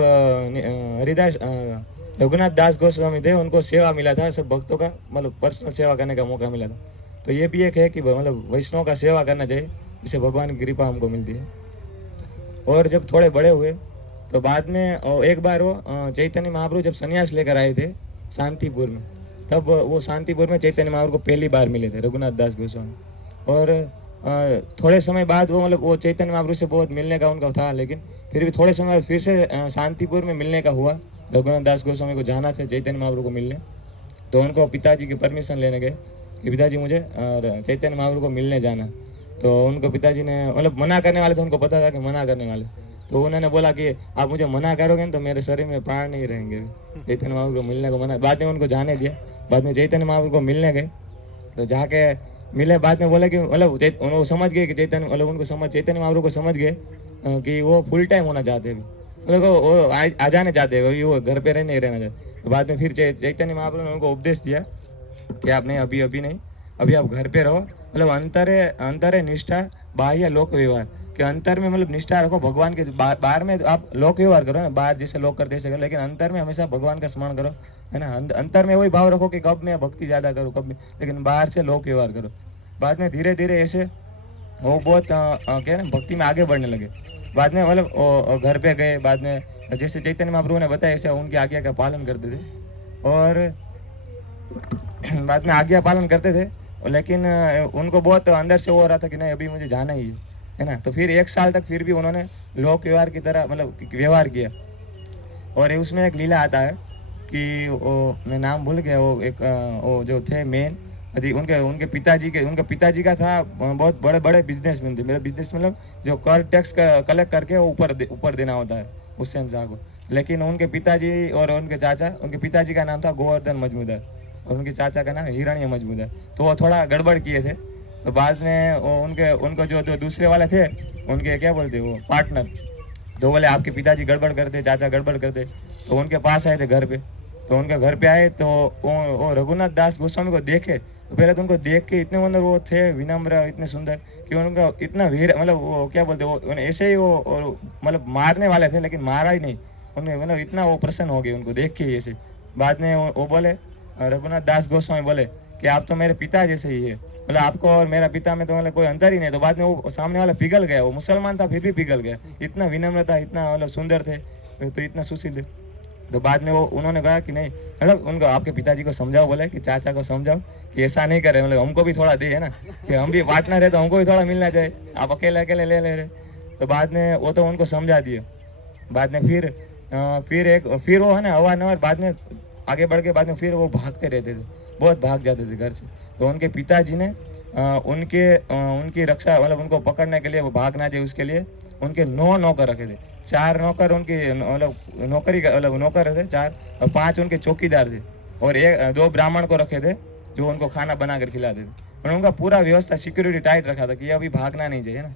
रघुनाथ दास गोस्वामी थे, उनको सेवा मिला था, सब भक्तों का मतलब पर्सनल सेवा करने का मौका मिला था। तो ये भी एक है कि मतलब वैष्णव का सेवा करना चाहिए, इससे भगवान की कृपा हमको मिलती है। और जब थोड़े बड़े हुए तो बाद में एक बार वो चैतन्य महाप्रभु जब संन्यास लेकर आए थे शांतिपुर में, तब वो शांतिपुर में चैतन्य महाप्रभु को पहली बार मिले थे रघुनाथ दास गोस्वामी। और थोड़े समय बाद वो मतलब वो चैतन्य महाप्रभु से बहुत मिलने का उनका था, लेकिन फिर भी थोड़े समय बाद फिर से शांतिपुर में मिलने का हुआ। रघुनाथ दास गोस्वामी को जाना था चैतन्य महाप्रभु को मिलने, तो उनको पिताजी की परमिशन लेने गए कि पिताजी मुझे चैतन्य महाप्रभु को मिलने जाना। तो उनको पिताजी ने मतलब मना करने वाले थे, उनको पता था कि मना करने वाले, तो उन्होंने बोला कि आप मुझे मना करोगे तो मेरे शरीर में प्राण नहीं रहेंगे। चैतन्य महाप्रभु को मिलने को मना, बाद में उनको जाने दिया। बाद में चैतन्य महाप्रभु को मिलने गए, तो जाके मिले बाद में बोले कि मतलब वो समझ गए कि चैतन्य मतलब उनको समझ चैतन्य महाप्रभु को समझ गए कि वो फुल टाइम होना चाहते हैं अभी मतलब वो आ जाने चाहते हैं अभी वो घर पे नहीं रहना चाहते। तो बाद में फिर चैतन्य महाप्रभु ने उनको उपदेश दिया कि आप नहीं अभी नहीं अभी आप घर पे रहो मतलब अंतर है निष्ठा बाह्य लोक व्यवहार कि अंतर में मतलब निष्ठा रखो भगवान के बाहर में आप लोक व्यवहार करो ना बाहर जैसे लोग करते ऐसे करो लेकिन अंतर में हमेशा भगवान का स्मरण करो है ना। अंतर में वही भाव रखो कि कब मैं भक्ति ज़्यादा करूँ कब लेकिन बाहर से लोक व्यवहार करो। बाद में धीरे धीरे ऐसे वो बहुत क्या ना भक्ति में आगे बढ़ने लगे। बाद में मतलब घर पे गए बाद में जैसे चैतन्य महाप्रभु ने बताया ऐसे उनकी आज्ञा का पालन करते थे और बाद में आज्ञा पालन करते थे लेकिन उनको बहुत अंदर से वो हो रहा था कि नहीं अभी मुझे जाना ही है ना। तो फिर 1 साल तक फिर भी उन्होंने लोक व्यवहार की तरह मतलब व्यवहार किया और उसमें एक लीला आता है कि वो मैं नाम भूल गया वो एक वो जो थे मेन उनके पिताजी का था बहुत बड़े बड़े बिजनेसमैन थे मेरा बिजनेस मतलब जो कर टैक्स कलेक्ट करके वो ऊपर देना होता है हुसैन शाह को। लेकिन उनके पिताजी और उनके चाचा उनके पिताजी का नाम था गोवर्धन मजमूदार और उनके चाचा का नाम हिरण्य मजमूदार। तो वो थोड़ा गड़बड़ किए थे तो बाद में वो उनको जो दूसरे वाले थे उनके क्या बोलते वो पार्टनर तो बोले आपके पिताजी गड़बड़ करते चाचा गड़बड़ करते तो उनके पास आए थे घर पे। तो उनके घर पे आए तो वो रघुनाथ दास गोस्वामी को देखे तो पहले तो उनको देख के इतने अंदर वो थे विनम्र इतने सुंदर कि उनका इतना वीर मतलब वो क्या बोलते वो ऐसे ही वो मतलब मारने वाले थे लेकिन मारा ही नहीं उन्हें मतलब इतना वो प्रसन्न हो गए उनको देख के ही ऐसे। बाद में वो बोले रघुनाथ दास गोस्वामी बोले कि आप तो मेरे पिता जैसे ही है मतलब आपको और मेरा पिता में तो मतलब कोई अंतर ही नहीं। तो बाद में वो सामने वाला पिघल गया वो मुसलमान था फिर भी पिघल गया इतना विनम्र था इतना मतलब सुंदर थे तो इतना सुशील थे। तो बाद में वो उन्होंने कहा कि नहीं मतलब उनको आपके पिताजी को समझाओ बोले कि चाचा को समझाओ कि ऐसा नहीं करे मतलब हमको भी थोड़ा दे है ना कि हम भी पार्टनर है तो हमको भी थोड़ा मिलना चाहिए आप अकेले अकेले ले रहे। तो बाद में वो तो उनको समझा दिए। बाद में फिर वो है ना अवारनवार बाद में आगे बढ़ के बाद में फिर वो भागते रहते थे बहुत भाग जाते थे घर से। तो उनके पिताजी ने उनकी रक्षा मतलब उनको पकड़ने के लिए वो भाग ना जाए उसके लिए उनके 9 नौकर रखे थे 4 नौकर उनकी मतलब नौकर थे 4 और 5 उनके चौकीदार थे और 2 ब्राह्मण को रखे थे जो उनको खाना बना कर खिलाते थे। और उनका पूरा व्यवस्था सिक्योरिटी टाइट रखा था कि अभी भागना नहीं चाहिए ना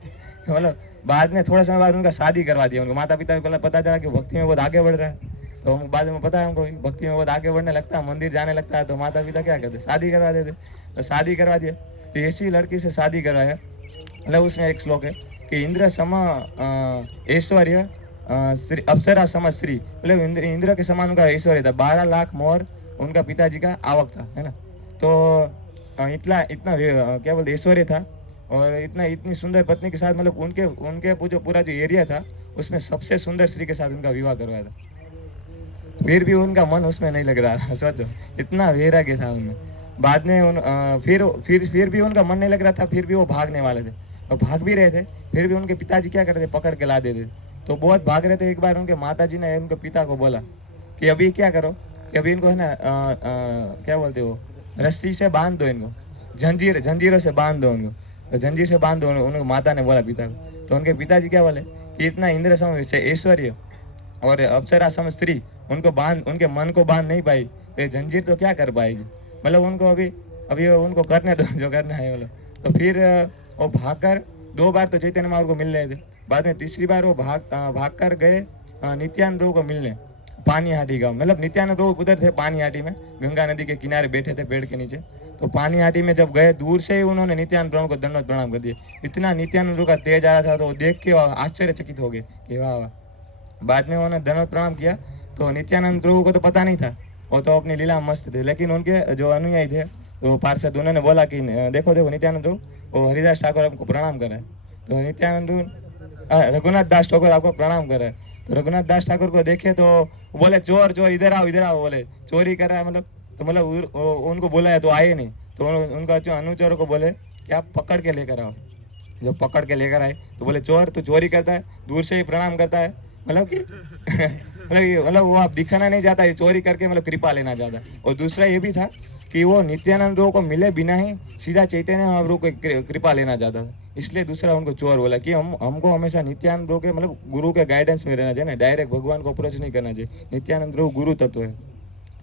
मतलब। बाद में थोड़ा समय बाद उनका शादी करवा दिया उनको माता पिता को पता चला कि भक्ति में बहुत आगे बढ़ रहा है तो बाद में पता है हमको भक्ति में बहुत आगे बढ़ने लगता है मंदिर जाने लगता है तो माता पिता क्या करते शादी करवा देते। तो शादी करवा दिया तो ऐसी लड़की से शादी करवाया मतलब उसमें एक श्लोक है कि इंद्र सम ऐश्वर्य श्री अप्सरा सम श्री मतलब इंद्र के समान उनका ऐश्वर्य था 12 लाख मोहर उनका पिताजी का आवक था है ना। तो इतना क्या बोलते ऐश्वर्य था और इतनी सुंदर पत्नी के साथ मतलब उनके जो पूरा जो एरिया था उसमें सबसे सुंदर स्त्री के साथ उनका विवाह करवाया था। फिर भी उनका मन उसमें नहीं लग रहा था सोचो इतना वैराग्य था उनमें। बाद में फिर भी उनका मन नहीं लग रहा था फिर भी वो भागने वाले थे और भाग भी रहे थे फिर भी उनके पिताजी क्या करते पकड़ के ला देते तो बहुत भाग रहे थे। एक बार उनके माताजी ने उनके पिता को बोला कि अभी क्या करो कि अभी इनको है ना क्या बोलते हो रस्सी से बांध दो इनको जंजीरों से बांध दो उनको। तो जंजीर से बांध दो उनको माता ने बोला पिता को। तो उनके पिताजी क्या बोले कि इतना इंद्र सम ऐश्वर्य और अप्सरा सम स्त्री उनके मन को बांध नहीं पाई तो जंजीर तो क्या कर पाएगी मतलब उनको अभी उनको करने दो जो करना है मतलब। तो फिर वो भागकर 2 बार तो चैतन्य महाप्रभु को मिल रहे थे। बाद में तीसरी बार वो भाग कर गए नित्यानंद प्रभु को मिलने पानीहाटी गाँव मतलब नित्यानंद प्रभु उधर थे पानीहाटी में गंगा नदी के किनारे बैठे थे पेड़ के नीचे। तो पानीहाटी में जब गए दूर से ही उन्होंने नित्यानंद प्रभु को दंडवत प्रणाम कर दिया। इतना नित्यानंद प्रभु का तेज आ रहा था तो वो देख के आश्चर्यचकित हो गए कि वाह वाह। बाद में उन्होंने दंडवत प्रणाम किया तो नित्यानंद प्रभु को तो पता नहीं था वो तो अपनी लीला मस्त थे लेकिन उनके जो अनुयायी थे तो पार्षद उन्होंने बोला कि देखो नित्यानंद प्रभु वो हरिदास ठाकुर आपको प्रणाम कर रहा है। तो नित्यानंद रघुनाथ दास ठाकुर आपको प्रणाम कर रहा है। तो रघुनाथ दास ठाकुर को देखे तो बोले चोर इधर आओ बोले चोरी कर रहा है मतलब। तो मतलब उनको बोला है तो आए नहीं तो उनका जो अनुचरों को बोले कि आप पकड़ के लेकर आओ। जब पकड़ के लेकर आए तो बोले चोर तू चोरी करता है दूर से ही प्रणाम करता है मतलब कि मतलब वो आप दिखाना नहीं चाहता ये चोरी करके मतलब कृपा लेना चाहता। और दूसरा ये भी था कि वो नित्यानंद प्रभु को मिले बिना ही सीधा चैतन्य महाप्रभु को कृपा लेना चाहता था इसलिए दूसरा उनको चोर बोला कि हमको हमेशा नित्यानंद प्रभु के मतलब गुरु के गाइडेंस में रहना चाहिए ना डायरेक्ट भगवान को अप्रोच नहीं करना चाहिए। नित्यानंद प्रभु गुरु तत्व है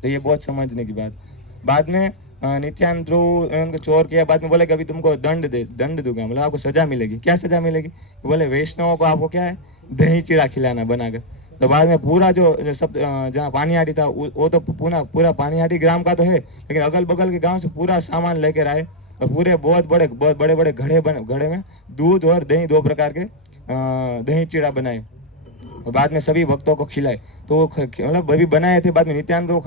तो ये बहुत समझने की बात। बाद में नित्यानंद ध्रुव उनको चोर किया, बाद में बोले कि अभी तुमको दंड दूंगा, मतलब आपको सजा मिलेगी। क्या सजा मिलेगी? बोले वैष्णवों को आपको क्या है, दही चिड़ा खिलाना बनाकर। तो बाद में पूरा जो सब जहाँ पानीहाटी था वो तो पूरा पानीहाटी ग्राम का तो है, लेकिन अगल बगल के गांव से पूरा सामान लेकर आए और पूरे बहुत बड़े बड़े घड़े में दूध और दही, 2 प्रकार के दही चिड़ा बनाए और बाद में सभी भक्तों को खिलाए। तो मतलब अभी बनाए थे, बाद में नित्यानंद प्रभु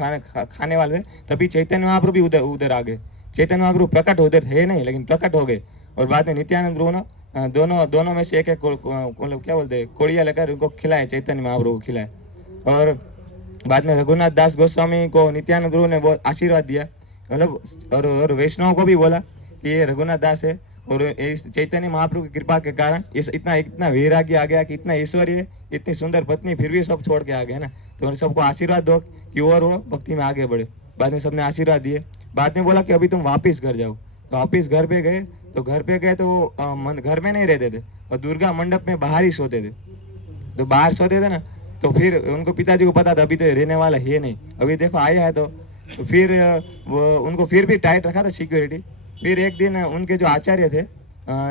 खाने वाले थे, तभी चैतन्य महाप्रभु भी उधर आ गए। चैतन्य महाप्रभु प्रकट होते थे नहीं, लेकिन प्रकट हो गए और बाद में नित्यानंद प्रभु ना दोनों में से एक मतलब क्या बोलते हैं, कोड़िया लेकर उनको खिलाए, चैतन्य महाप्रभु को खिलाए। और बाद में रघुनाथ दास गोस्वामी को नित्यानंद प्रभु ने बहुत आशीर्वाद दिया, मतलब और वैष्णव को भी बोला कि ये रघुनाथ दास है। और इस चैतन्य महाप्रभु की कृपा के कारण ये इतना वैराग्य आ गया कि इतना ऐश्वर्य, इतनी सुंदर पत्नी, फिर भी सब छोड़ के आ गए ना। तो सबको आशीर्वाद दो कि और वो भक्ति में आगे बढ़े। बाद में सबने आशीर्वाद दिए। बाद में बोला कि अभी तुम वापिस घर जाओ। तो वापिस घर पे गए, तो वो घर में नहीं रहते थे और दुर्गा मंडप में बाहर ही सोते थे। तो बाहर सोते थे ना, तो फिर उनको पिताजी को पता था अभी तो रहने वाला है नहीं, अभी देखो आया है। तो फिर वो उनको फिर भी टाइट रखा था सिक्योरिटी। फिर एक दिन उनके जो आचार्य थे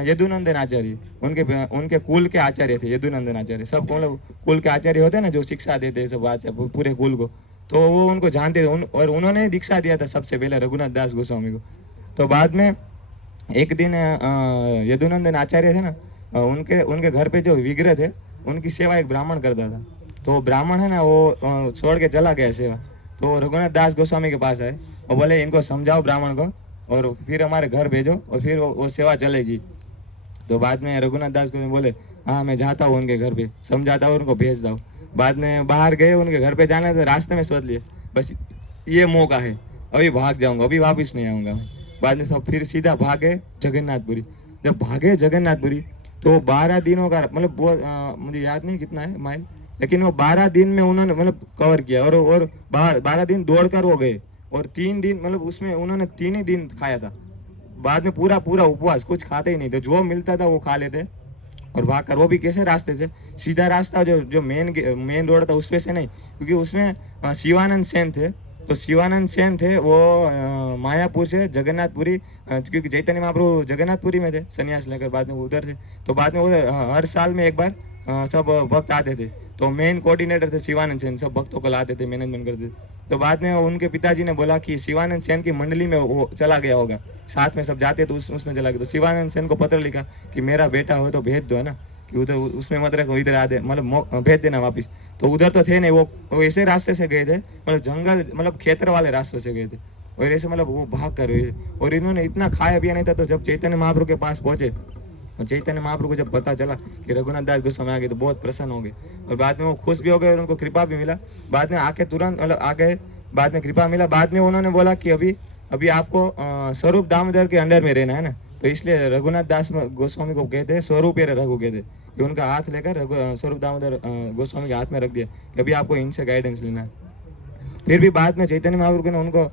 यदुनंदन आचार्य, उनके कुल के आचार्य थे यदुनंदन आचार्य। सब मतलब कुल के आचार्य होते हैं ना, जो शिक्षा देते हैं सब पूरे कुल को, तो वो उनको जानते थे और उन्होंने दीक्षा दिया था सबसे पहले रघुनाथ दास गोस्वामी को। तो बाद में एक दिन यदुनंदन आचार्य थे ना, उनके घर पे जो विग्रह थे उनकी सेवा एक ब्राह्मण करता था। तो ब्राह्मण है ना, वो छोड़ के चला गया सेवा। तो रघुनाथ दास गोस्वामी के पास आए और बोले इनको समझाओ ब्राह्मण को और फिर हमारे घर भेजो और फिर वो सेवा चलेगी। तो बाद में रघुनाथ दास को बोले हाँ मैं जाता हूँ उनके घर पे, समझाता हूँ उनको भेजता हूँ। बाद में बाहर गए, उनके घर पे जाना तो रास्ते में सोच लिए बस ये मौका है, अभी भाग जाऊंगा, अभी वापस नहीं आऊँगा मैं। बाद में सब फिर सीधा भागे जगन्नाथपुरी। जब भागे जगन्नाथपुरी तो 12 दिनों का मतलब मुझे याद नहीं कितना है माइल, लेकिन वो 12 दिन में उन्होंने मतलब कवर किया और 12 दिन दौड़कर वो गए और 3 दिन मतलब उसमें उन्होंने 3 ही दिन खाया था। बाद में पूरा उपवास, कुछ खाते ही नहीं थे, जो मिलता था वो खा लेते और भागकर। वो भी कैसे रास्ते से, सीधा रास्ता जो मेन रोड था उसमें से नहीं, क्योंकि उसमें शिवानंद सेन थे। तो शिवानंद सेन थे वो मायापुर से जगन्नाथपुरी, क्योंकि चैतन्य महाप्रभु जगन्नाथपुरी में थे संन्यास लेकर, बाद में वो उधर थे। तो बाद में उधर हर साल में एक बार सब भक्त आते थे। तो मेन कोऑर्डिनेटर थे शिवानंद सेन, सब भक्तों को लाते थे, मैनेजमेंट करते थे। तो बाद में उनके पिताजी ने बोला कि शिवानंद सेन की मंडली में वो चला गया होगा, साथ में सब जाते तो उसमें चला गया। तो शिवानंद सेन को पत्र लिखा कि मेरा बेटा हो तो भेज दो, है ना, कि उधर उसमें मत रखो, इधर आ दे, मतलब भेज देना वापस। तो उधर तो थे नहीं, वो ऐसे रास्ते से गए थे, मतलब जंगल मतलब खेतर वाले रास्ते से गए थे और ऐसे मतलब वो भाग कर। और इन्होंने इतना खाया पिया नहीं था। तो जब चैतन्य महाप्रभु के पास पहुंचे और चैतन्य महाप्रभु को जब पता चला कि रघुनाथ दास गोस्वामी आ गए तो बहुत प्रसन्न हो गए और बाद में वो खुश भी हो गए और उनको कृपा भी मिला। बाद में आके तुरंत मतलब आ गए, बाद में कृपा मिला। बाद में उन्होंने बोला कि अभी आपको स्वरूप दामोदर के अंडर में रहना है ना, तो इसलिए रघुनाथ दास गोस्वामी को कहते हैं स्वरूप रघु कहते, कि उनका हाथ लेकर स्वरूप दामोदर गोस्वामी के हाथ में रख दिया कि अभी आपको इनसे गाइडेंस लेना है। फिर भी बाद में चैतन्य महाप्रभु ने उनको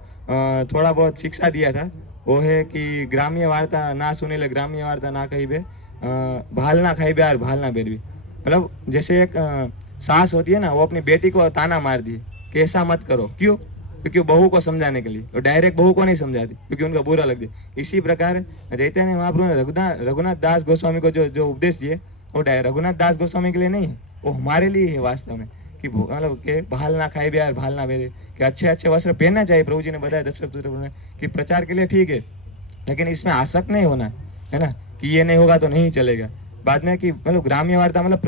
थोड़ा बहुत शिक्षा दिया था, वो है कि ग्राम्य वार्ता ना सुने, ग्राम्य वार्ता ना कही बे, भाल ना खाई बे और भाल ना बेर भी। मतलब जैसे एक सास होती है ना, वो अपनी बेटी को ताना मार दी कि ऐसा मत करो, क्यों? क्योंकि बहू को समझाने के लिए, और डायरेक्ट बहू को नहीं समझाती क्योंकि उनका बुरा लगती। इसी प्रकार चैतन्य महाप्रभु ने रघुनाथ दास गोस्वामी को जो उपदेश दिए वो रघुनाथ दास गोस्वामी के लिए नहीं है, वो हमारे लिए है वास्तव में। कि मतलब के भाल ना खाए यार, भाल ना बेरे, कि अच्छे वस्त्र पहनना चाहिए। प्रभु जी ने बताया दशरथ ने कि प्रचार के लिए ठीक है, लेकिन इसमें आसक्त नहीं होना है ना, कि ये नहीं होगा तो नहीं चलेगा। बाद में कि मतलब ग्राम्य वार्ता मतलब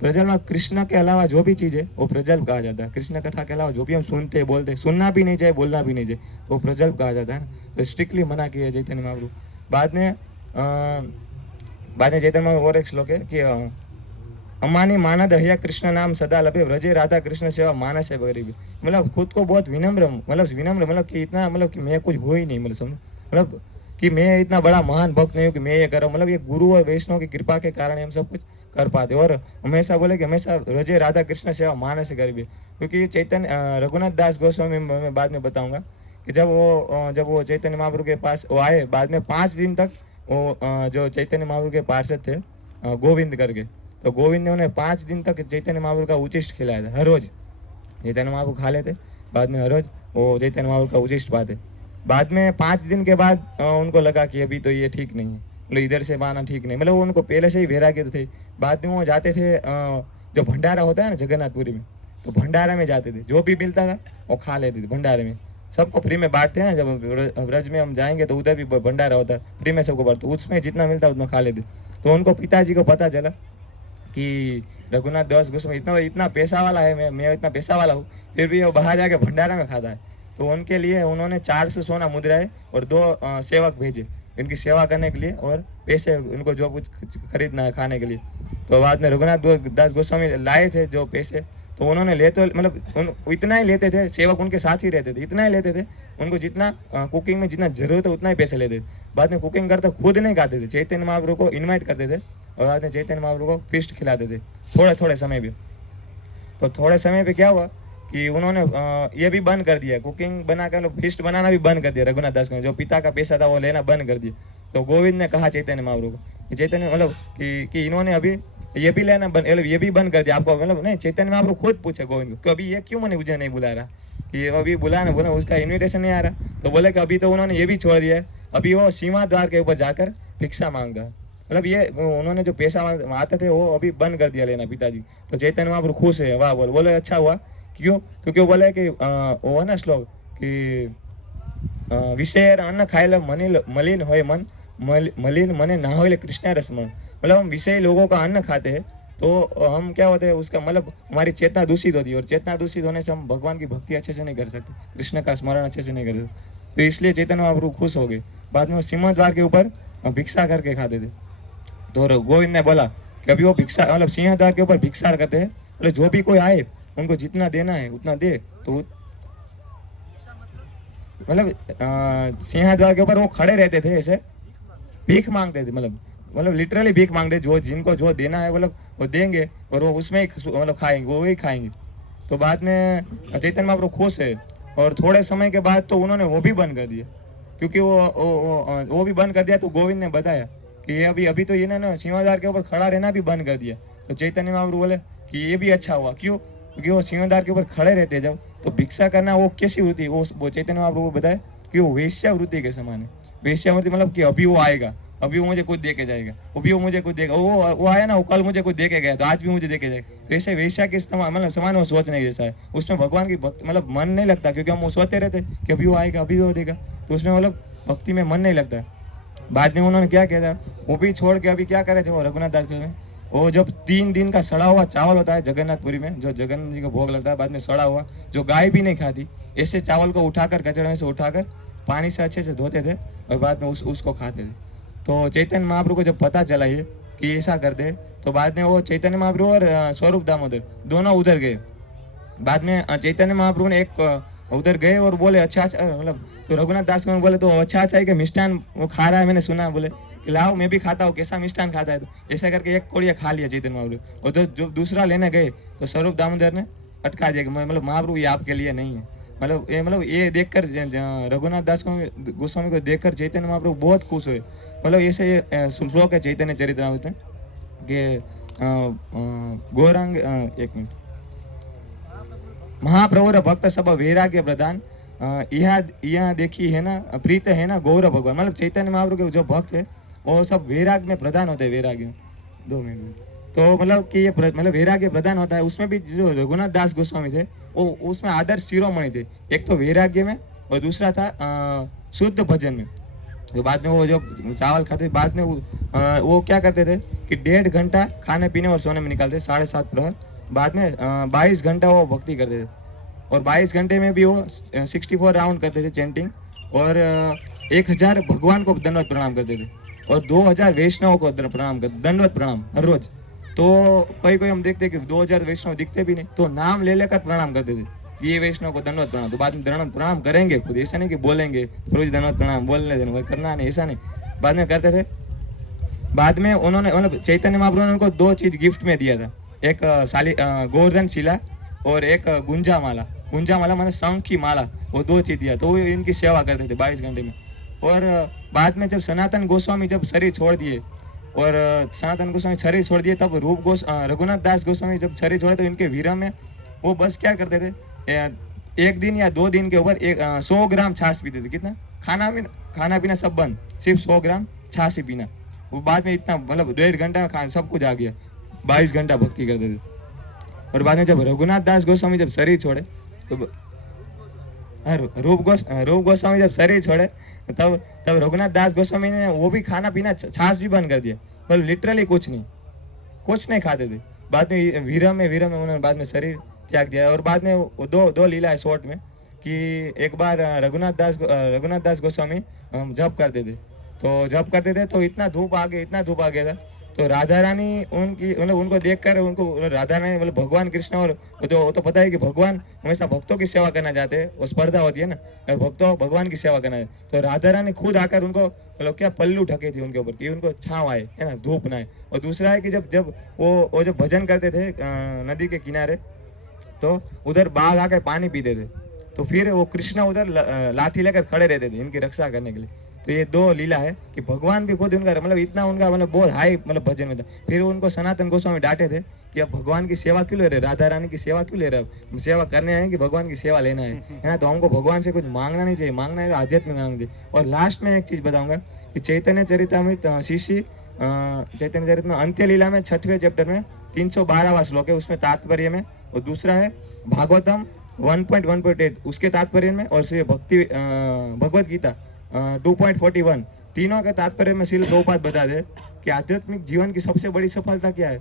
प्रजल में कृष्ण के अलावा जो भी चीज़ है वो प्रजल्प कहा जाता है। कृष्ण कथा के अलावा जो भी हम सुनते हैं, बोलते हैं, सुनना भी नहीं चाहिए, बोलना भी नहीं चाहिए, तो प्रजल्प कहा जाता है ना। तो स्ट्रिक्टली मना किया चैतन्य महाप्रभु। बाद में चैतन्य महाप्रभु और एक श्लोक है कि अमानी मानद हया कृष्ण नाम सदा लपे, व्रजे राधा कृष्ण सेवा मानस है गरीबी। मतलब खुद को बहुत विनम्र मतलब कि इतना मतलब कि मैं कुछ हो ही नहीं, मतलब समझ, मतलब कि मैं इतना बड़ा महान भक्त नहीं हूँ कि मैं ये करूँ। मतलब ये गुरु और वैष्णव की कृपा के कारण हम सब कुछ कर पाते। और हमेशा बोले कि हमेशा रजे राधा कृष्ण सेवा मानस से गरीबी। क्योंकि चैतन्य रघुनाथ दास गोस्वामी मैं बाद में बताऊंगा कि जब वो चैतन्य महाप्रभु के पास वो आए, बाद में 5 दिन तक वो जो चैतन्य महाप्रभु के पार्षद थे गोविंद करके, तो गोविंद ने उन्हें 5 दिन तक चैतन्य महाप्रभु का उचिष्ट खिलाया था। हर रोज चैतन्य महाप्रभु खा लेते, बाद में हर रोज वो चैतन्य महाप्रभु का उचिष्ट पाते। बाद में 5 दिन के बाद उनको लगा कि अभी तो ये ठीक नहीं है, मतलब इधर से आना ठीक नहीं, मतलब उनको पहले से ही वैराग्य तो थे। बाद में वो जाते थे जो भंडारा होता है ना जगन्नाथपुरी में, तो भंडारा में जाते थे, जो भी मिलता था वो खा लेते थे भंडारे में। सबको फ्री में बांटते हैं, जब ब्रज में हम जाएंगे तो उधर भी भंडारा होता है, फ्री में सबको बांटते, उसमें जितना मिलता है उतना खा लेते। तो उनको पिताजी को पता चला कि रघुनाथ दास गोस्वामी इतना पैसा वाला है, मैं इतना पैसा वाला हूँ, फिर भी वो बाहर जाके भंडारा में खाता है। तो उनके लिए उन्होंने 400 सोना मुद्राएं और 2 सेवक भेजे इनकी सेवा करने के लिए, और पैसे उनको जो कुछ खरीदना है खाने के लिए। तो बाद में रघुनाथ दास गोस्वामी लाए थे जो पैसे, तो उन्होंने ले तो मतलब इतना ही लेते थे, सेवक उनके साथ ही रहते थे, इतना ही लेते थे, उनको जितना कुकिंग में जितना जरूरत है उतना ही पैसे लेते थे। बाद में कुकिंग करते खुद नहीं खाते थे, चैतन्य महाप्रभु को इन्वाइट करते थे, और बाद में चैतन्य महाप्रभु को फिस्ट खिलाते थे थोड़े थोड़े समय पे। तो थोड़े समय पे क्या हुआ कि उन्होंने ये भी बंद कर दिया, कुकिंग बना कर फिस्ट बनाना भी बंद कर दिया रघुनाथ दास को, जो पिता का पैसा था वो लेना बंद कर दिया। तो गोविंद ने कहा चैतन्य महाप्रभु को, चैतन्य मतलब कि इन्होंने अभी ये भी लेना ये भी बंद कर दिया आपको, मतलब नहीं, चैतन्य महाप्रभु खुद पूछे गोविंद को कि अभी ये क्यों मुझे नहीं बुला रहा, कि अभी बुलाना बोला उसका इन्विटेशन नहीं आ रहा। तो बोले कि अभी तो उन्होंने ये भी छोड़ दिया है, अभी वो सीमा द्वार के ऊपर जाकर भिक्षा मांगता है, मतलब ये उन्होंने जो पैसा आते थे वो अभी बंद कर दिया लेना पिताजी। तो चैतन्य महाप्रभु खुश है, वाह बोले अच्छा हुआ, क्यों, क्योंकि वो बोले कि वो है ना श्लोक कि विषय अन्न खाए मलिन होए मन, मलिन मने ना होए कृष्ण रसमन, मतलब हम विषय लोगों का अन्न खाते हैं तो हम क्या होते हैं, उसका मतलब हमारी चेतना दूषित होती है, और चेतना दूषित होने से हम भगवान की भक्ति अच्छे से नहीं कर सकते, कृष्ण का स्मरण अच्छे से नहीं कर सकते। तो इसलिए चैतन्य महाप्रभु खुश हो गए। बाद में वो सिंह द्वार के ऊपर भिक्षा करके खाते थे। तो गोविंद ने बोला कि अभी वो भिक्षा मतलब सिंह द्वार के ऊपर भिक्षा करते हैं, मतलब जो भी कोई आए उनको जितना देना है उतना दे। तो मतलब सिंह द्वार के ऊपर वो खड़े रहते थे, ऐसे भीख मांगते थे, मतलब लिटरली भीख मांगते, जो जिनको जो देना है मतलब वो देंगे, और वो उसमें ही मतलब खाएंगे, वो ही खाएंगे। तो बाद में चैतन्य महाप्रभु खुश है, और थोड़े समय के बाद तो उन्होंने वो भी बंद कर दिया, क्योंकि वो भी बंद कर दिया। तो गोविंद ने बताया कि ये अभी तो ये ना सिंहद्वार के ऊपर खड़ा रहना भी बंद कर दिया। तो चैतन्य महाप्रभु बोले कि ये भी अच्छा हुआ, क्यों, क्योंकि वो सिंहद्वार के ऊपर खड़े रहते जब, तो भिक्षा करना वो कैसी वृत्ति है, वो चैतन्य महाप्रभु बताया कि वो वेश्यावृत्ति के समान है। वेश्यावृत्ति मतलब कि अभी वो आएगा, अभी वो मुझे कुछ दे के जाएगा, अभी वो मुझे कुछ देगा, वो आया ना, वो कल मुझे कुछ दे के गया तो आज भी मुझे दे के जाएगा। तो ऐसे वेश्या के मतलब समान वो सोच नहीं जैसा है, उसमें भगवान की भक्ति मतलब मन नहीं लगता, क्योंकि हम वो सोचते रहते कि अभी वो आएगा, अभी वो देगा, तो उसमें मतलब भक्ति में मन नहीं लगता। बाद में उन्होंने क्या किया था, वो भी छोड़ के अभी क्या करे थे वो रघुनाथ दास गोस्वामी, वो जब 3 दिन का सड़ा हुआ चावल होता है जगन्नाथपुरी में, जो जगन्नाथ जी को भोग लगता है, बाद में सड़ा हुआ, जो गाय भी नहीं खाती, ऐसे चावल को उठाकर कचड़े में से उठाकर पानी से अच्छे से धोते थे और बाद में उसको खाते थे। तो चैतन्य महाप्रभु को जब पता चला ये कि ऐसा करते, तो बाद में वो चैतन्य महाप्रभु और स्वरूप दामोदर दोनों उधर गए। बाद में चैतन्य महाप्रभु ने एक उधर गए और बोले अच्छा मतलब, तो रघुनाथ दास को बोले तो अच्छा है कि मिष्ठान वो खा रहा है, मैंने सुना, बोले कि लाओ मैं भी खाता हूँ, कैसा मिष्ठान खाता है। तो ऐसा करके एक कोड़िया खा लिया चैतन्य महाप्रभु, और जो दूसरा लेने गए तो स्वरूप दामोदर ने अटका दिया कि मतलब महाप्रभु ये आपके लिए नहीं है। मतलब ये देखकर रघुनाथ दास गोस्वामी को देखकर चैतन्य महाप्रभु बहुत खुश हुए। मतलब ऐसे श्लोक है चैतन्य चरितामृत में कि गौरांग एक मिनट, महाप्रभु भक्त सब वैराग्य प्रधान यहाँ देखी है ना प्रीत है ना गौरव भगवान, मतलब चैतन्य महाप्रभु के जो भक्त है वो सब वैराग्य में प्रधान होते हैं, वैराग्य में 2 मिनट। तो मतलब कि ये मतलब वैराग्य प्रधान होता है, उसमें भी जो रघुनाथ दास गोस्वामी थे वो उसमें आदर्श शिरोमणि थे, एक तो वैराग्य में और दूसरा था शुद्ध भजन में। तो बाद में वो जो चावल खाते बाद में वो क्या करते थे कि 1.5 घंटा खाने पीने और सोने में निकालते, 7.5 प्रहर, बाद में 22 घंटा वो भक्ति करते थे, और 22 घंटे में भी वो 64 राउंड करते थे चैंटिंग, और 1000 भगवान को दंडवत प्रणाम करते थे, और 2000 वैष्णव को प्रणाम करते, दंडवत प्रणाम हर रोज। तो कोई हम देखते कि 2000 वैष्णव दिखते भी नहीं, तो नाम ले लेकर प्रणाम करते थे, ये वैष्णव को दंडवत प्रणाम। तो बाद में दंडवत प्रणाम करेंगे खुद, ऐसा नहीं कि बोलेंगे रोज दंडवत प्रणाम बोलने देना करना नहीं, ऐसा नहीं, बाद में करते थे। बाद में उन्होंने मतलब चैतन्य महाप्रभु ने उनको 2 चीज गिफ्ट में दिया था, एक गोवर्धन शिला और एक गुंजा माला मतलब शंख की माला, वो 2 चीज दिया। तो वो इनकी सेवा करते थे 22 घंटे में। और बाद में जब सनातन गोस्वामी जब शरीर छोड़ दिए, और सनातन गोस्वामी शरीर छोड़ दिए, तब रघुनाथ दास गोस्वामी जब शरीर छोड़े तो इनके विरह में वो बस क्या करते थे, 1 दिन या 2 दिन के ऊपर 100 ग्राम छाछ पीते थे। कितना खाना पीना सब बंद, सिर्फ 100 ग्राम छाछ ही पीना। वो बाद में इतना मतलब 1.5 घंटा में खाना सब कुछ आ गया, 22 घंटा भक्ति करते थे। और बाद में जब रघुनाथ दास गोस्वामी जब शरीर छोड़े तो रूप गोस्वामी जब शरीर छोड़े तब रघुनाथ दास गोस्वामी ने वो भी खाना पीना छाछ भी बंद कर दिया, पर लिटरली कुछ नहीं खाते थे। बाद में वीरम में उन्होंने बाद में शरीर त्याग दिया। और बाद में वो दो लीला है शॉर्ट में कि एक बार रघुनाथ दास गोस्वामी जप करते थे, तो इतना धूप आ गया था, तो राधा रानी उनकी मतलब उनको देखकर उनको राधा रानी मतलब भगवान कृष्ण और वो तो पता है कि भगवान हमेशा भक्तों की सेवा करना चाहते हैं, वो स्पर्धा होती है ना, भक्तों भगवान की सेवा करना है। तो राधा रानी खुद आकर उनको मतलब क्या पल्लू ढके थे उनके ऊपर कि उनको छाँव आए, है ना, धूप ना आए। और दूसरा है कि जब वो जब भजन करते थे नदी के किनारे, तो उधर बाघ आकर पानी पीते थे, तो फिर वो कृष्ण उधर लाठी लेकर खड़े रहते थे इनकी रक्षा करने के लिए। तो ये 2 लीला है कि भगवान भी खुद उनका मतलब इतना उनका मतलब बहुत हाई मतलब भजन में था। फिर उनको सनातन गोस्वामी डांटे थे कि अब भगवान की सेवा क्यों ले रहे, राधा रानी की सेवा क्यों ले रहे, सेवा करने आए कि भगवान की सेवा लेना है ना, तो हमको भगवान से कुछ मांगना नहीं चाहिए, मांगना है तो आध्यात्मिक मांगना चाहिए। और लास्ट में एक चीज बताऊंगा कि चैतन्य चरितामृत शिष्य चैतन्य चरित में अंत्य लीला में 6वें चैप्टर में 312वां श्लोक है, उसमें तात्पर्य में, और दूसरा है भागवतम 1.1.8 उसके तात्पर्य में, और श्री भगवत गीता 2.41 तीनों के तात्पर्य में श्रील प्रभुपाद बता दे कि आध्यात्मिक जीवन की सबसे बड़ी सफलता क्या है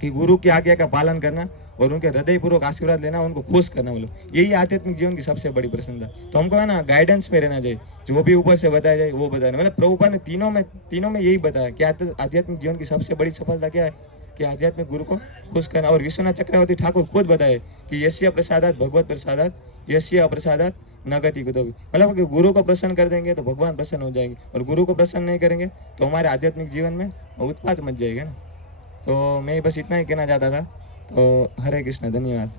कि गुरु की आज्ञा का पालन करना और उनके हृदयपूर्वक आशीर्वाद लेना, उनको खुश करना, मतलब यही आध्यात्मिक जीवन की सबसे बड़ी प्रसन्नता। तो हमको है ना गाइडेंस में रहना चाहिए, जो भी ऊपर से बताया जाए वो बताना, मतलब प्रभुपाद ने तीनों में यही बताया कि आध्यात्मिक जीवन की सबसे बड़ी सफलता क्या है कि आध्यात्मिक गुरु को खुश करना। और विश्वनाथ चक्रवर्ती ठाकुर खुद बताए कि यस्य प्रसादात भगवत प्रसादात यस्य अप्रसादात न गति कुतोपि, मतलब कि गुरु को प्रसन्न कर देंगे तो भगवान प्रसन्न हो जाएंगे, और गुरु को प्रसन्न नहीं करेंगे तो हमारे आध्यात्मिक जीवन में उत्पात मच जाएगा ना। तो मैं बस इतना ही कहना चाहता था। तो हरे कृष्ण, धन्यवाद।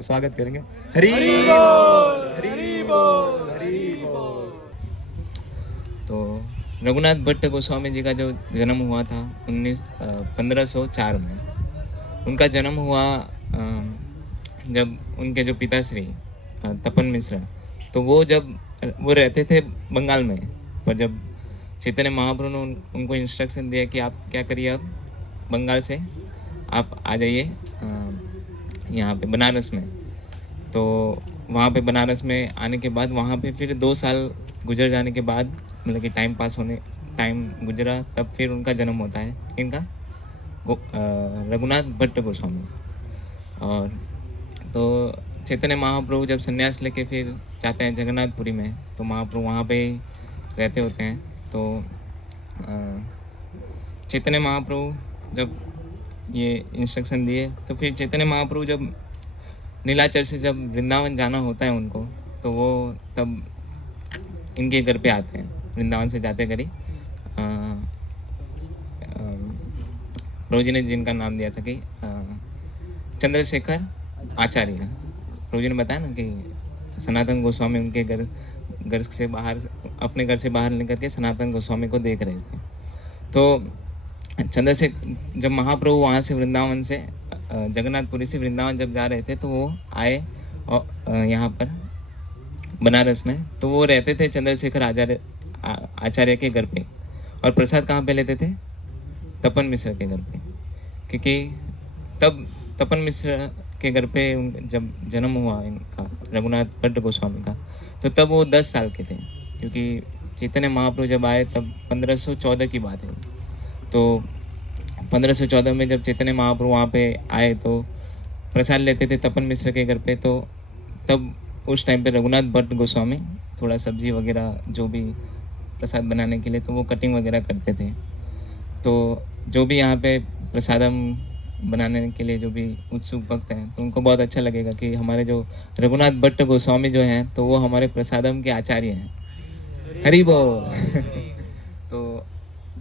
स्वागत करेंगे। हरि बोल, हरि बोल, हरि बोल। तो रघुनाथ भट्ट गोस्वामी जी का जो जन्म हुआ था 1504 में, उनका जन्म हुआ जब उनके जो पिताश्री तपन मिश्र, तो वो रहते थे बंगाल में, पर जब चैतन्य महाप्रभु ने उनको इंस्ट्रक्शन दिया कि आप क्या करिए, अब बंगाल से आप आ जाइए यहाँ पे बनारस में। तो वहाँ पे बनारस में आने के बाद वहाँ पे फिर 2 साल गुजर जाने के बाद, मतलब कि टाइम गुजरा, तब फिर उनका जन्म होता है इनका रघुनाथ भट्ट गोस्वामी का। और तो चैतन्य महाप्रभु जब संन्यास लेके फिर जाते हैं जगन्नाथपुरी में, तो महाप्रभु वहाँ पे ही रहते होते हैं। तो चैतन्य महाप्रभु जब ये इंस्ट्रक्शन दिए, तो फिर चैतन्य महाप्रभु जब नीलाचल से जब वृंदावन जाना होता है उनको, तो वो तब इनके घर पे आते हैं, वृंदावन से जाते करी प्रभु जी ने जिनका नाम दिया था कि चंद्रशेखर आचार्य। प्रभु जी ने बताया ना कि सनातन गोस्वामी उनके घर से बाहर, अपने घर से बाहर निकल के सनातन गोस्वामी को देख रहे थे। तो चंद्रशेखर जब महाप्रभु वहाँ से वृंदावन से जगन्नाथपुरी से वृंदावन जब जा रहे थे, तो वो आए और यहाँ पर बनारस में, तो वो रहते थे चंद्रशेखर आचार्य के घर पे। और प्रसाद कहाँ पे लेते थे? तपन मिश्र के घर पे, क्योंकि तब तपन मिश्र के घर पे जब जन्म हुआ इनका रघुनाथ भट्ट गोस्वामी का, तो तब वो 10 साल के थे, क्योंकि चैतन्य महाप्रभु जब आए तब 1514 की बात है। तो 1514 में जब चैतन्य महाप्रभु वहाँ पे आए तो प्रसाद लेते थे तपन मिश्र के घर पे। तो तब उस टाइम पे रघुनाथ भट्ट गोस्वामी थोड़ा सब्जी वगैरह जो भी प्रसाद बनाने के लिए, तो वो कटिंग वगैरह करते थे। तो जो भी यहाँ पे प्रसादम बनाने के लिए जो भी उत्सुक भक्त हैं, तो उनको बहुत अच्छा लगेगा कि हमारे जो रघुनाथ भट्ट गोस्वामी जो हैं, तो वो हमारे प्रसादम के आचार्य हैं। हरि बोल। तो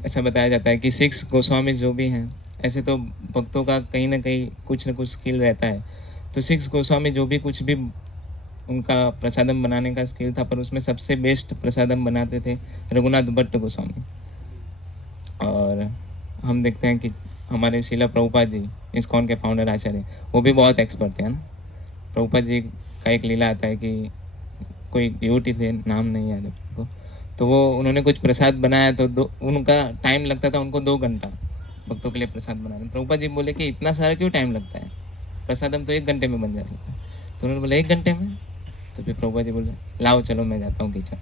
ऐसा बताया जाता है कि 6 गोस्वामी जो भी हैं, ऐसे तो भक्तों का कहीं ना कहीं कुछ न कुछ स्किल रहता है। तो 6 गोस्वामी जो भी कुछ भी उनका प्रसादम बनाने का स्किल था, पर उसमें सबसे बेस्ट प्रसादम बनाते थे रघुनाथ भट्ट गोस्वामी। और हम देखते हैं कि हमारे शीला प्रभुपाद जी इस्कॉन के फाउंडर आचार्य, वो भी बहुत एक्सपर्ट थे, है ना। प्रभुपाद जी का एक लीला आता है कि कोई ड्यूटी थे, नाम नहीं याद है उनको, तो वो उन्होंने कुछ प्रसाद बनाया तो उनका टाइम लगता था उनको 2 घंटा भक्तों के लिए प्रसाद बनाने। प्रभुपाद जी बोले कि इतना सारा क्यों टाइम लगता है, प्रसाद हम तो 1 घंटे में बन जा सकता है। तो उन्होंने बोला 1 घंटे में? तो फिर प्रभुपाद जी बोले लाओ चलो मैं जाता हूँ किचन।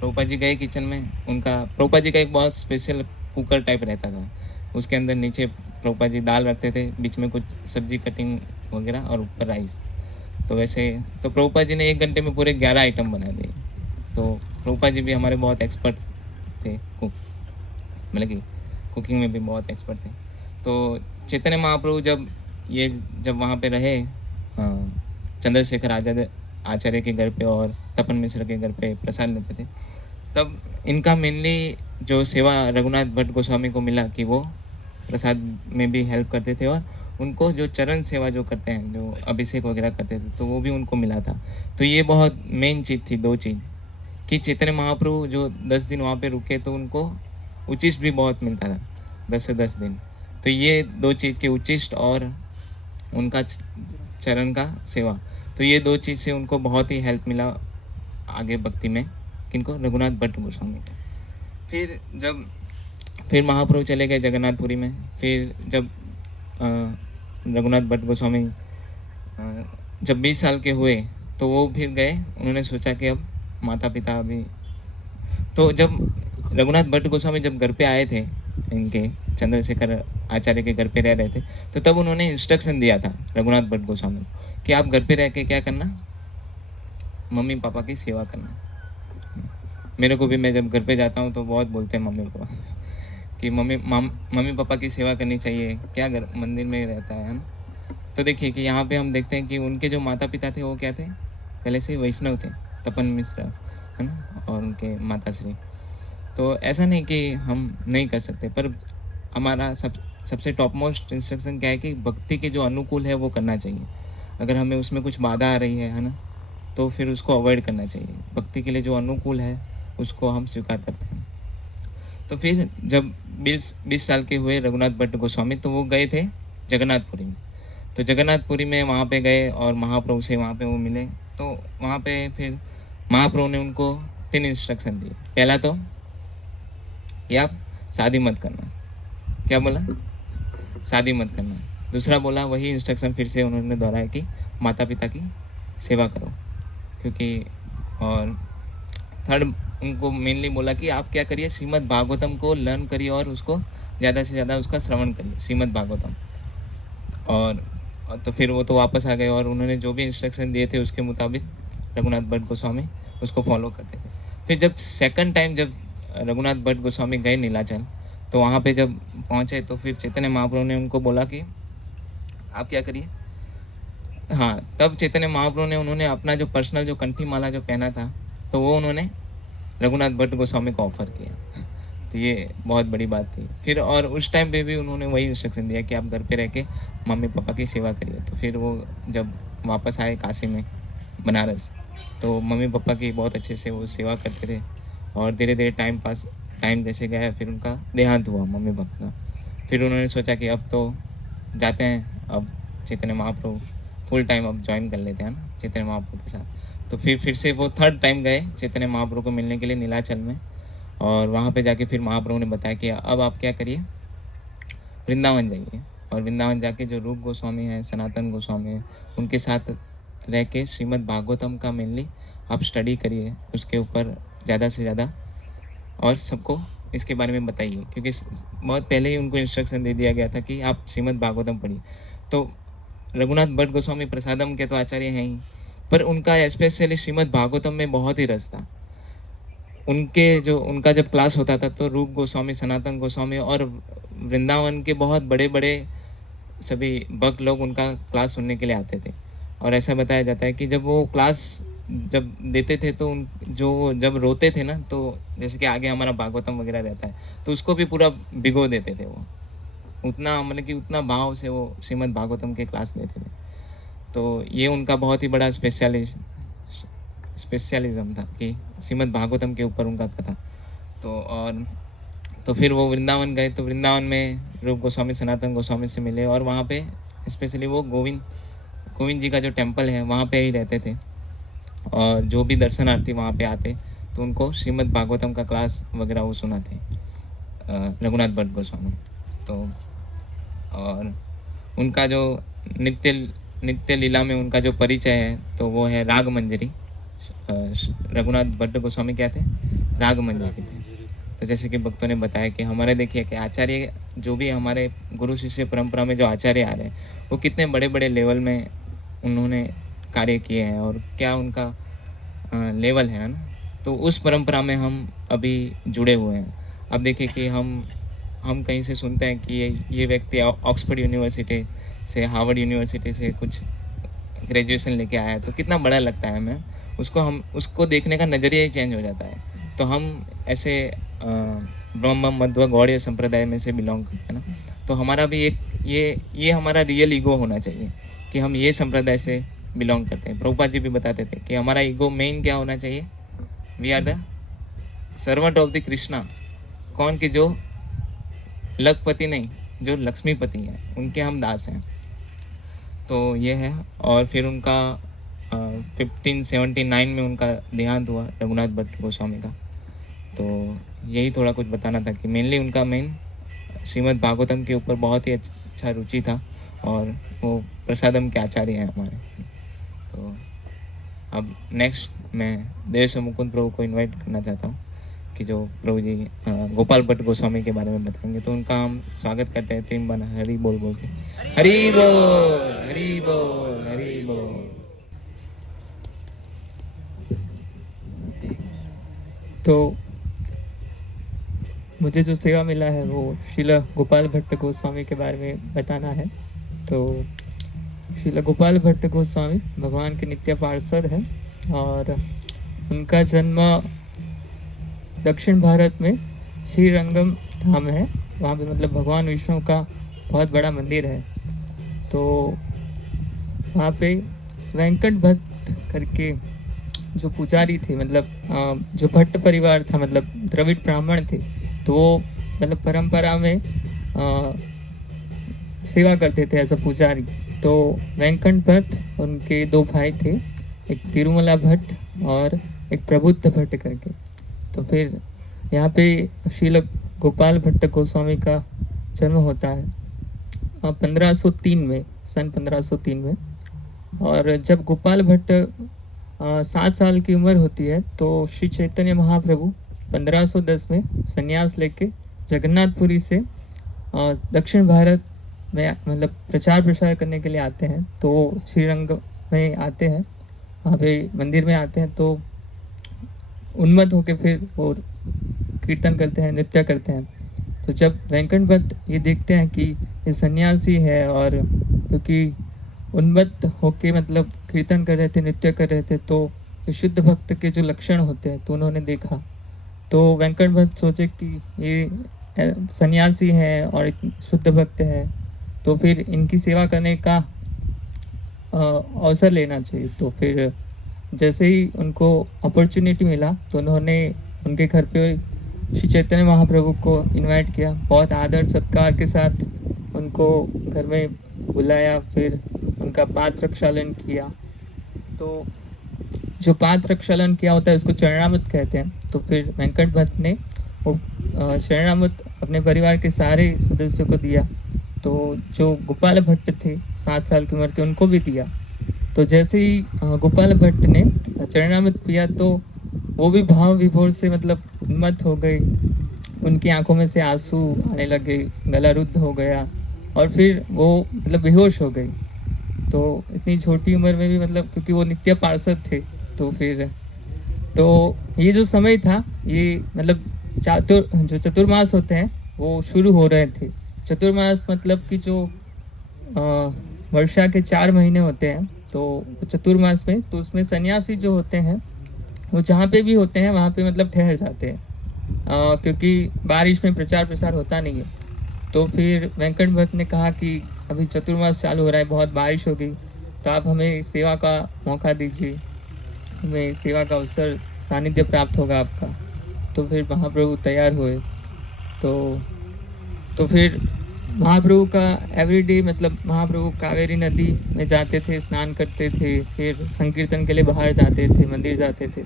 प्रभुपाद जी गए किचन में, उनका प्रभुपाद जी का एक बहुत स्पेशल कुकर टाइप रहता था, उसके अंदर नीचे प्रभुपाद जी दाल रखते थे, बीच में कुछ सब्जी कटिंग वगैरह और ऊपर राइस। तो वैसे तो प्रभुपाद जी ने 1 घंटे में पूरे 11 आइटम बना दिए। तो प्रभुपाद जी भी हमारे बहुत एक्सपर्ट थे कुक, मतलब कि कुकिंग में भी बहुत एक्सपर्ट थे। तो चैतन्य महाप्रभु जब वहाँ पे रहे चंद्रशेखर आजाद आचार्य के घर पे और तपन मिश्र के घर पे प्रसाद लेते थे, तब इनका मेनली जो सेवा रघुनाथ भट्ट गोस्वामी को मिला कि वो प्रसाद में भी हेल्प करते थे और उनको जो चरण सेवा जो करते हैं, जो अभिषेक वगैरह करते थे, तो वो भी उनको मिला था। तो ये बहुत मेन चीज़ थी, 2 चीज़ कि चैतन्य महाप्रभु जो 10 दिन वहाँ पे रुके तो उनको उचिष्ट भी बहुत मिलता था, 10 से 10 दिन। तो ये 2 चीज़ के उचिष्ट और उनका चरण का सेवा, तो ये 2 चीज़ से उनको बहुत ही हेल्प मिला आगे भक्ति में। किनको? रघुनाथ भट्ट गोस्वामी को। फिर महाप्रभु चले गए जगन्नाथपुरी में। फिर जब रघुनाथ भट्ट गोस्वामी जब 20 साल के हुए तो वो फिर गए, उन्होंने सोचा कि अब माता पिता अभी, तो जब रघुनाथ भट्ट गोस्वामी जब घर पे आए थे, इनके चंद्रशेखर आचार्य के घर पे रह रहे थे, तो तब उन्होंने इंस्ट्रक्शन दिया था रघुनाथ भट्ट गोस्वामी को कि आप घर पे रह के क्या करना, मम्मी पापा की सेवा करना। मेरे को भी, मैं जब घर पे जाता हूँ तो बहुत बोलते हैं मम्मी पापा कि मम्मी पापा की सेवा करनी चाहिए, क्या घर मंदिर में ही रहता है ना। तो देखिए कि यहाँ पे हम देखते हैं कि उनके जो माता पिता थे वो क्या थे, पहले से वैष्णव थे, तपन मिश्र, है ना, और उनके माता श्री। तो ऐसा नहीं कि हम नहीं कर सकते, पर हमारा सबसे टॉप मोस्ट इंस्ट्रक्शन क्या है कि भक्ति के जो अनुकूल है वो करना चाहिए। अगर हमें उसमें कुछ बाधा आ रही है ना, तो फिर उसको अवॉइड करना चाहिए। भक्ति के लिए जो अनुकूल है उसको हम स्वीकार करते हैं। तो फिर जब 20 साल के हुए रघुनाथ भट्ट गोस्वामी, तो वो गए थे जगन्नाथपुरी में। तो जगन्नाथपुरी में वहाँ पे गए और महाप्रभु से वहाँ पे वो मिले। तो वहाँ पे फिर महाप्रभु ने उनको 3 इंस्ट्रक्शन दिए। पहला तो कि आप शादी मत करना। क्या बोला? शादी मत करना। दूसरा बोला, वही इंस्ट्रक्शन फिर से उन्होंने दोहराया कि माता पिता की सेवा करो, क्योंकि, और थर्ड उनको मेनली बोला कि आप क्या करिए, श्रीमद् भागवतम को लर्न करिए और उसको ज़्यादा से ज़्यादा उसका श्रवण करिए, श्रीमद् भागवतम। और तो फिर वो तो वापस आ गए और उन्होंने जो भी इंस्ट्रक्शन दिए थे उसके मुताबिक रघुनाथ भट्ट गोस्वामी उसको फॉलो करते थे। फिर जब सेकंड टाइम जब रघुनाथ भट्ट गोस्वामी गए नीलाचल, तो वहाँ पे जब पहुँचे तो फिर चैतन्य महाप्रभु ने उनको बोला कि आप क्या करिए। हाँ, तब चैतन्य महाप्रभु ने उन्होंने अपना जो पर्सनल जो कंठी माला जो पहना था, तो वो उन्होंने रघुनाथ भट्ट गोस्वामी को ऑफर किया। तो ये बहुत बड़ी बात थी। फिर और उस टाइम पे भी उन्होंने वही इंस्ट्रक्शन दिया कि आप घर पे रह के मम्मी पापा की सेवा करिए। तो फिर वो जब वापस आए काशी में, बनारस, तो मम्मी पापा की बहुत अच्छे से वो सेवा करते थे। और धीरे धीरे टाइम जैसे गया, फिर उनका देहांत हुआ मम्मी पापा का। फिर उन्होंने सोचा कि अब तो जाते हैं, अब चैतन्य महाप्रभु फुल टाइम अब ज्वाइन कर लेते हैं ना चैतन्य महाप्रभु के साथ। तो फिर से वो थर्ड टाइम गए चैतन्य महाप्रभु को मिलने के लिए नीलाचल में। और वहाँ पे जाके फिर महाप्रभु ने बताया कि अब आप क्या करिए, वृंदावन जाइए, और वृंदावन जाके जो रूप गोस्वामी हैं, सनातन गोस्वामी हैं, उनके साथ रह के श्रीमद् भागवतम का मेनली आप स्टडी करिए, उसके ऊपर ज़्यादा से ज़्यादा, और सबको इसके बारे में बताइए, क्योंकि बहुत पहले ही उनको इंस्ट्रक्शन दे दिया गया था कि आप श्रीमद् भागवतम पढ़िए। तो रघुनाथ भट्ट गोस्वामी प्रसादम के तो आचार्य हैं ही, पर उनका स्पेशली श्रीमद् भागवतम में बहुत ही रस था। उनका जब क्लास होता था तो रूप गोस्वामी, सनातन गोस्वामी और वृंदावन के बहुत बड़े बड़े सभी भक्त लोग उनका क्लास सुनने के लिए आते थे। और ऐसा बताया जाता है कि जब वो क्लास जब देते थे तो जब रोते थे ना, तो जैसे कि आगे हमारा भागवतम वगैरह रहता है, तो उसको भी पूरा भिगो देते थे वो, उतना मतलब कि उतना भाव से वो श्रीमद् भागवतम के क्लास देते थे। तो ये उनका बहुत ही बड़ा स्पेशलिज्म था कि श्रीमद् भागवतम के ऊपर उनका कथा। तो फिर वो वृंदावन गए, तो वृंदावन में रूप गोस्वामी, सनातन गोस्वामी से मिले, और वहाँ पे स्पेशली वो गोविंद जी का जो टेम्पल है वहाँ पे ही रहते थे, और जो भी दर्शनार्थी वहाँ पे आते तो उनको श्रीमद् भागवतम का क्लास वगैरह वो सुनाते रघुनाथ भट्ट गोस्वामी। तो और उनका जो नित्य लीला में उनका जो परिचय है तो वो है राग मंजरी। रघुनाथ भट्ट गोस्वामी क्या थे? राग मंजरी थे। तो जैसे कि भक्तों ने बताया कि हमारे देखिए कि आचार्य जो भी हमारे गुरु शिष्य परंपरा में जो आचार्य आ रहे हैं वो कितने बड़े बड़े लेवल में उन्होंने कार्य किए हैं और क्या उनका लेवल है ना। तो उस परंपरा में हम अभी जुड़े हुए हैं। अब देखिए कि हम कहीं से सुनते हैं कि ये व्यक्ति ऑक्सफोर्ड यूनिवर्सिटी से, हार्वर्ड यूनिवर्सिटी से कुछ ग्रेजुएशन लेके आया है, तो कितना बड़ा लगता है हमें। उसको देखने का नज़रिया ही चेंज हो जाता है। तो हम ऐसे ब्रह्म मध्व गौड़ीय संप्रदाय में से बिलोंग करते हैं ना, तो हमारा भी एक ये हमारा रियल ईगो होना चाहिए कि हम ये संप्रदाय से बिलोंग करते हैं। प्रभुपाद जी भी बताते थे कि हमारा ईगो मेन क्या होना चाहिए? We are the servant of the Krishna. कौन की? जो लखपति नहीं, जो लक्ष्मीपति हैं, उनके हम दास हैं। तो ये है। और फिर उनका 1579 में उनका देहांत हुआ रघुनाथ भट्ट गोस्वामी का। तो यही थोड़ा कुछ बताना था कि मेनली उनका श्रीमद् भागवतम के ऊपर बहुत ही अच्छा रुचि था और वो प्रसादम के आचार्य हैं हमारे। तो अब नेक्स्ट मैं देश मुकुंद प्रभु को इनवाइट करना चाहता हूँ कि जो प्रभु जी गोपाल भट्ट गोस्वामी के बारे में बताएंगे। तो उनका हम स्वागत करते हैं 3 बार हरि बोल बोल के। हरि बोल, हरि बोल, हरि बोल। तो मुझे जो सेवा मिला है वो श्रील गोपाल भट्ट गोस्वामी के बारे में बताना है। तो श्रील गोपाल भट्ट गोस्वामी भगवान के नित्य पार्षद हैं और उनका जन्म दक्षिण भारत में श्रीरंगम धाम है। वहाँ पे मतलब भगवान विष्णु का बहुत बड़ा मंदिर है। तो वहाँ पे वेंकट भट्ट करके जो पुजारी थे, मतलब जो भट्ट परिवार था, मतलब द्रविड़ ब्राह्मण थे, तो वो मतलब परंपरा में सेवा करते थे एज अ पुजारी। तो वेंकट भट्ट उनके 2 भाई थे, एक तिरुमला भट्ट और एक प्रबुद्ध भट्ट करके। तो फिर यहाँ पे श्रील गोपाल भट्ट गोस्वामी का जन्म होता है 1503 में, सन 1503 में। और जब गोपाल भट्ट 7 साल की उम्र होती है तो श्री चैतन्य महाप्रभु 1510 में संन्यास लेके जगन्नाथपुरी से दक्षिण भारत में मतलब प्रचार प्रसार करने के लिए आते हैं। तो वो श्रीरंग में आते हैं, वहाँ पे मंदिर में आते हैं। तो उन्मत्त होके फिर वो कीर्तन करते हैं, नृत्य करते हैं। तो जब वेंकट भट्ट ये देखते हैं कि ये सन्यासी है और क्योंकि उन्मत्त होके मतलब कीर्तन कर रहे थे, नृत्य कर रहे थे, तो शुद्ध भक्त के जो लक्षण होते हैं तो उन्होंने देखा। तो वेंकट भट्ट सोचे कि ये सन्यासी है और एक शुद्ध भक्त है, तो फिर इनकी सेवा करने का अवसर लेना चाहिए। तो फिर जैसे ही उनको अपॉर्चुनिटी मिला तो उन्होंने उनके घर पे श्री चैतन्य महाप्रभु को इनवाइट किया, बहुत आदर सत्कार के साथ उनको घर में बुलाया, फिर उनका पात्र प्रक्षालन किया। तो जो पात्र प्रक्षालन किया होता है उसको चरणामृत कहते हैं। तो फिर वेंकट भट्ट ने वो चरणामृत अपने परिवार के सारे सदस्यों को दिया। तो जो गोपाल भट्ट थे 7 साल की उम्र के, उनको भी दिया। तो जैसे ही गोपाल भट्ट ने चरणामृत पिया तो वो भी भाव विभोर से मतलब उन्मत्त हो गए, उनकी आंखों में से आंसू आने लगे, गला रुद्ध हो गया और फिर वो मतलब बेहोश हो गई। तो इतनी छोटी उम्र में भी मतलब क्योंकि वो नित्य पार्षद थे, तो फिर तो ये जो समय था ये मतलब जो चतुर्मास होते हैं वो शुरू हो रहे थे। चतुर्मास मतलब कि जो वर्षा के 4 महीने होते हैं, तो चतुर्मास में तो उसमें सन्यासी जो होते हैं वो जहाँ पे भी होते हैं वहाँ पे मतलब ठहर जाते हैं, क्योंकि बारिश में प्रचार प्रसार होता नहीं है। तो फिर वेंकट भट्ट ने कहा कि अभी चतुर्मास चालू हो रहा है, बहुत बारिश हो गई, तो आप हमें सेवा का मौका दीजिए, हमें सेवा का अवसर, सानिध्य प्राप्त होगा आपका। तो फिर महाप्रभु तैयार हुए। तो फिर महाप्रभु का एवरीडे मतलब महाप्रभु कावेरी नदी में जाते थे, स्नान करते थे, फिर संकीर्तन के लिए बाहर जाते थे, मंदिर जाते थे।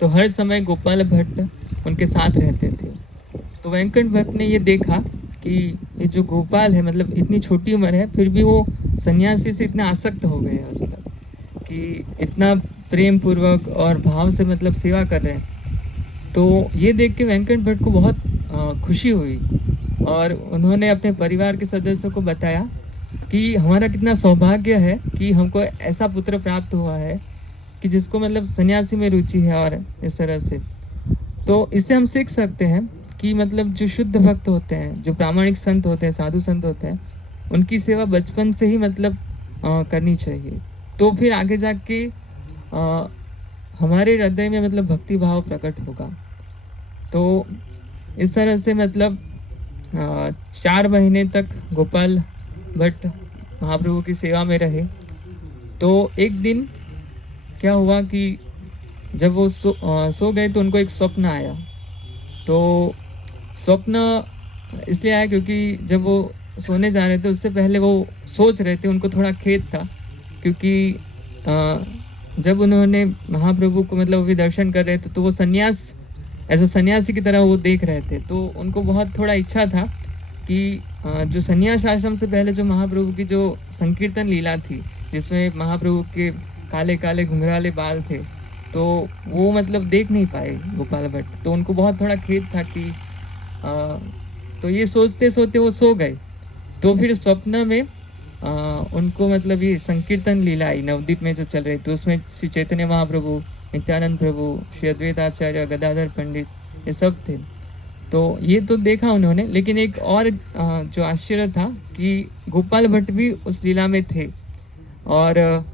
तो हर समय गोपाल भट्ट उनके साथ रहते थे। तो वेंकट भट्ट ने ये देखा कि ये जो गोपाल है मतलब इतनी छोटी उम्र है फिर भी वो सन्यासी से इतना आसक्त हो गए हैं, मतलब कि इतना प्रेम पूर्वक और भाव से मतलब सेवा कर रहे हैं। तो ये देख के वेंकट भट्ट को बहुत खुशी हुई और उन्होंने अपने परिवार के सदस्यों को बताया कि हमारा कितना सौभाग्य है कि हमको ऐसा पुत्र प्राप्त हुआ है कि जिसको मतलब सन्यासी में रुचि है। और इस तरह से तो इससे हम सीख सकते हैं कि मतलब जो शुद्ध भक्त होते हैं, जो प्रामाणिक संत होते हैं, साधु संत होते हैं, उनकी सेवा बचपन से ही मतलब करनी चाहिए। तो फिर आगे जाके हमारे हृदय में मतलब भक्ति भाव प्रकट होगा। तो इस तरह से मतलब 4 महीने तक गोपाल भट्ट महाप्रभु की सेवा में रहे। तो एक दिन क्या हुआ कि जब वो सो गए तो उनको एक स्वप्न आया। तो स्वप्न इसलिए आया क्योंकि जब वो सोने जा रहे थे उससे पहले वो सोच रहे थे, उनको थोड़ा खेद था क्योंकि जब उन्होंने महाप्रभु को मतलब भी दर्शन कर रहे थे तो वो सन्यास ऐसा सन्यासी की तरह वो देख रहे थे। तो उनको बहुत थोड़ा इच्छा था कि जो सन्यास आश्रम से पहले जो महाप्रभु की जो संकीर्तन लीला थी जिसमें महाप्रभु के काले काले घुंघराले बाल थे तो वो मतलब देख नहीं पाए गोपाल भट्ट। तो उनको बहुत थोड़ा खेद था कि तो ये सोचते सोचते वो सो गए। तो फिर स्वप्न में उनको मतलब ये संकीर्तन लीला आई नवदीप में जो चल रही थी, उसमें श्री चैतन्य महाप्रभु, नित्यानंद प्रभु, श्री अद्वैत आचार्य, गदाधर पंडित, ये सब थे। तो ये तो देखा उन्होंने, लेकिन एक और जो आश्चर्य था कि गोपाल भट्ट भी उस लीला में थे और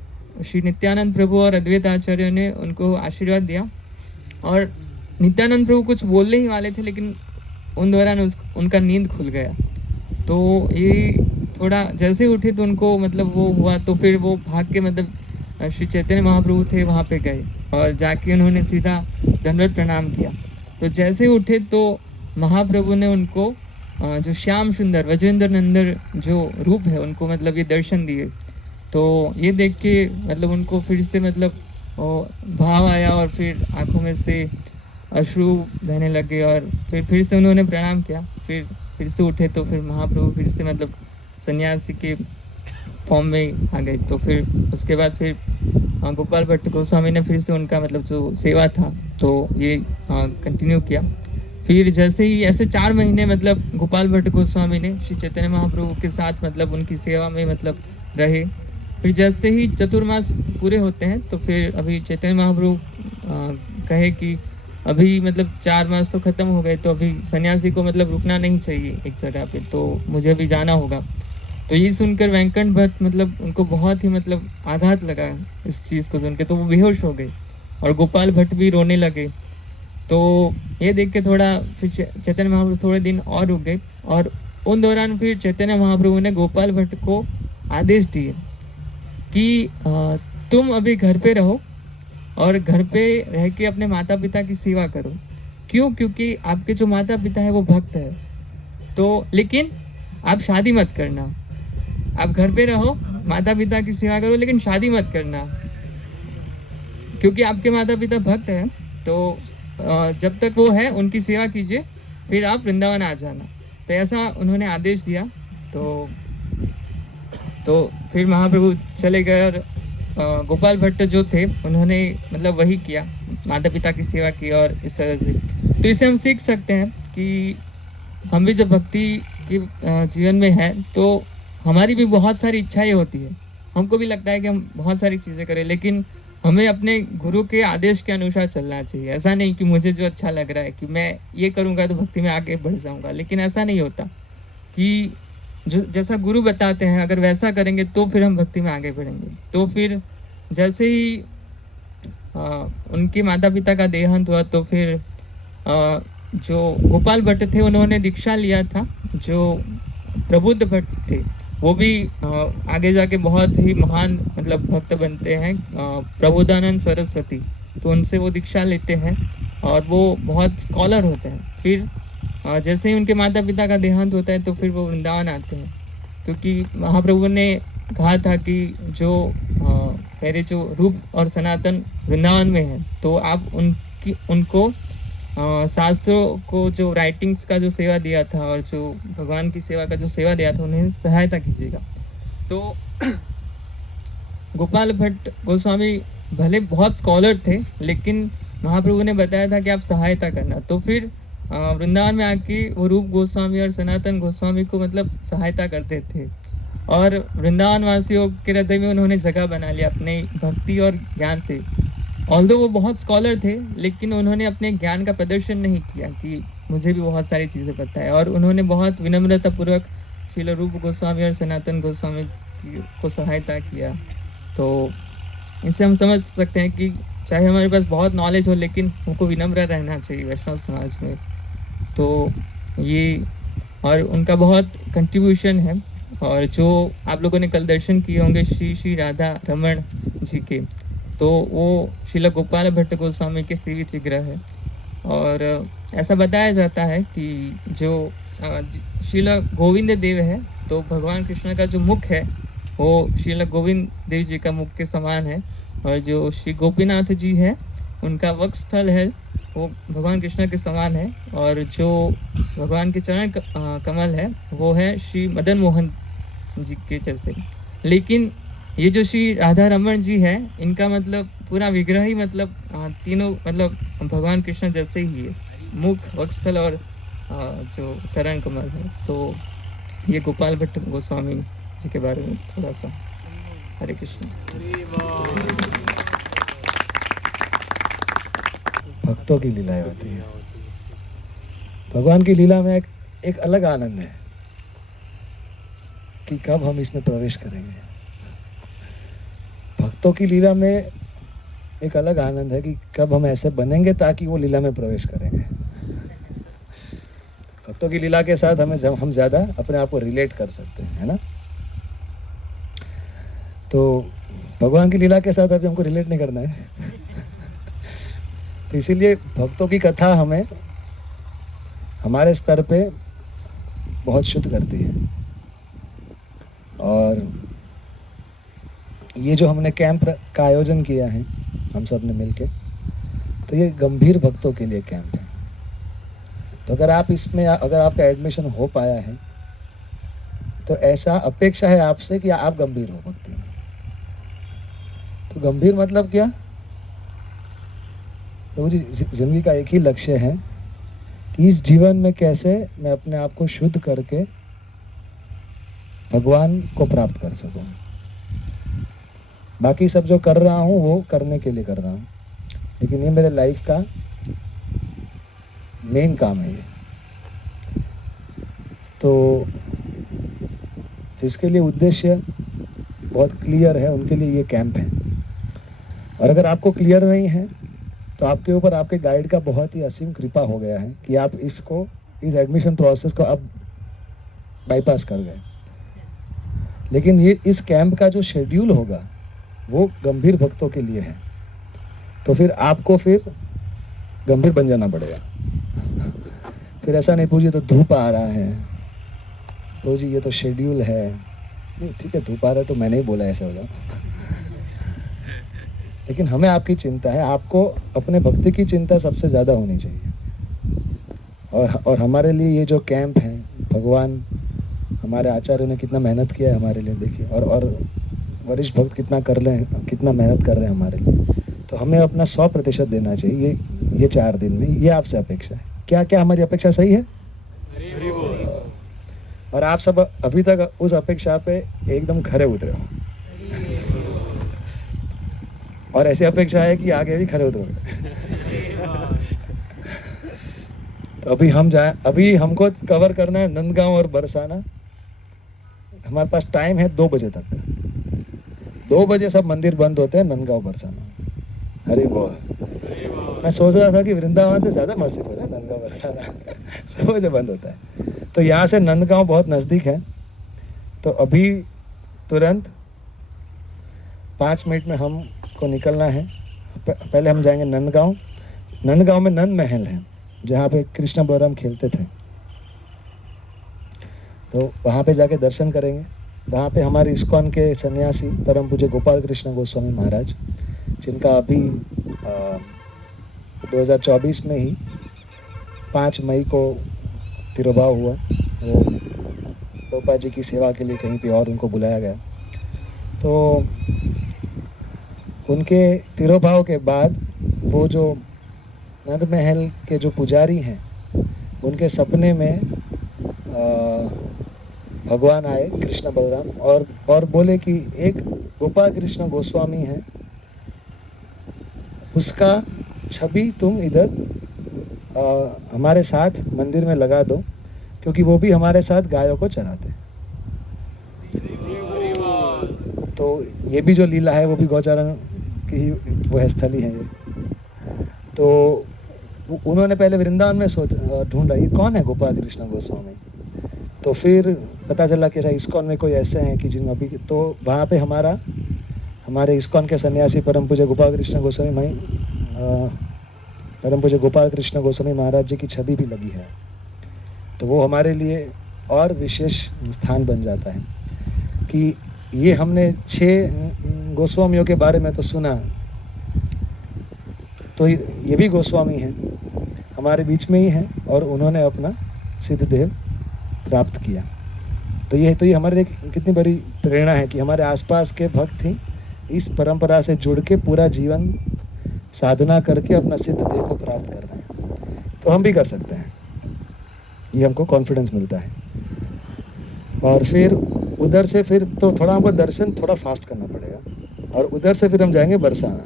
श्री नित्यानंद प्रभु और अद्वैत आचार्य ने उनको आशीर्वाद दिया। और नित्यानंद प्रभु कुछ बोलने ही वाले थे लेकिन उन दौरान उनका नींद खुल गया। तो ये थोड़ा जैसे उठे तो उनको मतलब वो हुआ। तो फिर वो भाग के मतलब श्री चैतन्य महाप्रभु थे वहाँ पे गए और जाके उन्होंने सीधा दंडवत प्रणाम किया। तो जैसे उठे तो महाप्रभु ने उनको जो श्याम सुंदर वजेंद्र नंदन जो रूप है उनको मतलब ये दर्शन दिए। तो ये देख के मतलब उनको फिर से मतलब भाव आया और फिर आंखों में से अश्रु बहने लगे और फिर से उन्होंने प्रणाम किया। फिर से उठे तो फिर महाप्रभु फिर से मतलब सन्यासी के फॉर्म में आ गए। तो फिर उसके बाद फिर गोपाल भट्ट गोस्वामी ने फिर से उनका मतलब जो सेवा था तो ये कंटिन्यू किया। फिर जैसे ही ऐसे 4 महीने मतलब गोपाल भट्ट गोस्वामी ने श्री चैतन्य महाप्रभु के साथ मतलब उनकी सेवा में मतलब रहे। फिर जैसे ही चतुर्मास पूरे होते हैं तो फिर अभी चैतन्य महाप्रभु कहे कि अभी मतलब 4 मास तो ख़त्म हो गए तो अभी सन्यासी को मतलब रुकना नहीं चाहिए एक जगह पे, तो मुझे भी जाना होगा। तो ये सुनकर वेंकट भट्ट मतलब उनको बहुत ही मतलब आघात लगा इस चीज़ को सुन के, तो वो बेहोश हो गए और गोपाल भट्ट भी रोने लगे। तो ये देख के थोड़ा फिर चैतन्य महाप्रभु थोड़े दिन और रुक गए और उन दौरान फिर चैतन्य महाप्रभु ने गोपाल भट्ट को आदेश दिए कि तुम अभी घर पे रहो और घर पे रह के अपने माता पिता की सेवा करो। क्यों? क्योंकि आपके जो माता पिता है वो भक्त है। तो लेकिन आप शादी मत करना, आप घर पे रहो, माता पिता की सेवा करो, लेकिन शादी मत करना, क्योंकि आपके माता पिता भक्त हैं। तो जब तक वो है उनकी सेवा कीजिए, फिर आप वृंदावन आ जाना। तो ऐसा उन्होंने आदेश दिया। तो फिर महाप्रभु चले गए और गोपाल भट्ट जो थे उन्होंने मतलब वही किया, माता पिता की सेवा की और इस तरह से। तो इससे हम सीख सकते हैं कि हम भी जब भक्ति के जीवन में हैं तो हमारी भी बहुत सारी इच्छाएं होती है। हमको भी लगता है कि हम बहुत सारी चीज़ें करें, लेकिन हमें अपने गुरु के आदेश के अनुसार चलना चाहिए। ऐसा नहीं कि मुझे जो अच्छा लग रहा है कि मैं ये करूँगा तो भक्ति में आगे बढ़ जाऊँगा, लेकिन ऐसा नहीं होता कि जो जैसा गुरु बताते हैं अगर वैसा करेंगे तो फिर हम भक्ति में आगे बढ़ेंगे। तो फिर जैसे ही उनके माता पिता का देहांत हुआ तो फिर जो गोपाल भट्ट थे उन्होंने दीक्षा लिया था। जो प्रबुद्ध भट्ट थे वो भी आगे जाके बहुत ही महान मतलब भक्त बनते हैं, प्रबोधानंद सरस्वती। तो उनसे वो दीक्षा लेते हैं और वो बहुत स्कॉलर होते हैं। फिर जैसे ही उनके माता पिता का देहांत होता है तो फिर वो वृंदावन आते हैं, क्योंकि महाप्रभु ने कहा था कि जो मेरे जो रूप और सनातन वृंदावन में है, तो आप उनको शास्त्रों को जो राइटिंग्स का जो सेवा दिया था और जो भगवान की सेवा का जो सेवा दिया था उन्हें सहायता कीजिएगा। तो गोपाल भट्ट गोस्वामी भले बहुत स्कॉलर थे, लेकिन महाप्रभु ने बताया था कि आप सहायता करना। तो फिर वृंदावन में आके वो रूप गोस्वामी और सनातन गोस्वामी को मतलब सहायता करते थे, और वृंदावन वासियों के हृदय में उन्होंने जगह बना लिया अपने भक्ति और ज्ञान से। ऑल्दो वो बहुत स्कॉलर थे, लेकिन उन्होंने अपने ज्ञान का प्रदर्शन नहीं किया कि मुझे भी बहुत सारी चीज़ें पता है, और उन्होंने बहुत विनम्रतापूर्वक श्रील रूप गोस्वामी और सनातन गोस्वामी को सहायता किया। तो इससे हम समझ सकते हैं कि चाहे हमारे पास बहुत नॉलेज हो, लेकिन हमको विनम्र रहना चाहिए वैष्णव समाज में। तो ये और उनका बहुत कंट्रीब्यूशन है। और जो आप लोगों ने कल दर्शन किए होंगे श्री श्री राधा रमण जी के, तो वो श्रील गोपाल भट्ट गोस्वामी के सेवित विग्रह है। और ऐसा बताया जाता है कि जो श्रील गोविंद देव है, तो भगवान कृष्ण का जो मुख है वो श्रील गोविंद देव जी का मुख के समान है, और जो श्री गोपीनाथ जी है उनका वक्षस्थल है वो भगवान कृष्ण के समान है, और जो भगवान के चरण कमल है वो है श्री मदन मोहन जी के जैसे। लेकिन ये जो श्री राधा रमण जी है, इनका मतलब पूरा विग्रह ही मतलब तीनों मतलब भगवान कृष्ण जैसे ही है, मुख, वक्षस्थल और जो चरण कमल है। तो ये गोपाल भट्ट गोस्वामी जी के बारे में थोड़ा सा। हरे कृष्ण। भक्तों की लीलाएं होती है। भगवान की लीला में एक अलग आनंद है कि कब हम इसमें प्रवेश करेंगे। भक्तों की लीला में एक अलग आनंद है कि कब हम ऐसे बनेंगे ताकि वो लीला में प्रवेश करेंगे। भक्तों की लीला के साथ हम ज़्यादा अपने आप को रिलेट कर सकते हैं, है ना। तो भगवान की लीला के साथ अभी हमको रिलेट नहीं करना है। तो इसीलिए भक्तों की कथा हमें हमारे स्तर पे बहुत शुद्ध करती है। और ये जो हमने कैंप का आयोजन किया है हम सब ने मिलके, तो ये गंभीर भक्तों के लिए कैंप है। तो अगर आपका एडमिशन हो पाया है, तो ऐसा अपेक्षा है आपसे कि आप गंभीर हो भक्ति में। तो गंभीर मतलब क्या? प्रभु जी, जिंदगी का एक ही लक्ष्य है कि इस जीवन में कैसे मैं अपने आप को शुद्ध करके भगवान को प्राप्त कर सकूं। बाकी सब जो कर रहा हूं वो करने के लिए कर रहा हूं, लेकिन ये मेरे लाइफ का मेन काम है ये। तो जिसके लिए उद्देश्य बहुत क्लियर है, उनके लिए ये कैंप है। और अगर आपको क्लियर नहीं है, तो आपके ऊपर आपके गाइड का बहुत ही असीम कृपा हो गया है कि आप इस एडमिशन प्रोसेस को अब बाईपास कर गए। लेकिन ये इस कैंप का जो शेड्यूल होगा वो गंभीर भक्तों के लिए है। तो फिर आपको गंभीर बन जाना पड़ेगा। फिर ऐसा नहीं पूछिए तो धूप आ रहा है, तो जी ये तो शेड्यूल है। नहीं, ठीक है, धूप आ रहा है तो मैंने ही बोला ऐसा हो जाओ। लेकिन हमें आपकी चिंता है, आपको अपने भक्ति की चिंता सबसे ज़्यादा होनी चाहिए। और हमारे लिए ये जो कैंप है, भगवान हमारे आचार्यों ने कितना मेहनत किया है हमारे लिए, देखिए। और वरिष्ठ भक्त कितना मेहनत कर रहे हैं हमारे लिए। तो हमें अपना 100% देना चाहिए ये 4 दिन में। ये आपसे अपेक्षा है। क्या क्या हमारी अपेक्षा सही है? और आप सब अभी तक उस अपेक्षा पे एकदम खरे उतरे हो। और ऐसी अपेक्षा है कि आगे भी खरे उतरोगे। तो अभी हमको कवर करना है नंदगांव और बरसाना। हमारे पास टाइम है 2 बजे तक। 2 बजे सब मंदिर बंद होते हैं नंदगांव बरसाना। हरि बोल। मैं सोच रहा था कि वृंदावन से ज़्यादा मर्सीफुल है नंदगांव बरसाना। 2 बजे बंद होता है। तो यहाँ से नंदगांव बहुत नज़दीक है। तो अभी तुरंत 5 मिनट में हमको निकलना है। पहले हम जाएंगे नंदगांव। नंदगांव में नंद महल है, जहाँ पे कृष्ण बलराम खेलते थे। तो वहाँ पे जाके दर्शन करेंगे। वहाँ पे हमारे इस्कॉन के सन्यासी परम पूज्य गोपाल कृष्ण गोस्वामी महाराज, जिनका अभी 2024 में ही 5 मई को तिरोभाव हुआ। वो गोपा जी की सेवा के लिए कहीं पे और उनको बुलाया गया। तो उनके तिरोभाव के बाद वो जो नंद महल के जो पुजारी हैं, उनके सपने में भगवान आए कृष्ण बलराम और बोले कि एक गोपाल कृष्ण गोस्वामी है, उसका छवि तुम इधर हमारे साथ मंदिर में लगा दो, क्योंकि वो भी हमारे साथ गायों को चराते हैं। तो ये भी जो लीला है वो भी गौचारण की ही वह स्थली है ये। तो उन्होंने पहले वृंदावन में ढूंढा ये कौन है गोपाल कृष्ण गोस्वामी। तो फिर पता चला कि इस्कॉन में कोई ऐसे हैं कि जिन अभी, तो वहाँ पे हमारे इस्कॉन के सन्यासी परम पूज्य गोपाल कृष्ण गोस्वामी महाराज जी की छवि भी लगी है। तो वो हमारे लिए और विशेष स्थान बन जाता है कि ये हमने 6 गोस्वामियों के बारे में तो सुना, तो ये भी गोस्वामी हैं, हमारे बीच में ही हैं और उन्होंने अपना सिद्ध देव प्राप्त किया। तो ये हमारे लिए कितनी बड़ी प्रेरणा है कि हमारे आसपास के भक्त ही इस परंपरा से जुड़ के पूरा जीवन साधना करके अपना सिद्ध देव को प्राप्त कर रहे हैं। तो हम भी कर सकते हैं, ये हमको कॉन्फिडेंस मिलता है। और फिर उधर से फिर तो थोड़ा हमको दर्शन थोड़ा फास्ट करना पड़ेगा, और उधर से फिर हम जाएंगे बरसाना।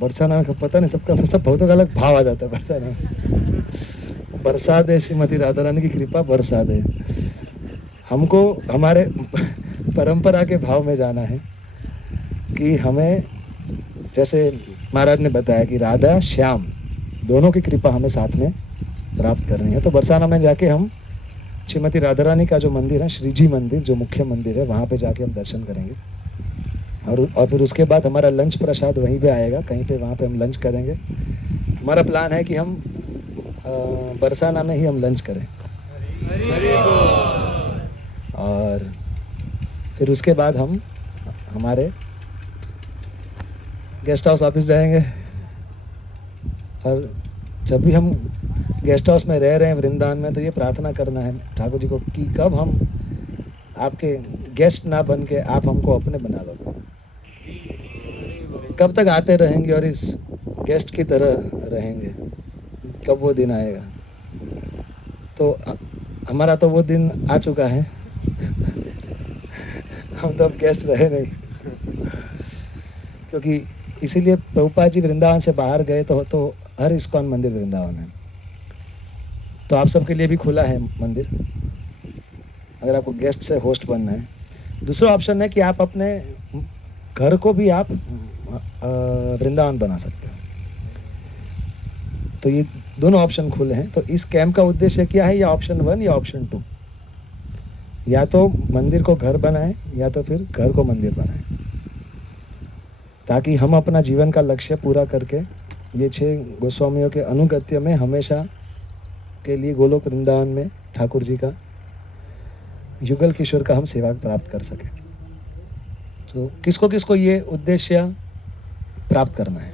बरसाना का पता नहीं, सब बहुत अलग भाव आ जाता है बरसाना। बरसा दे श्रीमती राधा रानी की कृपा बरसा दे। हमको हमारे परंपरा के भाव में जाना है कि हमें, जैसे महाराज ने बताया कि राधा श्याम दोनों की कृपा हमें साथ में प्राप्त करनी है। तो बरसाना में जाके हम श्रीमती राधा रानी का जो मंदिर है, श्री जी मंदिर जो मुख्य मंदिर है, वहाँ पे जाके हम दर्शन करेंगे। और फिर उसके बाद हमारा लंच प्रसाद वहीं पे आएगा, कहीं पे वहाँ पे हम लंच करेंगे। हमारा प्लान है कि हम बरसाना में ही हम लंच करें, और फिर उसके बाद हम हमारे गेस्ट हाउस ऑफिस जाएंगे। और जब भी हम गेस्ट हाउस में रह रहे हैं वृंदावन में, तो ये प्रार्थना करना है ठाकुर जी को कि कब हम आपके गेस्ट ना बन के आप हमको अपने बना लो। कब तक आते रहेंगे और इस गेस्ट की तरह रहेंगे, कब वो दिन आएगा। तो हमारा तो वो दिन आ चुका है हम तो अब गेस्ट रहे नहीं, क्योंकि इसीलिए प्रभुपाद जी वृंदावन से बाहर गए तो हर इस्कॉन मंदिर वृंदावन है। तो आप सबके लिए भी खुला है मंदिर, अगर आपको गेस्ट से होस्ट बनना है। दूसरा ऑप्शन है कि आप अपने घर को भी आप वृंदावन बना सकते हो। तो ये दोनों ऑप्शन खुले हैं। तो इस कैंप का उद्देश्य क्या है, या ऑप्शन 1 या ऑप्शन 2, या तो मंदिर को घर बनाएं या तो फिर घर को मंदिर बनाएं, ताकि हम अपना जीवन का लक्ष्य पूरा करके ये 6 गोस्वामियों के अनुगत्य में हमेशा के लिए गोलोक वृंदावन में ठाकुर जी का, युगल किशोर का हम सेवा प्राप्त कर सकें। तो किसको किसको ये उद्देश्य प्राप्त करना है?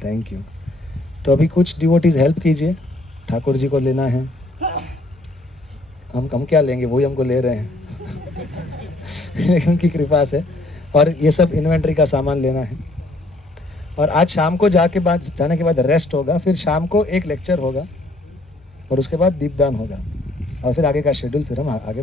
Thank you. तो अभी कुछ डिवोटीज हेल्प कीजिए, ठाकुर जी को लेना है। हम क्या लेंगे, वही हमको ले रहे हैं उनकी कृपा से। और ये सब इन्वेंट्री का सामान लेना है। और आज शाम को जाने के बाद रेस्ट होगा, फिर शाम को एक लेक्चर होगा और उसके बाद दीपदान होगा, और फिर आगे का शेड्यूल फिर हम आगे